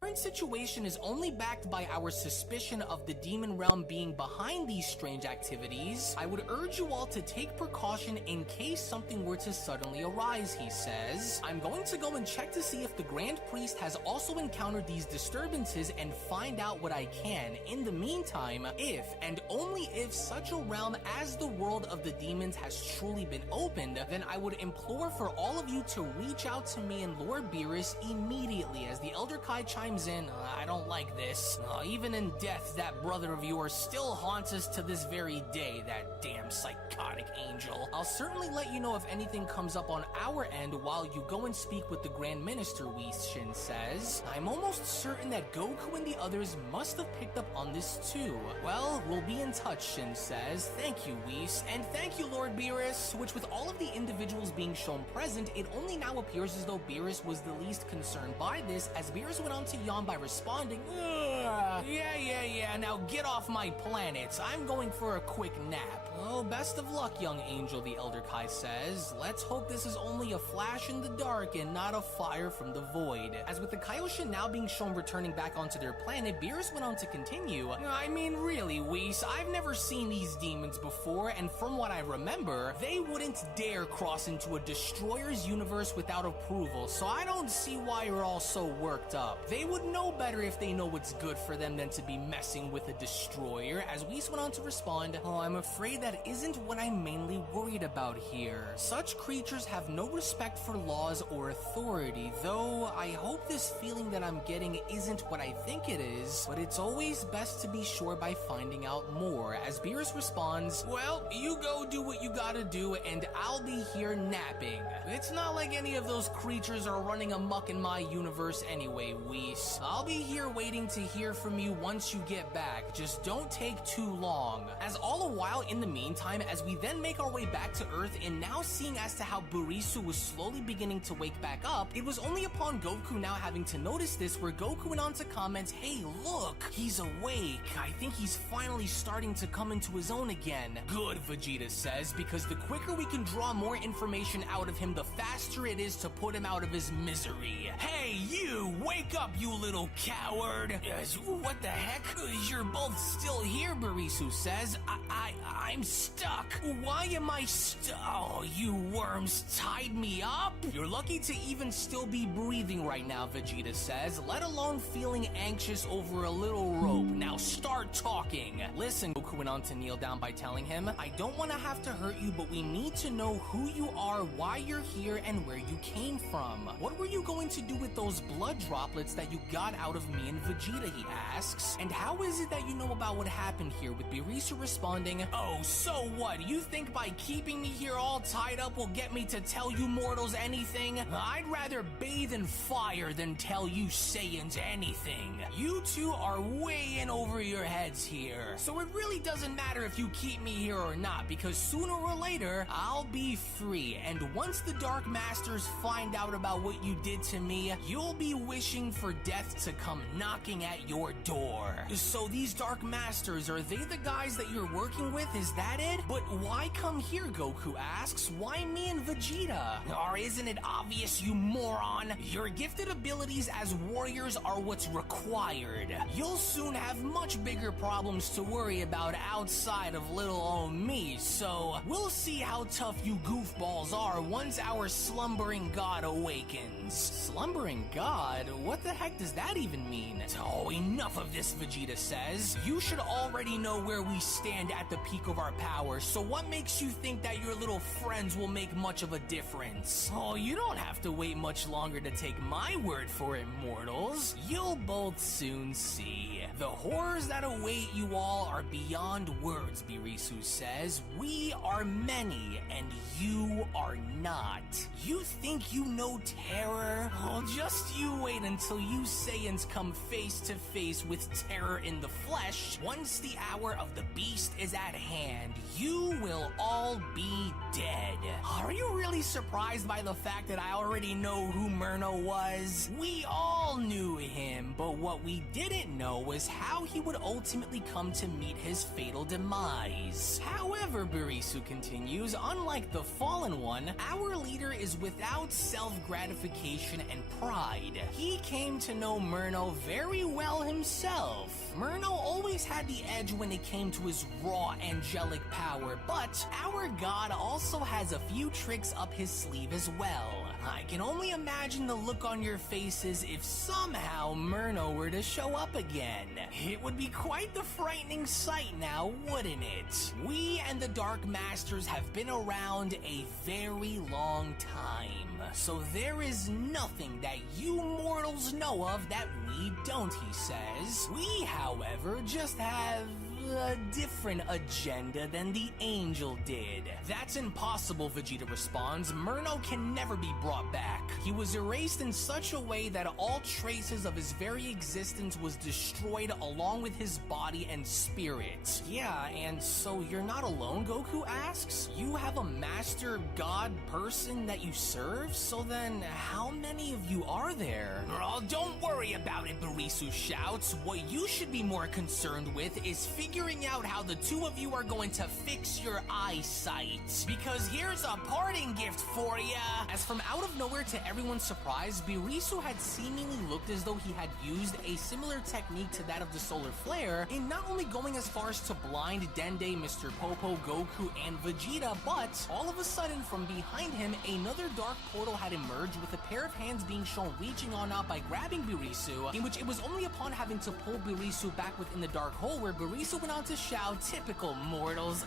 Current situation is only backed by our suspicion of the demon realm being behind these strange activities. I would urge you all to take precaution in case something were to suddenly arise, he says. I'm going to go and check to see if the Grand Priest has also encountered these disturbances and find out what I can. In the meantime, if and only if such a realm as the world of the demons has truly been opened, then I would implore for all of you to reach out to me and Lord Beerus immediately. As the Elder Kai chimes in, I don't like this. Even in death, that brother of yours still haunts us to this very day, that damn psychotic angel. I'll certainly let you know if anything comes up on our end while you go and speak with the Grand Minister, Whis, Shin says. I'm almost certain that Goku and the others must have picked up on this too. Well, we'll be in touch, Shin says. Thank you, Whis, and thank you, Lord Beerus, which with all of the individuals being shown present, it only now appears as though Beerus was the least concerned by this, as Beerus went on to yawn by responding, yeah, now get off my planet. I'm going for a quick nap. Oh, best of luck, young angel, the Elder Kai says. Let's hope this is only a flash in the dark and not a fire from the void. As with the Kaioshin now being shown returning back onto their planet, Beerus went on to continue. I mean, really, Whis, I've never seen these demons before, and from what I remember, they wouldn't dare cross into a destroyer's universe without approval, so I don't see why you're all so worked up. They would know better if they know what's good for them than to be messing with a destroyer. As Whis went on to respond, I'm afraid that isn't what I'm mainly worried about here. Such creatures have no respect for laws or authority, though I hope this feeling that I'm getting isn't what I think it is, but it's always best to be sure by finding out more. As Beerus responds, well, you go do what you gotta do, and I'll be here napping. It's not like any of those creatures are running amok in my universe anyway, Whis. I'll be here waiting to hear from you once you get back. Just don't take too long. As all the while, in the meantime, as we then make our way back to Earth and now seeing as to how Burisu was slowly beginning to wake back up, it was only upon Goku now having to notice this where Goku went on to comment, hey look, he's awake. I think he's finally starting to come into his own again. Good, Vegeta says, because the quicker we can draw more information out of him, the faster it is to put him out of his misery. Hey you, wake up you little coward. What the heck? You're both still here, Barisu says. I'm stuck. Why am I stuck? Oh, you worms tied me up? You're lucky to even still be breathing right now, Vegeta says, let alone feeling anxious over a little rope. Now start talking. Listen, Goku went on to kneel down by telling him, I don't want to have to hurt you, but we need to know who you are, why you're here, and where you came from. What were you going to do with those blood droplets that you got out of me and Vegeta, he asks. And how is it that you know about what happened here, with Birisu responding, oh, so what? You think by keeping me here all tied up will get me to tell you mortals anything? I'd rather bathe in fire than tell you Saiyans anything. You two are way in over your heads here. So it really doesn't matter if you keep me here or not, because sooner or later, I'll be free. And once the Dark Masters find out about what you did to me, you'll be wishing for death to come knocking at your door. So these Dark Masters, are they the guys that you're working with? Is that it? But why come here, Goku asks. Why me and Vegeta? Or isn't it obvious, you moron? Your gifted abilities as warriors are what's required. You'll soon have much bigger problems to worry about outside of little old me, so we'll see how tough you goofballs are once our slumbering god awakens. Slumbering god? What the heck does that even mean? Oh, enough of this, Vegeta says. You should already know where we stand at the peak of our power, so what makes you think that your little friends will make much of a difference? Oh, you don't have to wait much longer to take my word for it, mortals. You'll both soon see. The horrors that await you all are beyond words, Birisu says. We are many, and you are not. You think you know terror? Oh, just you wait until you Saiyans come face to face with terror in the flesh. Once the hour of the beast is at hand, you will all be dead. Are you really surprised by the fact that I already know who Murno was? We all knew him, but what we didn't know was how he would ultimately come to meet his fatal demise. However, Birisu continues, unlike the Fallen One, our leader is without self-gratification and pride. He came to know Murno very well himself. Murno always had the edge when it came to his raw angelic power, but our god also has a few tricks up his sleeve as well. I can only imagine the look on your faces if somehow Murno were to show up again. It would be quite the frightening sight now, wouldn't it? We and the Dark Masters have been around a very long time, so there is nothing that you mortals know of that we don't, he says. We, however, just have a different agenda than the Angel did. That's impossible, Vegeta responds. Murno can never be brought back. He was erased in such a way that all traces of his very existence was destroyed along with his body and spirit. Yeah, and so you're not alone, Goku asks? You have a master god person that you serve? So then, how many of you are there? Oh, don't worry about it, Birisu shouts. What you should be more concerned with is figuring out how the two of you are going to fix your eyesight. Because here's a parting gift for ya. As from out of nowhere to everyone's surprise, Birisu had seemingly looked as though he had used a similar technique to that of the solar flare in not only going as far as to blind Dende, Mr. Popo, Goku, and Vegeta, but all of a sudden from behind him, another dark portal had emerged with a pair of hands being shown reaching on out by grabbing Birisu, in which it was only upon having to pull Birisu back within the dark hole where Birisu went on to shout, typical mortals,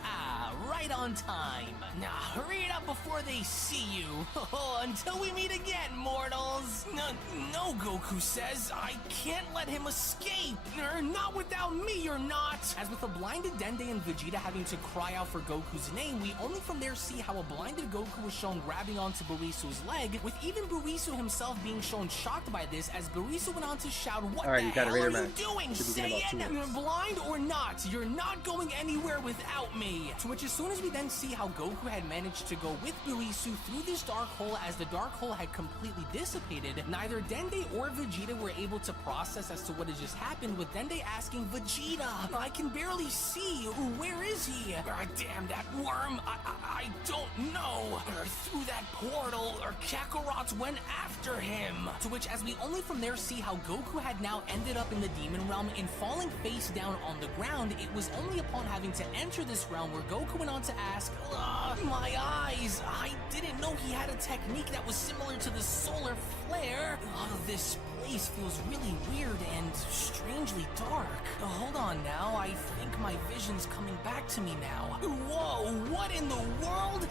right on time. Now hurry it up before they see you. Until we meet again, mortals. No, Goku says, I can't let him escape. Not without me, you're not. As with a blinded Dende and Vegeta having to cry out for Goku's name, we only from there see how a blinded Goku was shown grabbing onto Birisu's leg, with even Birisu himself being shown shocked by this as Birisu went on to shout, what the hell are you doing, Saiyan? Blind or not, you're not going anywhere without me. To which as soon soon as we then see how Goku had managed to go with Burisu through this dark hole as the dark hole had completely dissipated, neither Dende or Vegeta were able to process as to what had just happened, with Dende asking Vegeta, I can barely see, where is he? Damn that worm, I don't know. Through that portal, Kakarot went after him. To which, as we only from there see how Goku had now ended up in the demon realm and falling face down on the ground, it was only upon having to enter this realm where Goku went on to ask, my eyes, I didn't know he had a technique that was similar to the solar flare. This place feels really weird and strangely dark. Hold on now, I think my vision's coming back to me now. Whoa, what in the world?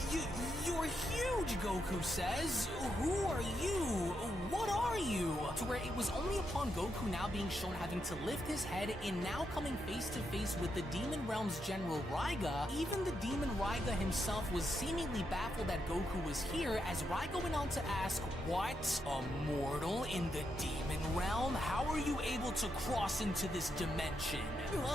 You're huge, Goku says. Who are you? What are you? To where it was only upon Goku now being shown having to lift his head and now coming face to face with the Demon Realm's General Raiga, even the Demon Raiga himself was seemingly baffled that Goku was here, as Raiga went on to ask, what? A mortal in the Demon Realm? How are you able to cross into this dimension?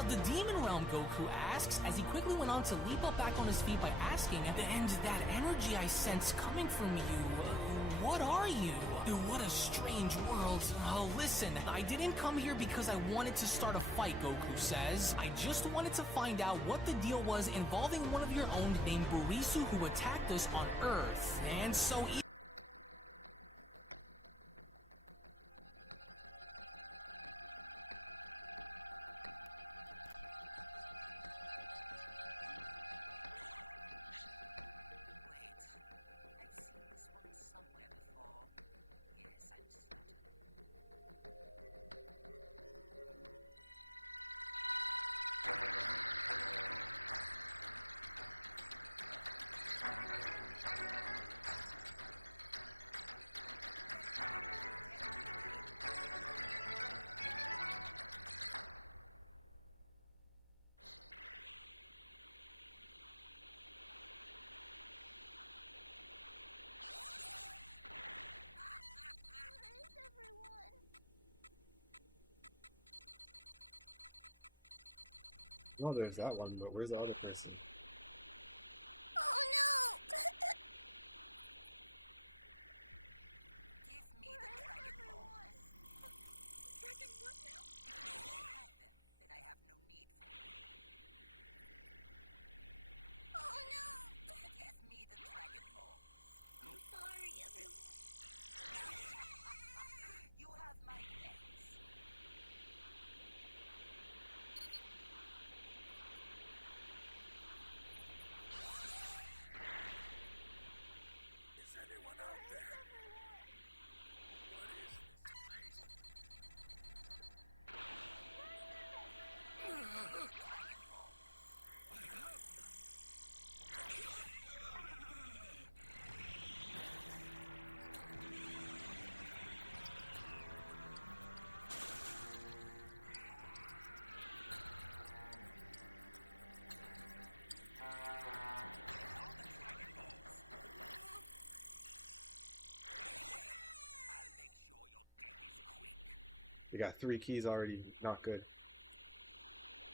The Demon Realm, Goku asks, as he quickly went on to leap up back on his feet by asking, and that energy I sense coming from you, what are you? What a strange world. Oh, listen, I didn't come here because I wanted to start a fight, Goku says. I just wanted to find out what the deal was involving one of your own named Burisu who attacked us on Earth. And so... No, there's that one, but where's the other person? Oh no! Give me the Dragon Balls. Dragon what now? Have them, then I have no need for them. Oh no! Give me the Dragon Balls. I'm sorry, everyone. You have my thanks. Is anyone out there? What is this place? I'll make sure your death is quick. We got 3 keys already, not good.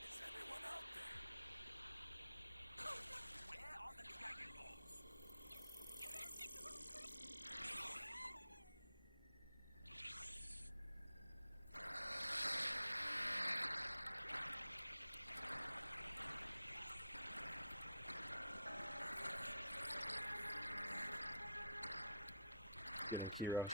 Is anyone out there? Where are the Dragon Balls? Getting Kira.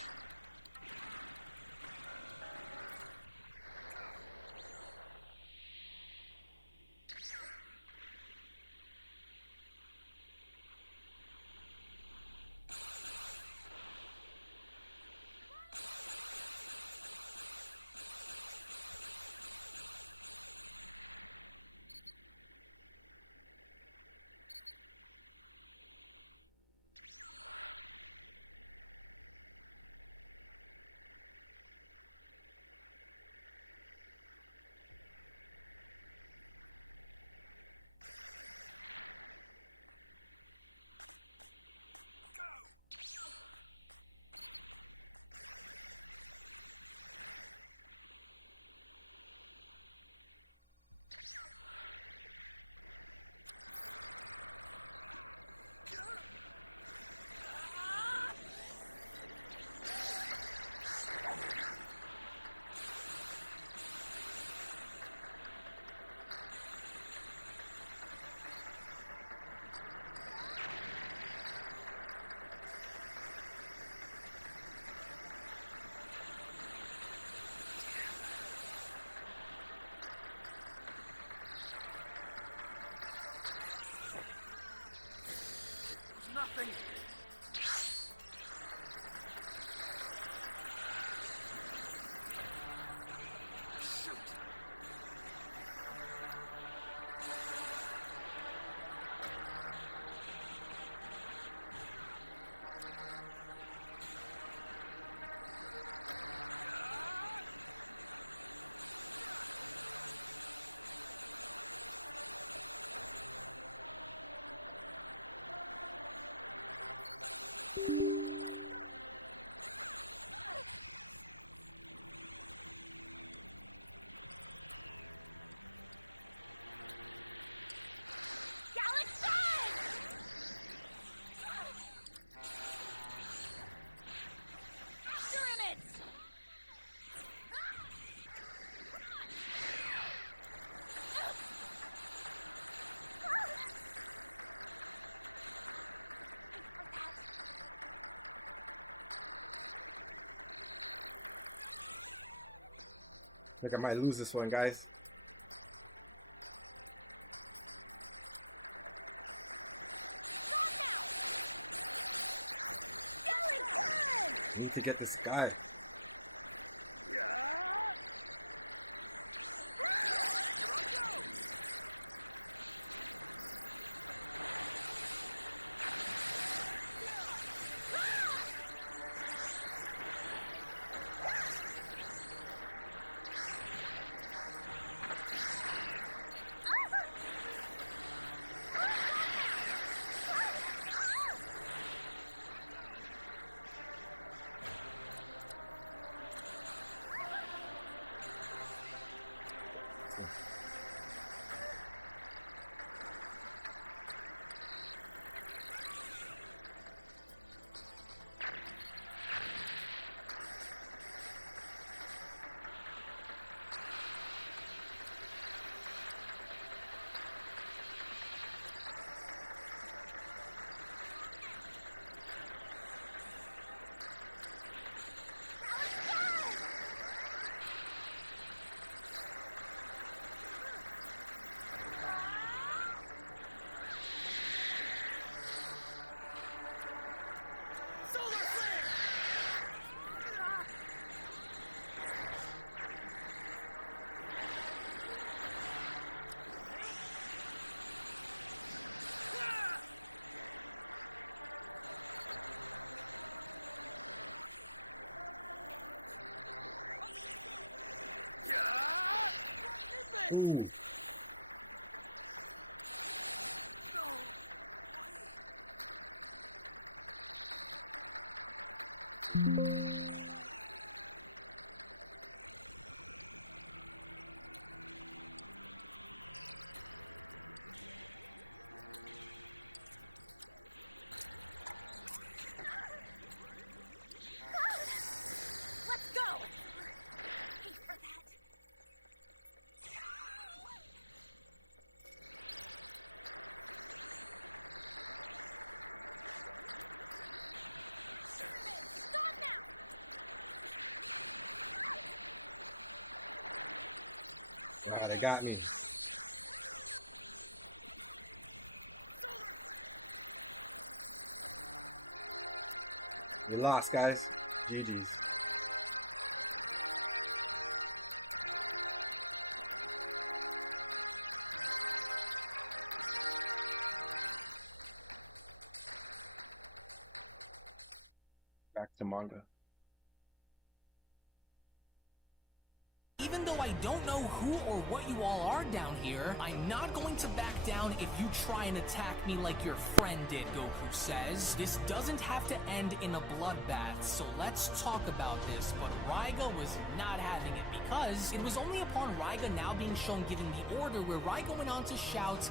something. Shoot. I think I might lose this one, guys. I need to get this guy. Ooh. Let's go! Pay for that. Stop now! Oh, they got me. We lost, guys. GG's. Back to manga. Even though I don't know who or what you all are down here, I'm not going to back down if you try and attack me like your friend did, Goku says. This doesn't have to end in a bloodbath, so let's talk about this. But Raiga was not having it because it was only upon Raiga now being shown giving the order where Raiga went on to shout,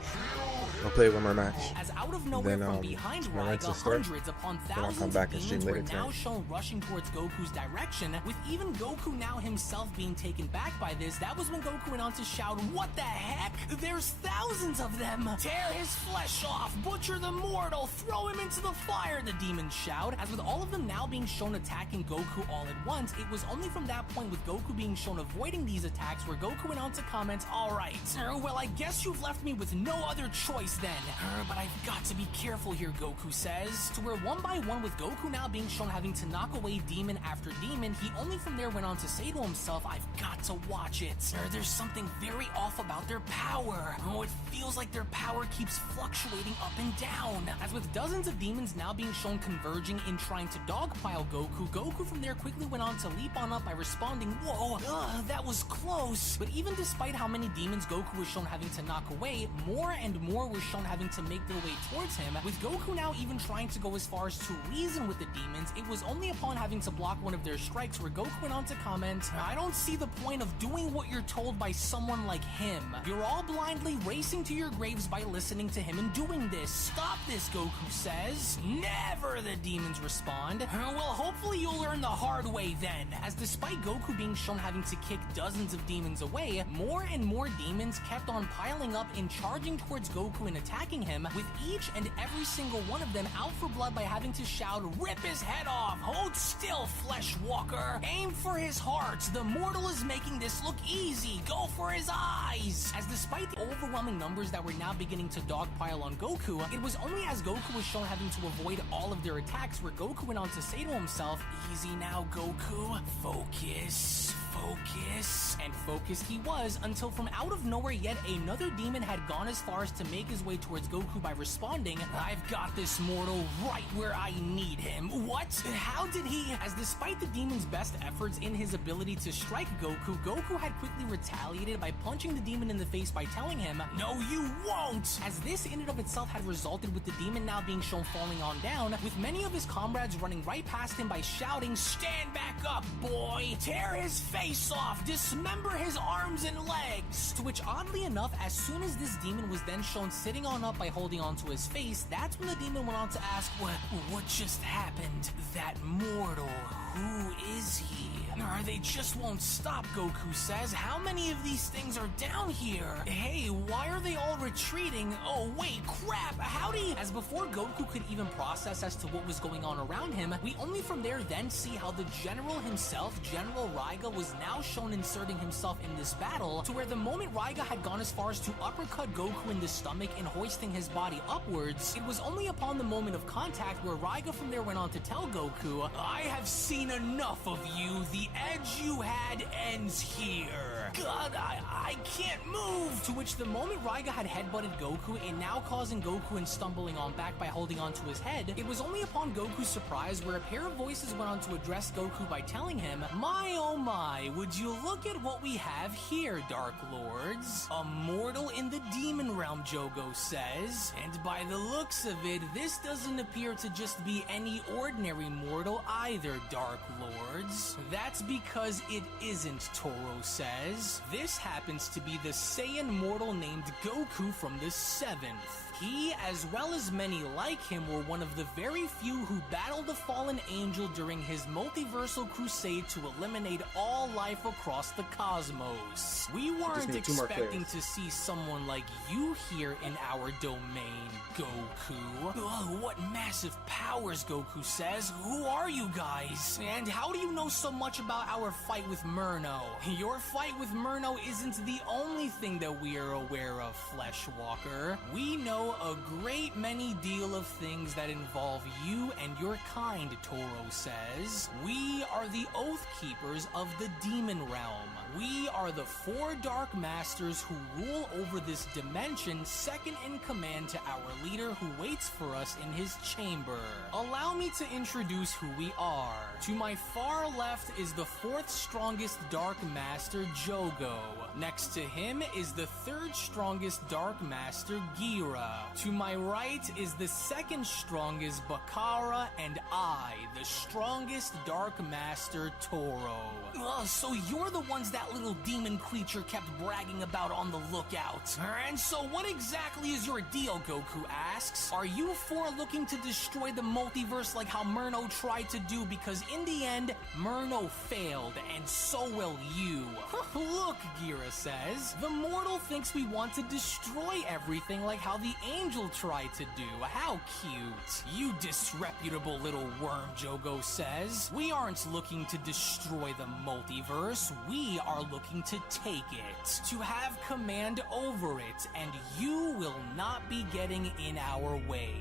I'll play one more match. as out of nowhere Then, from behind my ranks Raiga, will start. hundreds upon Then I'll come thousands back of and stream demons were later now tonight. shown rushing towards Goku's direction, with even Goku now himself being taken back by this. That was when Goku went on to shout, what the heck? There's thousands of them! Tear his flesh off! Butcher the mortal! Throw him into the fire! The demons shout. As with all of them now being shown attacking Goku all at once, it was only from that point with Goku being shown avoiding these attacks where Goku went on to comment, alright, well I guess you've left me with no other choice then. But I've got Got to be careful here, Goku says. To where one by one, with Goku now being shown having to knock away demon after demon, he only from there went on to say to himself, I've got to watch it. There's something very off about their power. Oh, it feels like their power keeps fluctuating up and down. As with dozens of demons now being shown converging in trying to dogpile Goku, Goku from there quickly went on to leap on up by responding, whoa, that was close. But even despite how many demons Goku was shown having to knock away, more and more were shown having to make their way towards him. With Goku now even trying to go as far as to reason with the demons, it was only upon having to block one of their strikes where Goku went on to comment, I don't see the point of doing what you're told by someone like him. You're all blindly racing to your graves by listening to him and doing this. Stop this, Goku says. Never, the demons respond. Well, hopefully you'll learn the hard way then, as despite Goku being shown having to kick dozens of demons away, more and more demons kept on piling up and charging towards Goku and attacking him, with each and every single one of them out for blood by having to shout, rip his head off, hold still, Flesh Walker, aim for his heart, the mortal is making this look easy, go for his eyes. As despite the overwhelming numbers that were now beginning to dogpile on Goku, it was only as Goku was shown having to avoid all of their attacks where Goku went on to say to himself, easy now, Goku, focus, focus. And focused he was, until from out of nowhere yet another demon had gone as far as to make his way towards Goku by responding, I've got this mortal right where I need him. What? How did he? As despite the demon's best efforts in his ability to strike Goku, Goku had quickly retaliated by punching the demon in the face by telling him, no you won't! As this in and of itself had resulted with the demon now being shown falling on down, with many of his comrades running right past him by shouting, stand back up, boy! Tear his face off! Dismember his arms and legs! To which, oddly enough, as soon as this demon was then shown sitting on up by holding onto his face, that's when the demon went on to ask, what just happened? That mortal, who is he? They just won't stop, Goku says. How many of these things are down here? Hey, why are they all retreating? Oh, wait, crap, howdy! As before Goku could even process as to what was going on around him, we only from there then see how the general himself, General Raiga, was now shown inserting himself in this battle, to where the moment Raiga had gone as far as to uppercut Goku in the stomach and hoisting his body upwards, it was only upon the moment of contact where Raiga from there went on to tell Goku, I have seen enough of you, the edge you had ends here. God, I can't move! To which the moment Raiga had headbutted Goku and now causing Goku and stumbling on back by holding onto his head, it was only upon Goku's surprise where a pair of voices went on to address Goku by telling him, my oh my, would you look at what we have here, Dark Lords? A mortal in the demon realm, Jogo says. And by the looks of it, this doesn't appear to just be any ordinary mortal either, Dark Lords. That's because it isn't, Toro says. This happens to be the Saiyan mortal named Goku from the 7th. He, as well as many like him, were one of the very few who battled the fallen angel during his multiversal crusade to eliminate all life across the cosmos. We weren't expecting to see someone like you here in our domain, Goku. Oh, what massive powers, Goku says. Who are you guys? And how do you know so much about our fight with Murno? Your fight with Murno isn't the only thing that we are aware of, Flesh Walker. We know a great many deal of things that involve you and your kind, Toro says. We are the Oath Keepers of the Demon Realm. We are the 4 Dark Masters who rule over this dimension, second in command to our leader who waits for us in his chamber. Allow me to introduce who we are. To my far left is the 4th strongest Dark Master, Jogo. Next to him is the 3rd strongest Dark Master, Gira. To my right is the 2nd strongest, Bakara, and I, the strongest Dark Master, Toro. So you're the ones that little demon creature kept bragging about on the lookout. And so what exactly is your deal, Goku asks? Are you 4 looking to destroy the multiverse like how Murno tried to do? Because in the end, Murno failed, and so will you. Look, Gira Bakara says. The mortal thinks we want to destroy everything like how the angel tried to do. How cute. You disreputable little worm, Jogo says. We aren't looking to destroy the multiverse. We are looking to take it, to have command over it, and you will not be getting in our way.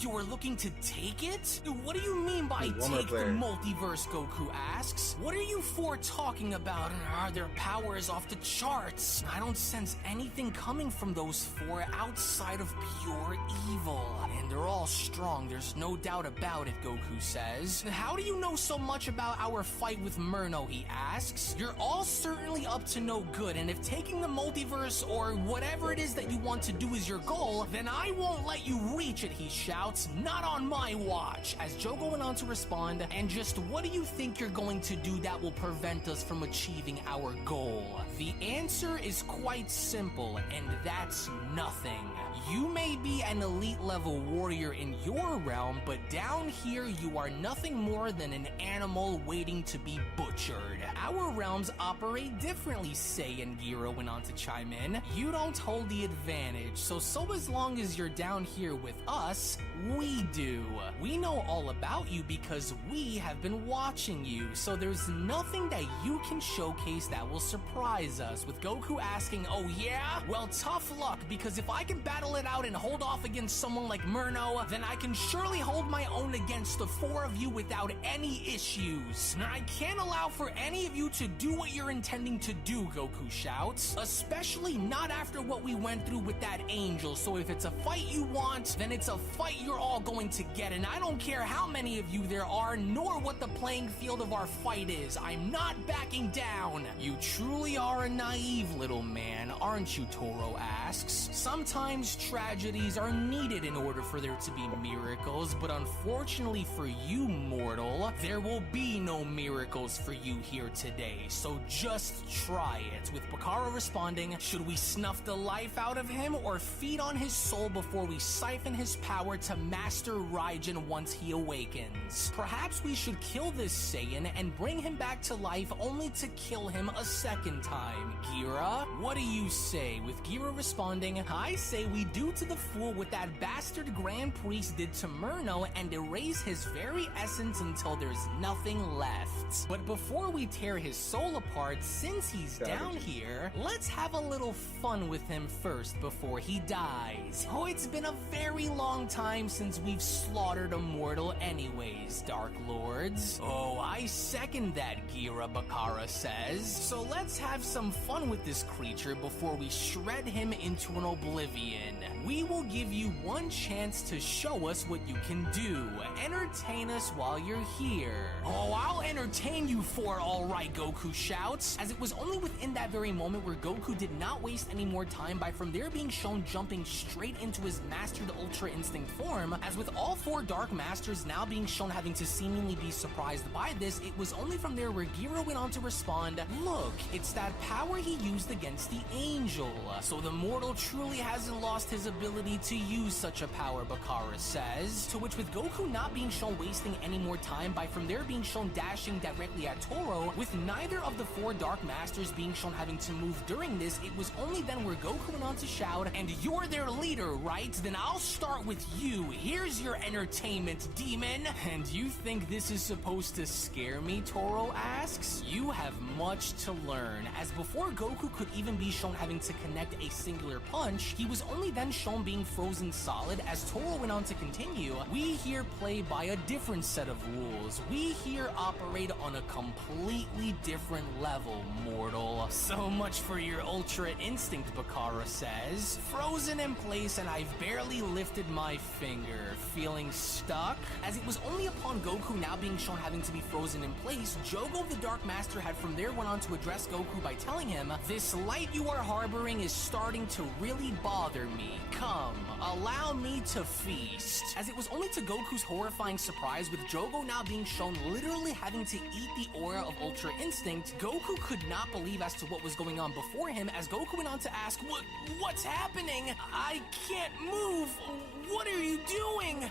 You're looking to take it? What do you mean by One more take the player. multiverse, Goku asks. What are you four talking about? Are their powers off the charts? I don't sense anything coming from those four outside of pure evil. And they're all strong, there's no doubt about it, Goku says. How do you know so much about our fight with Murno, he asks. You're all certainly up to no good, and if taking the multiverse or whatever it is that you want to do is your goal, then I won't let you reach it, he shouts. Not on my watch. As Jogo went on to respond, and just what do you think you're going to do that will prevent us from achieving our goal? The answer is quite simple, and that's nothing. You may be an elite level warrior in your realm, but down here you are nothing more than an animal waiting to be butchered. Our realms operate differently, Saiyan Gira went on to chime in. You don't hold the advantage, so as long as you're down here with us, we do. We know all about you because we have been watching you, so there's nothing that you can showcase that will surprise us. With Goku asking, oh yeah? Well, tough luck, because if I can battle it out and hold off against someone like Murno, then I can surely hold my own against the four of you without any issues. I can't allow for any of you to do what you're intending to do, Goku shouts. Especially not after what we went through with that angel, so if it's a fight you want, then it's a fight you're all going to get, and I don't care how many of you there are, nor what the playing field of our fight is. I'm not backing down. You truly are a naive little man, aren't you, Toro asks. Sometimes tragedies are needed in order for there to be miracles, but unfortunately for you, mortal, there will be no miracles for you here today, so just try it. With Bakara responding, should we snuff the life out of him or feed on his soul before we siphon his power to master Raijin once he awakens? Perhaps we should kill this Saiyan and bring him back to life only to kill him a second time. Gira, what do you say? With Gira responding, I say we do to the fool what that bastard Grand Priest did to Murno and erase his very essence until there's nothing left. But before we tear his soul apart, since he's down here, let's have a little fun with him first before he dies. Oh, it's been a very long time since we've slaughtered a mortal anyways, Dark Lords. Oh, I second that, Gira, Bakara says. So let's have some fun with this creature before we shred him into an oblivion. We will give you one chance to show us what you can do. Entertain us while you're here. Oh, I'll entertain you for all right, Goku shouts. As it was only within that very moment where Goku did not waste any more time by from there being shown jumping straight into his mastered Ultra Instinct form. As with all four Dark Masters now being shown having to seemingly be surprised by this, it was only from there where Gira went on to respond, look, it's that power he used against the angel. So the mortal truly hasn't lost his ability to use such a power, Bakara says. To which with Goku not being shown wasting any more time by from there being shown dashing directly at Toro, with neither of the four Dark Masters being shown having to move during this, it was only then where Goku went on to shout, and you're their leader, right? Then I'll start with you. Here's your entertainment, demon. And you think this is supposed to scare me, Toro asks? You have much to learn, as before Goku could even be shown having to connect a singular punch, he was only then shown being frozen solid. As Toro went on to continue, we here play by a different set of rules. We here operate on a completely different level, mortal. So much for your Ultra Instinct, Bakara says. Frozen in place, and I've barely lifted my finger. Feeling stuck? As it was only upon Goku now being shown having to be frozen in place, Jogo the Dark Master had from there went on to address Goku by telling him, this light you are harboring is starting to really bother me. Come, allow me to feast. As it was only to Goku's horrifying surprise, with Jogo now being shown literally having to eat the aura of Ultra Instinct, Goku could not believe as to what was going on before him, as Goku went on to ask, what's happening? I can't move. What are you doing?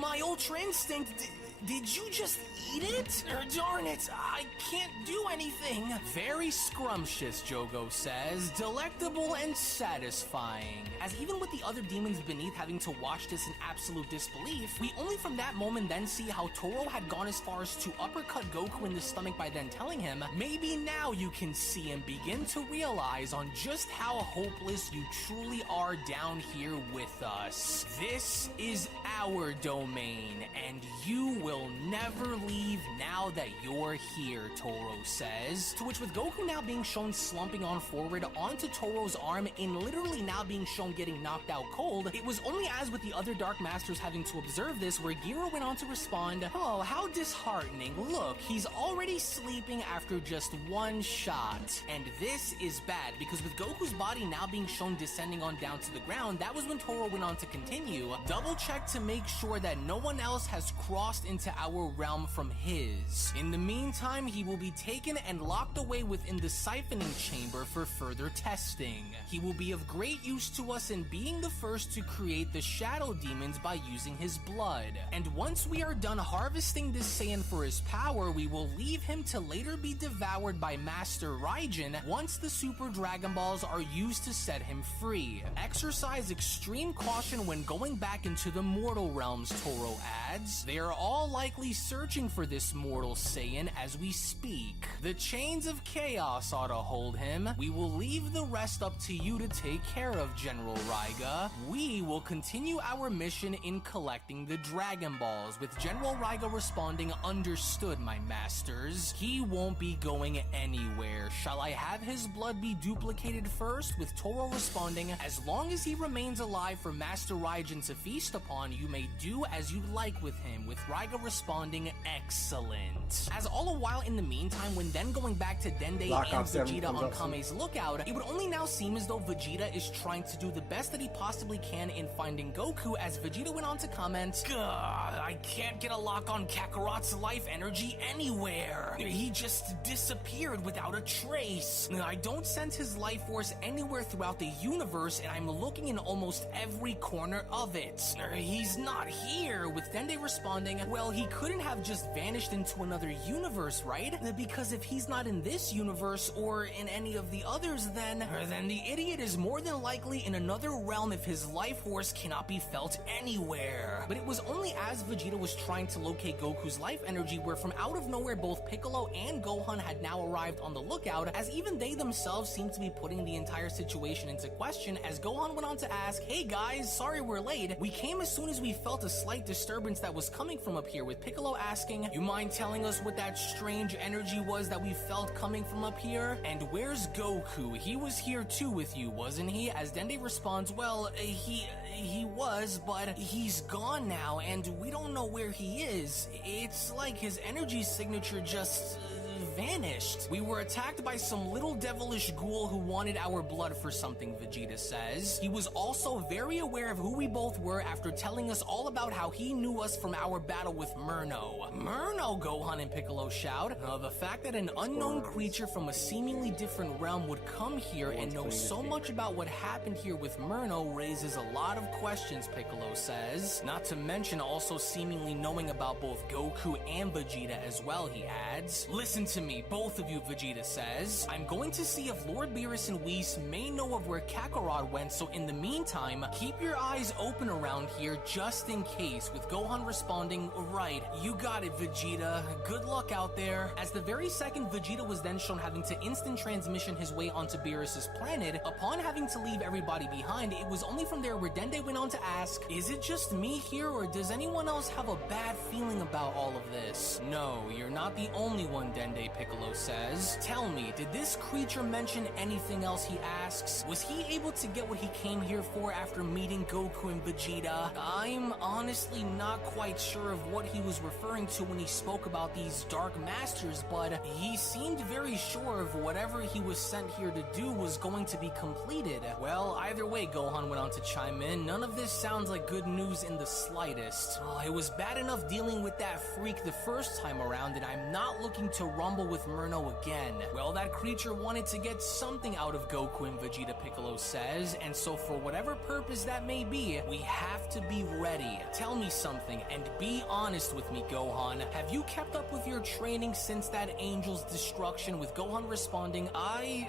My Ultra Instinct, Did you just eat it? Darn it, I can't do anything. Very scrumptious, Jogo says. Delectable and satisfying. As even with the other demons beneath having to watch this in absolute disbelief, we only from that moment then see how Toro had gone as far as to uppercut Goku in the stomach by then telling him, maybe now you can see and begin to realize on just how hopeless you truly are down here with us. This is our domain, and you will never leave now that you're here, Toro says. To which with Goku now being shown slumping on forward onto Toro's arm and literally now being shown getting knocked out cold, it was only as with the other Dark Masters having to observe this where Gero went on to respond, oh, how disheartening. Look, he's already sleeping after just one shot. And this is bad because with Goku's body now being shown descending on down to the ground, that was when Toro went on to continue, double check to make sure that no one else has crossed into our realm from his. In the meantime, he will be taken and locked away within the siphoning chamber for further testing. He will be of great use to us in being the first to create the shadow demons by using his blood. And once we are done harvesting this Saiyan for his power, we will leave him to later be devoured by Master Raijin once the Super Dragon Balls are used to set him free. Exercise extreme caution when going back into the mortal realms, Toro adds. They are all likely searching for this mortal Saiyan as we speak. The chains of chaos ought to hold him. We will leave the rest up to you to take care of, General Raiga. We will continue our mission in collecting the Dragon Balls, with General Raiga responding, understood, my masters. He won't be going anywhere. Shall I have his blood be duplicated first? With Toro responding, as long as he remains alive for Master Raijin to feast upon, you may do as you like with him, with Raiga responding, excellent. As all the while in the meantime, when then going back to Dende Lockout and 7 Vegeta comes on up soon. Kame's lookout, it would only now seem as though Vegeta is trying to do the best that he possibly can in finding Goku, as Vegeta went on to comment, God, I can't get a lock on Kakarot's life energy anywhere. He just disappeared without a trace. I don't sense his life force anywhere throughout the universe, and I'm looking in almost every corner of it. He's not here, with Dende responding, well, he couldn't have just vanished into another universe, right? Because if he's not in this universe or in any of the others, then the idiot is more than likely in another realm if his life force cannot be felt anywhere. But it was only as Vegeta was trying to locate Goku's life energy where from out of nowhere both Piccolo and Gohan had now arrived on the lookout, as even they themselves seemed to be putting the entire situation into question, as Gohan went on to ask, hey guys, sorry we're late. We came as soon as we felt a slight disturbance that was coming from up here, with Piccolo asking, you mind telling us what that strange energy was that we felt coming from up here? And where's Goku? He was here too with you, wasn't he? As Dende responds, well, he was, but he's gone now, and we don't know where he is. It's like his energy signature just vanished. We were attacked by some little devilish ghoul who wanted our blood for something, Vegeta says. He was also very aware of who we both were after telling us all about how he knew us from our battle with Murno. Murno, Gohan and Piccolo shout. The fact that an unknown creature from a seemingly different realm would come here and know so much about what happened here with Murno raises a lot of questions, Piccolo says. Not to mention also seemingly knowing about both Goku and Vegeta as well, he adds. Listen to me, both of you, Vegeta says. I'm going to see if Lord Beerus and Whis may know of where Kakarot went, so in the meantime, keep your eyes open around here just in case, with Gohan responding, right, you got it, Vegeta. Good luck out there. As the very second Vegeta was then shown having to instant transmission his way onto Beerus's planet, upon having to leave everybody behind, it was only from there where Dende went on to ask, is it just me here, or does anyone else have a bad feeling about all of this? No, you're not the only one, Dende, Piccolo says. Tell me, did this creature mention anything else, he asks? Was he able to get what he came here for after meeting Goku and Vegeta? I'm honestly not quite sure of what he was referring to when he spoke about these Dark Masters, but he seemed very sure of whatever he was sent here to do was going to be completed. Well, either way, Gohan went on to chime in, none of this sounds like good news in the slightest. It was bad enough dealing with that freak the first time around, and I'm not looking to rumble trouble with Murno again. Well, that creature wanted to get something out of Goku and Vegeta, Piccolo says, and so for whatever purpose that may be, we have to be ready. Tell me something, and be honest with me, Gohan. Have you kept up with your training since that angel's destruction? With Gohan responding, I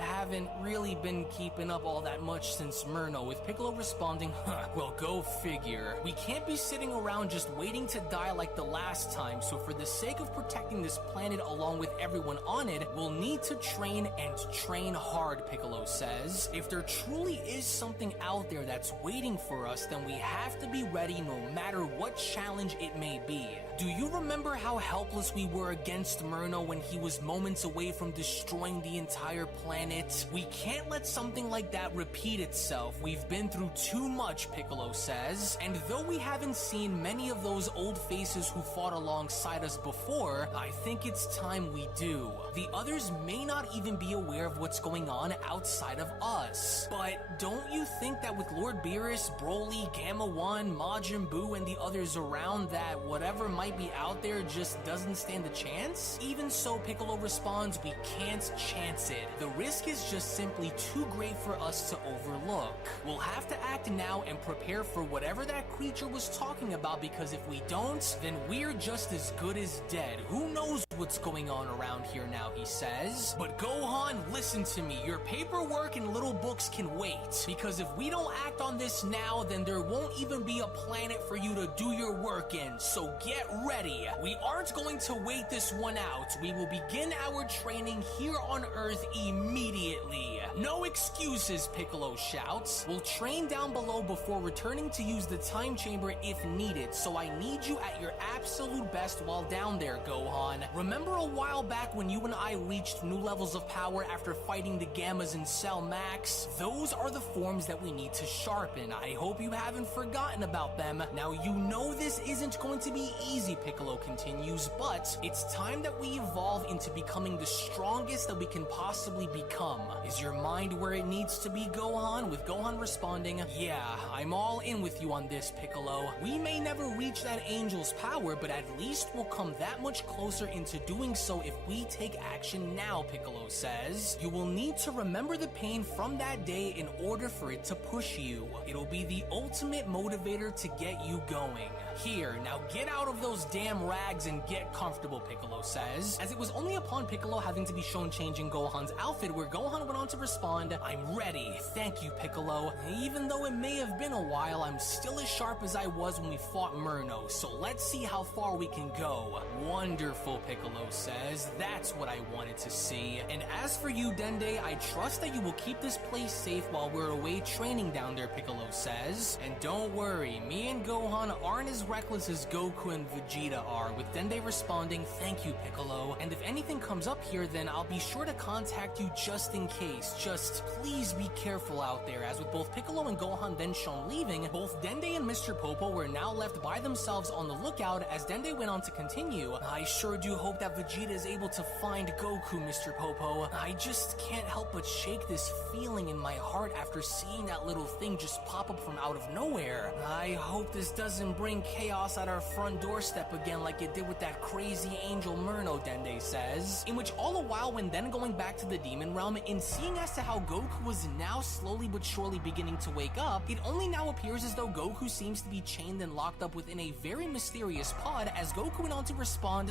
haven't really been keeping up all that much since Murno. With Piccolo responding, well, go figure. We can't be sitting around just waiting to die like the last time, so for the sake of protecting this planet along with everyone on it, we'll need to train and train hard, Piccolo says. If there truly is something out there that's waiting for us, then we have to be ready no matter what challenge it may be. Do you remember how helpless we were against Murno when he was moments away from destroying the entire planet? We can't let something like that repeat itself. We've been through too much, Piccolo says. And though we haven't seen many of those old faces who fought alongside us before, I think it's time we do. The others may not even be aware of what's going on outside of us. But don't you think that with Lord Beerus, Broly, Gamma 1, Majin Buu, and the others around, that whatever might be out there just doesn't stand a chance? Even so, Piccolo responds, we can't chance it. The risk is just simply too great for us to overlook. We'll have to act now and prepare for whatever that creature was talking about, because if we don't, then we're just as good as dead. Who knows what's going on around here now, he says. But Gohan, listen to me. Your paperwork and little books can wait, because if we don't act on this now, then there won't even be a planet for you to do your work in. So get ready. We aren't going to wait this one out. We will begin our training here on Earth immediately. No excuses, Piccolo shouts. We'll train down below before returning to use the time chamber if needed, so I need you at your absolute best while down there, Gohan. Remember a while back when you and I reached new levels of power after fighting the Gammas in Cell Max? Those are the forms that we need to sharpen. I hope you haven't forgotten about them. Now, you know this isn't going to be easy, Piccolo continues, but it's time that we evolve into becoming the strongest that we can possibly become. Is your mind where it needs to be, Gohan? With Gohan responding, yeah, I'm all in with you on this, Piccolo. We may never reach that angel's power, but at least we'll come that much closer into doing so if we take action now, Piccolo says. You will need to remember the pain from that day in order for it to push you. It'll be the ultimate motivator to get you going. Here, now get out of those damn rags and get comfortable, Piccolo says. As it was only upon Piccolo having to be shown changing Gohan's outfit where Gohan went on to respond, I'm ready. Thank you, Piccolo. Even though it may have been a while, I'm still as sharp as I was when we fought Murno, so let's see how far we can go. Wonderful, Piccolo says. That's what I wanted to see. And as for you, Dende, I trust that you will keep this place safe while we're away training down there, Piccolo says. And don't worry, me and Gohan aren't as reckless as Goku and Vegeta are, with Dende responding, thank you, Piccolo. And if anything comes up here, then I'll be sure to contact you just in case. Just please be careful out there. As with both Piccolo and Gohan then shown leaving, both Dende and Mr. Popo were now left by themselves on the lookout. As Dende went on to continue, I sure do hope that Vegeta is able to find Goku, Mr. Popo. I just can't help but shake this feeling in my heart after seeing that little thing just pop up from out of nowhere. I hope this doesn't bring chaos at our front doorstep again like it did with that crazy angel Murno, Dende says. In which all the while, when then going back to the demon realm, in seeing as to how Goku was now slowly but surely beginning to wake up, it only now appears as though Goku seems to be chained and locked up within a very mysterious pod. As Goku went on to respond,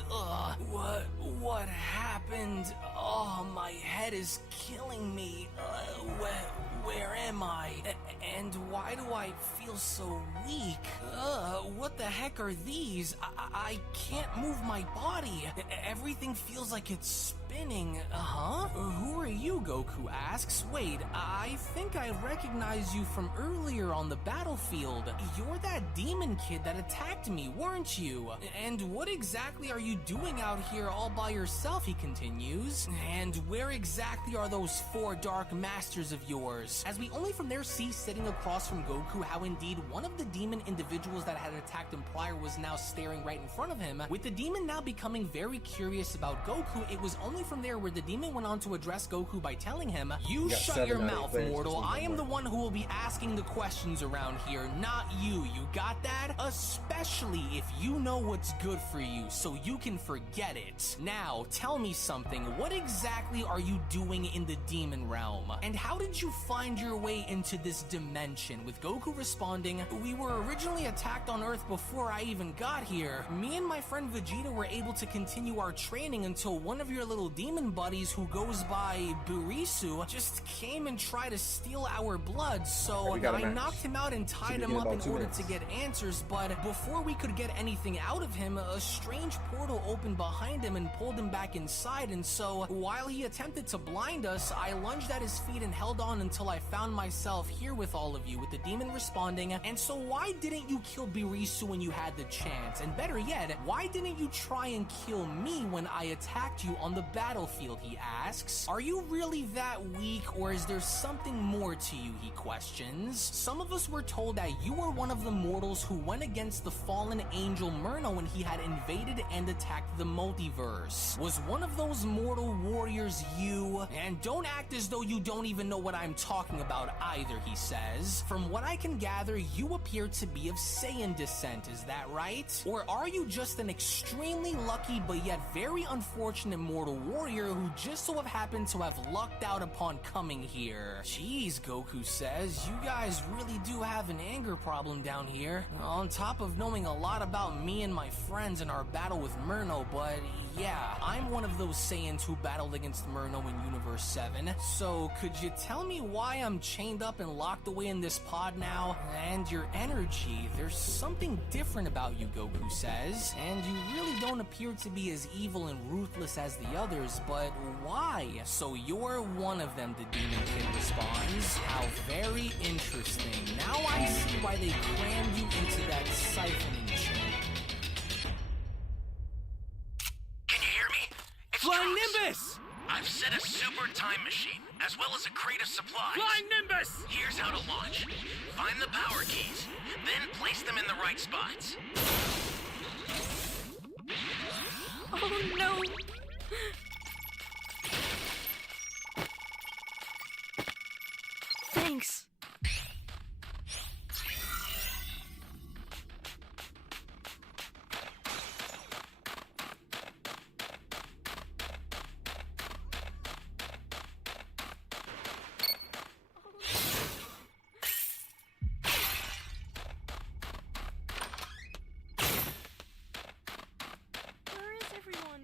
what happened? Oh, my head is killing me. Where am I? And why do I feel so weak? What the heck are these? I can't move my body. Everything feels like it's spinning. Who are you? Goku asks. Wait, I think I recognize you from earlier on the battlefield. You're that demon kid that attacked me, weren't you? And what exactly are you doing out here all by yourself? He continues. And where exactly are those 4 dark masters of yours? As we only from there see sitting across from Goku how indeed one of the demon individuals that had attacked him prior was now staring right in front of him. With the demon now becoming very curious about Goku, it was only from there where the demon went on to address Goku by telling him, you shut your mouth, mortal. I am the one who will be asking the questions around here, not you. You got that? that? Especially if you know what's good for you, so you can forget it. Now, tell me something. What exactly are you doing in the demon realm? And how did you find your way into this dimension? With Goku responding, we were originally attacked on Earth before I even got here. Me and my friend Vegeta were able to continue our training until one of your little demon buddies who goes by Burisu just came and tried to steal our blood, so We got a I match. knocked him out and tied begin him up about in 2 order minutes. to get answers, but before we could get anything out of him, a strange portal opened behind him and pulled him back inside, and so while he attempted to blind us, I lunged at his feet and held on until I found myself here with all of you, with the demon responding. And so why didn't you kill Birisu when you had the chance? And better yet, why didn't you try and kill me when I attacked you on the battlefield, he asks. Are you really that weak, or is there something more to you, he questions. Some of us were told that you were one of the mortals who went against the fallen angel Murno when he had invaded and attacked the multiverse. Was one of those mortal warriors you? And don't act as though you don't even know what I'm talking about either, he says. From what I can gather, you appear to be of Saiyan descent, is that right? Or are you just an extremely lucky but yet very unfortunate mortal warrior who just so have happened to have lucked out upon coming here? Jeez, Goku says, you guys really do have an anger problem down here. On top of knowing a lot about me and my friends in our battle with Murno, but yeah, I'm one of those Saiyans who battled against Murno in Universe 7. So could you tell me why I'm chained up and locked away in this pod now? And your energy, there's something different about you, Goku says. And you really don't appear to be as evil and ruthless as the others, but why? So you're one of them, the Demon Kid responds. How very interesting. Now I see why they crammed you into that siphoning chamber. Can you hear me? It's Flying Trunks. Nimbus! I've set a super time machine, as well as a crate of supplies. Flying Nimbus! Here's how to launch. Find the power keys, then place them in the right spots. Oh no! Thanks. Where is everyone?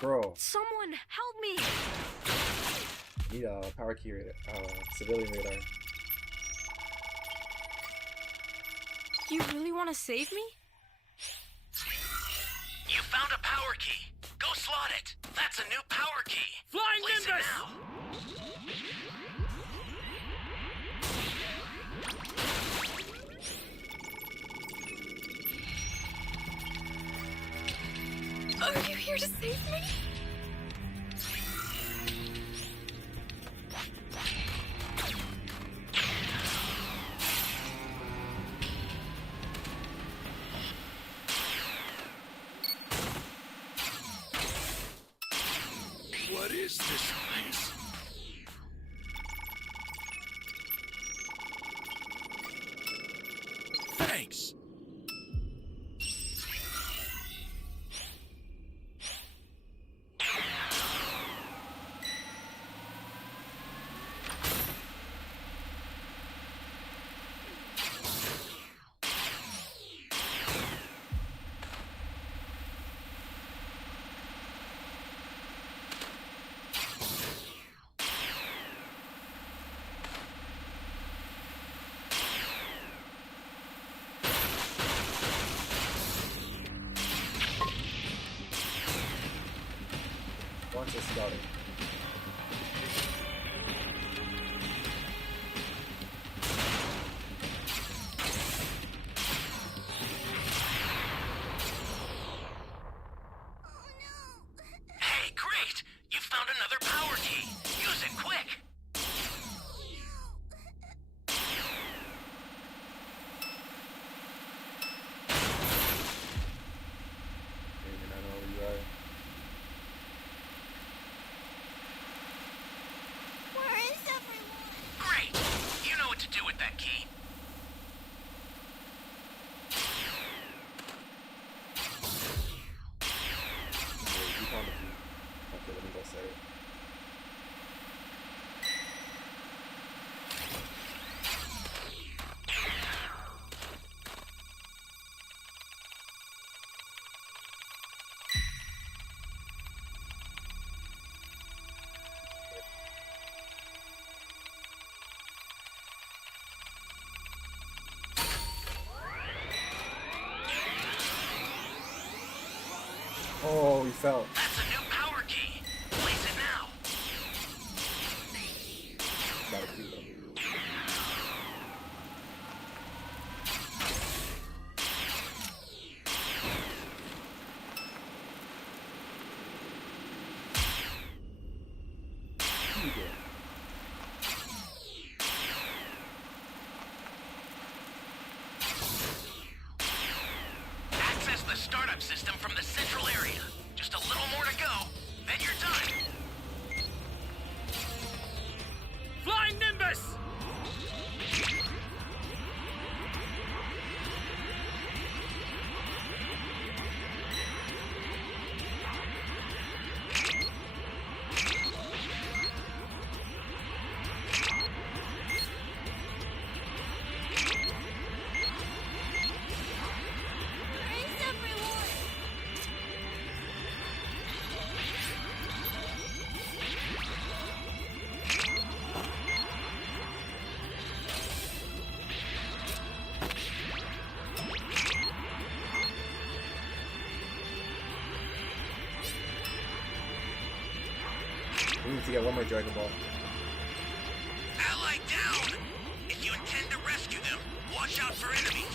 Bro, Someone help me! need a power key, civilian radar. You really want to save me? You found a power key. Go slot it. That's a new power key. Flying Place it Nimbus! now. Are you here to save me? What is this place? Thanks. Launch a scouter. Hey, great! You found another power key. Use it quick. I don't know where you are. we fell. That's a new power key. Place it now. Got a key though. Key there. Access the startup system from the central area. Just a little more to go, then you're done. Flying Nimbus! We need to get one more Dragon Ball. Ally down! If you intend to rescue them, watch out for enemies.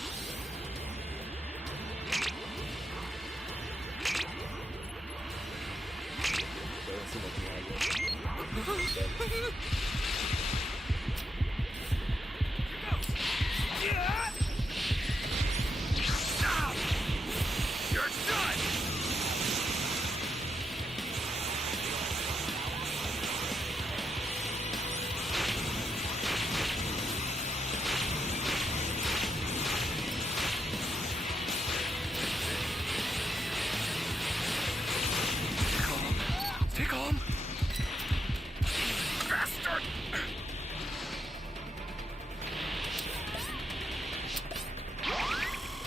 Doesn't seem like we have it. Yeah! Stop! You're done! Stay calm. Bastard!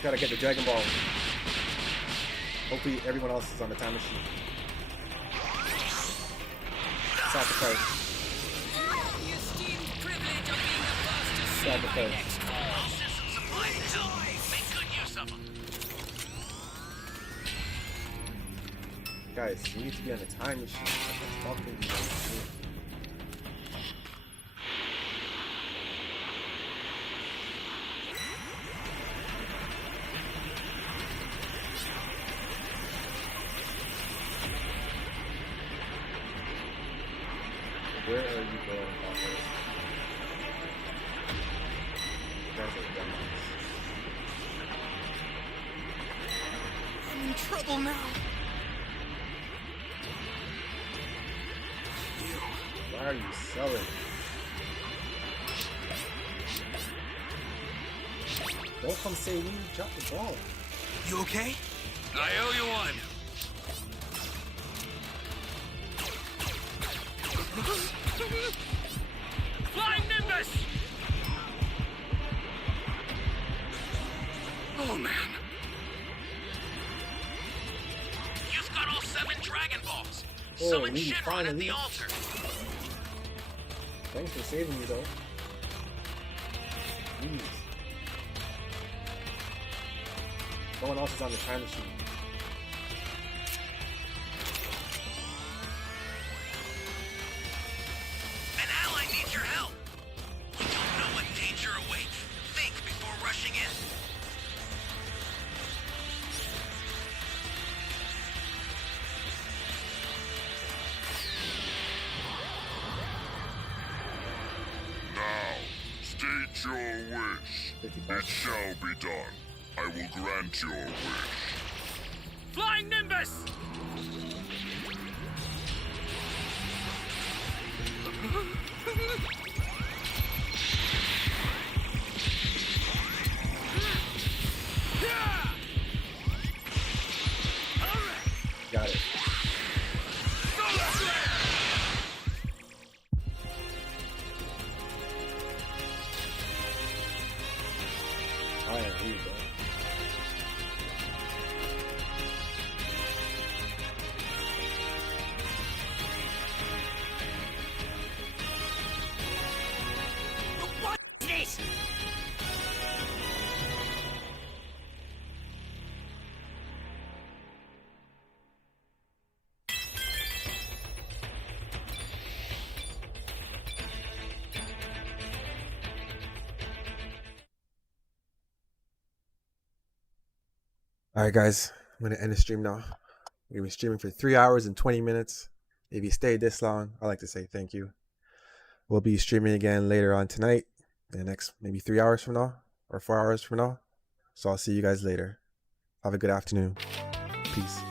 Gotta get the Dragon Ball. Hopefully everyone else is on the time machine. Sacrifice. The esteemed privilege of being Sacrifice. Rejoice! Make good use of them. Guys, we need to be on the time machine. What the fuck are you guys doing? Where are you going, Papa? Guys are dumbass. I'm in trouble now. Why are you selling? Don't come say we dropped the ball. You okay? I owe you one. Flying Nimbus! Oh man. You've got all 7 Dragon Balls. Oh, Summon we Shinron at finally- the altar. Thanks for saving me though. Jeez. No one else is on the time machine. An ally needs your help. You don't know what danger awaits. Think before rushing in. Now, state your wish. 55. It shall be done. I will grant your wish. Flying Nimbus! Got it. Alright, here you go. What's this? Alright guys, I'm gonna end the stream now. We're gonna be streaming for 3 hours and 20 minutes. If you stayed this long, I'd like to say thank you. We'll be streaming again later on tonight, in the next maybe 3 hours from now, or 4 hours from now. So I'll see you guys later. Have a good afternoon. Peace.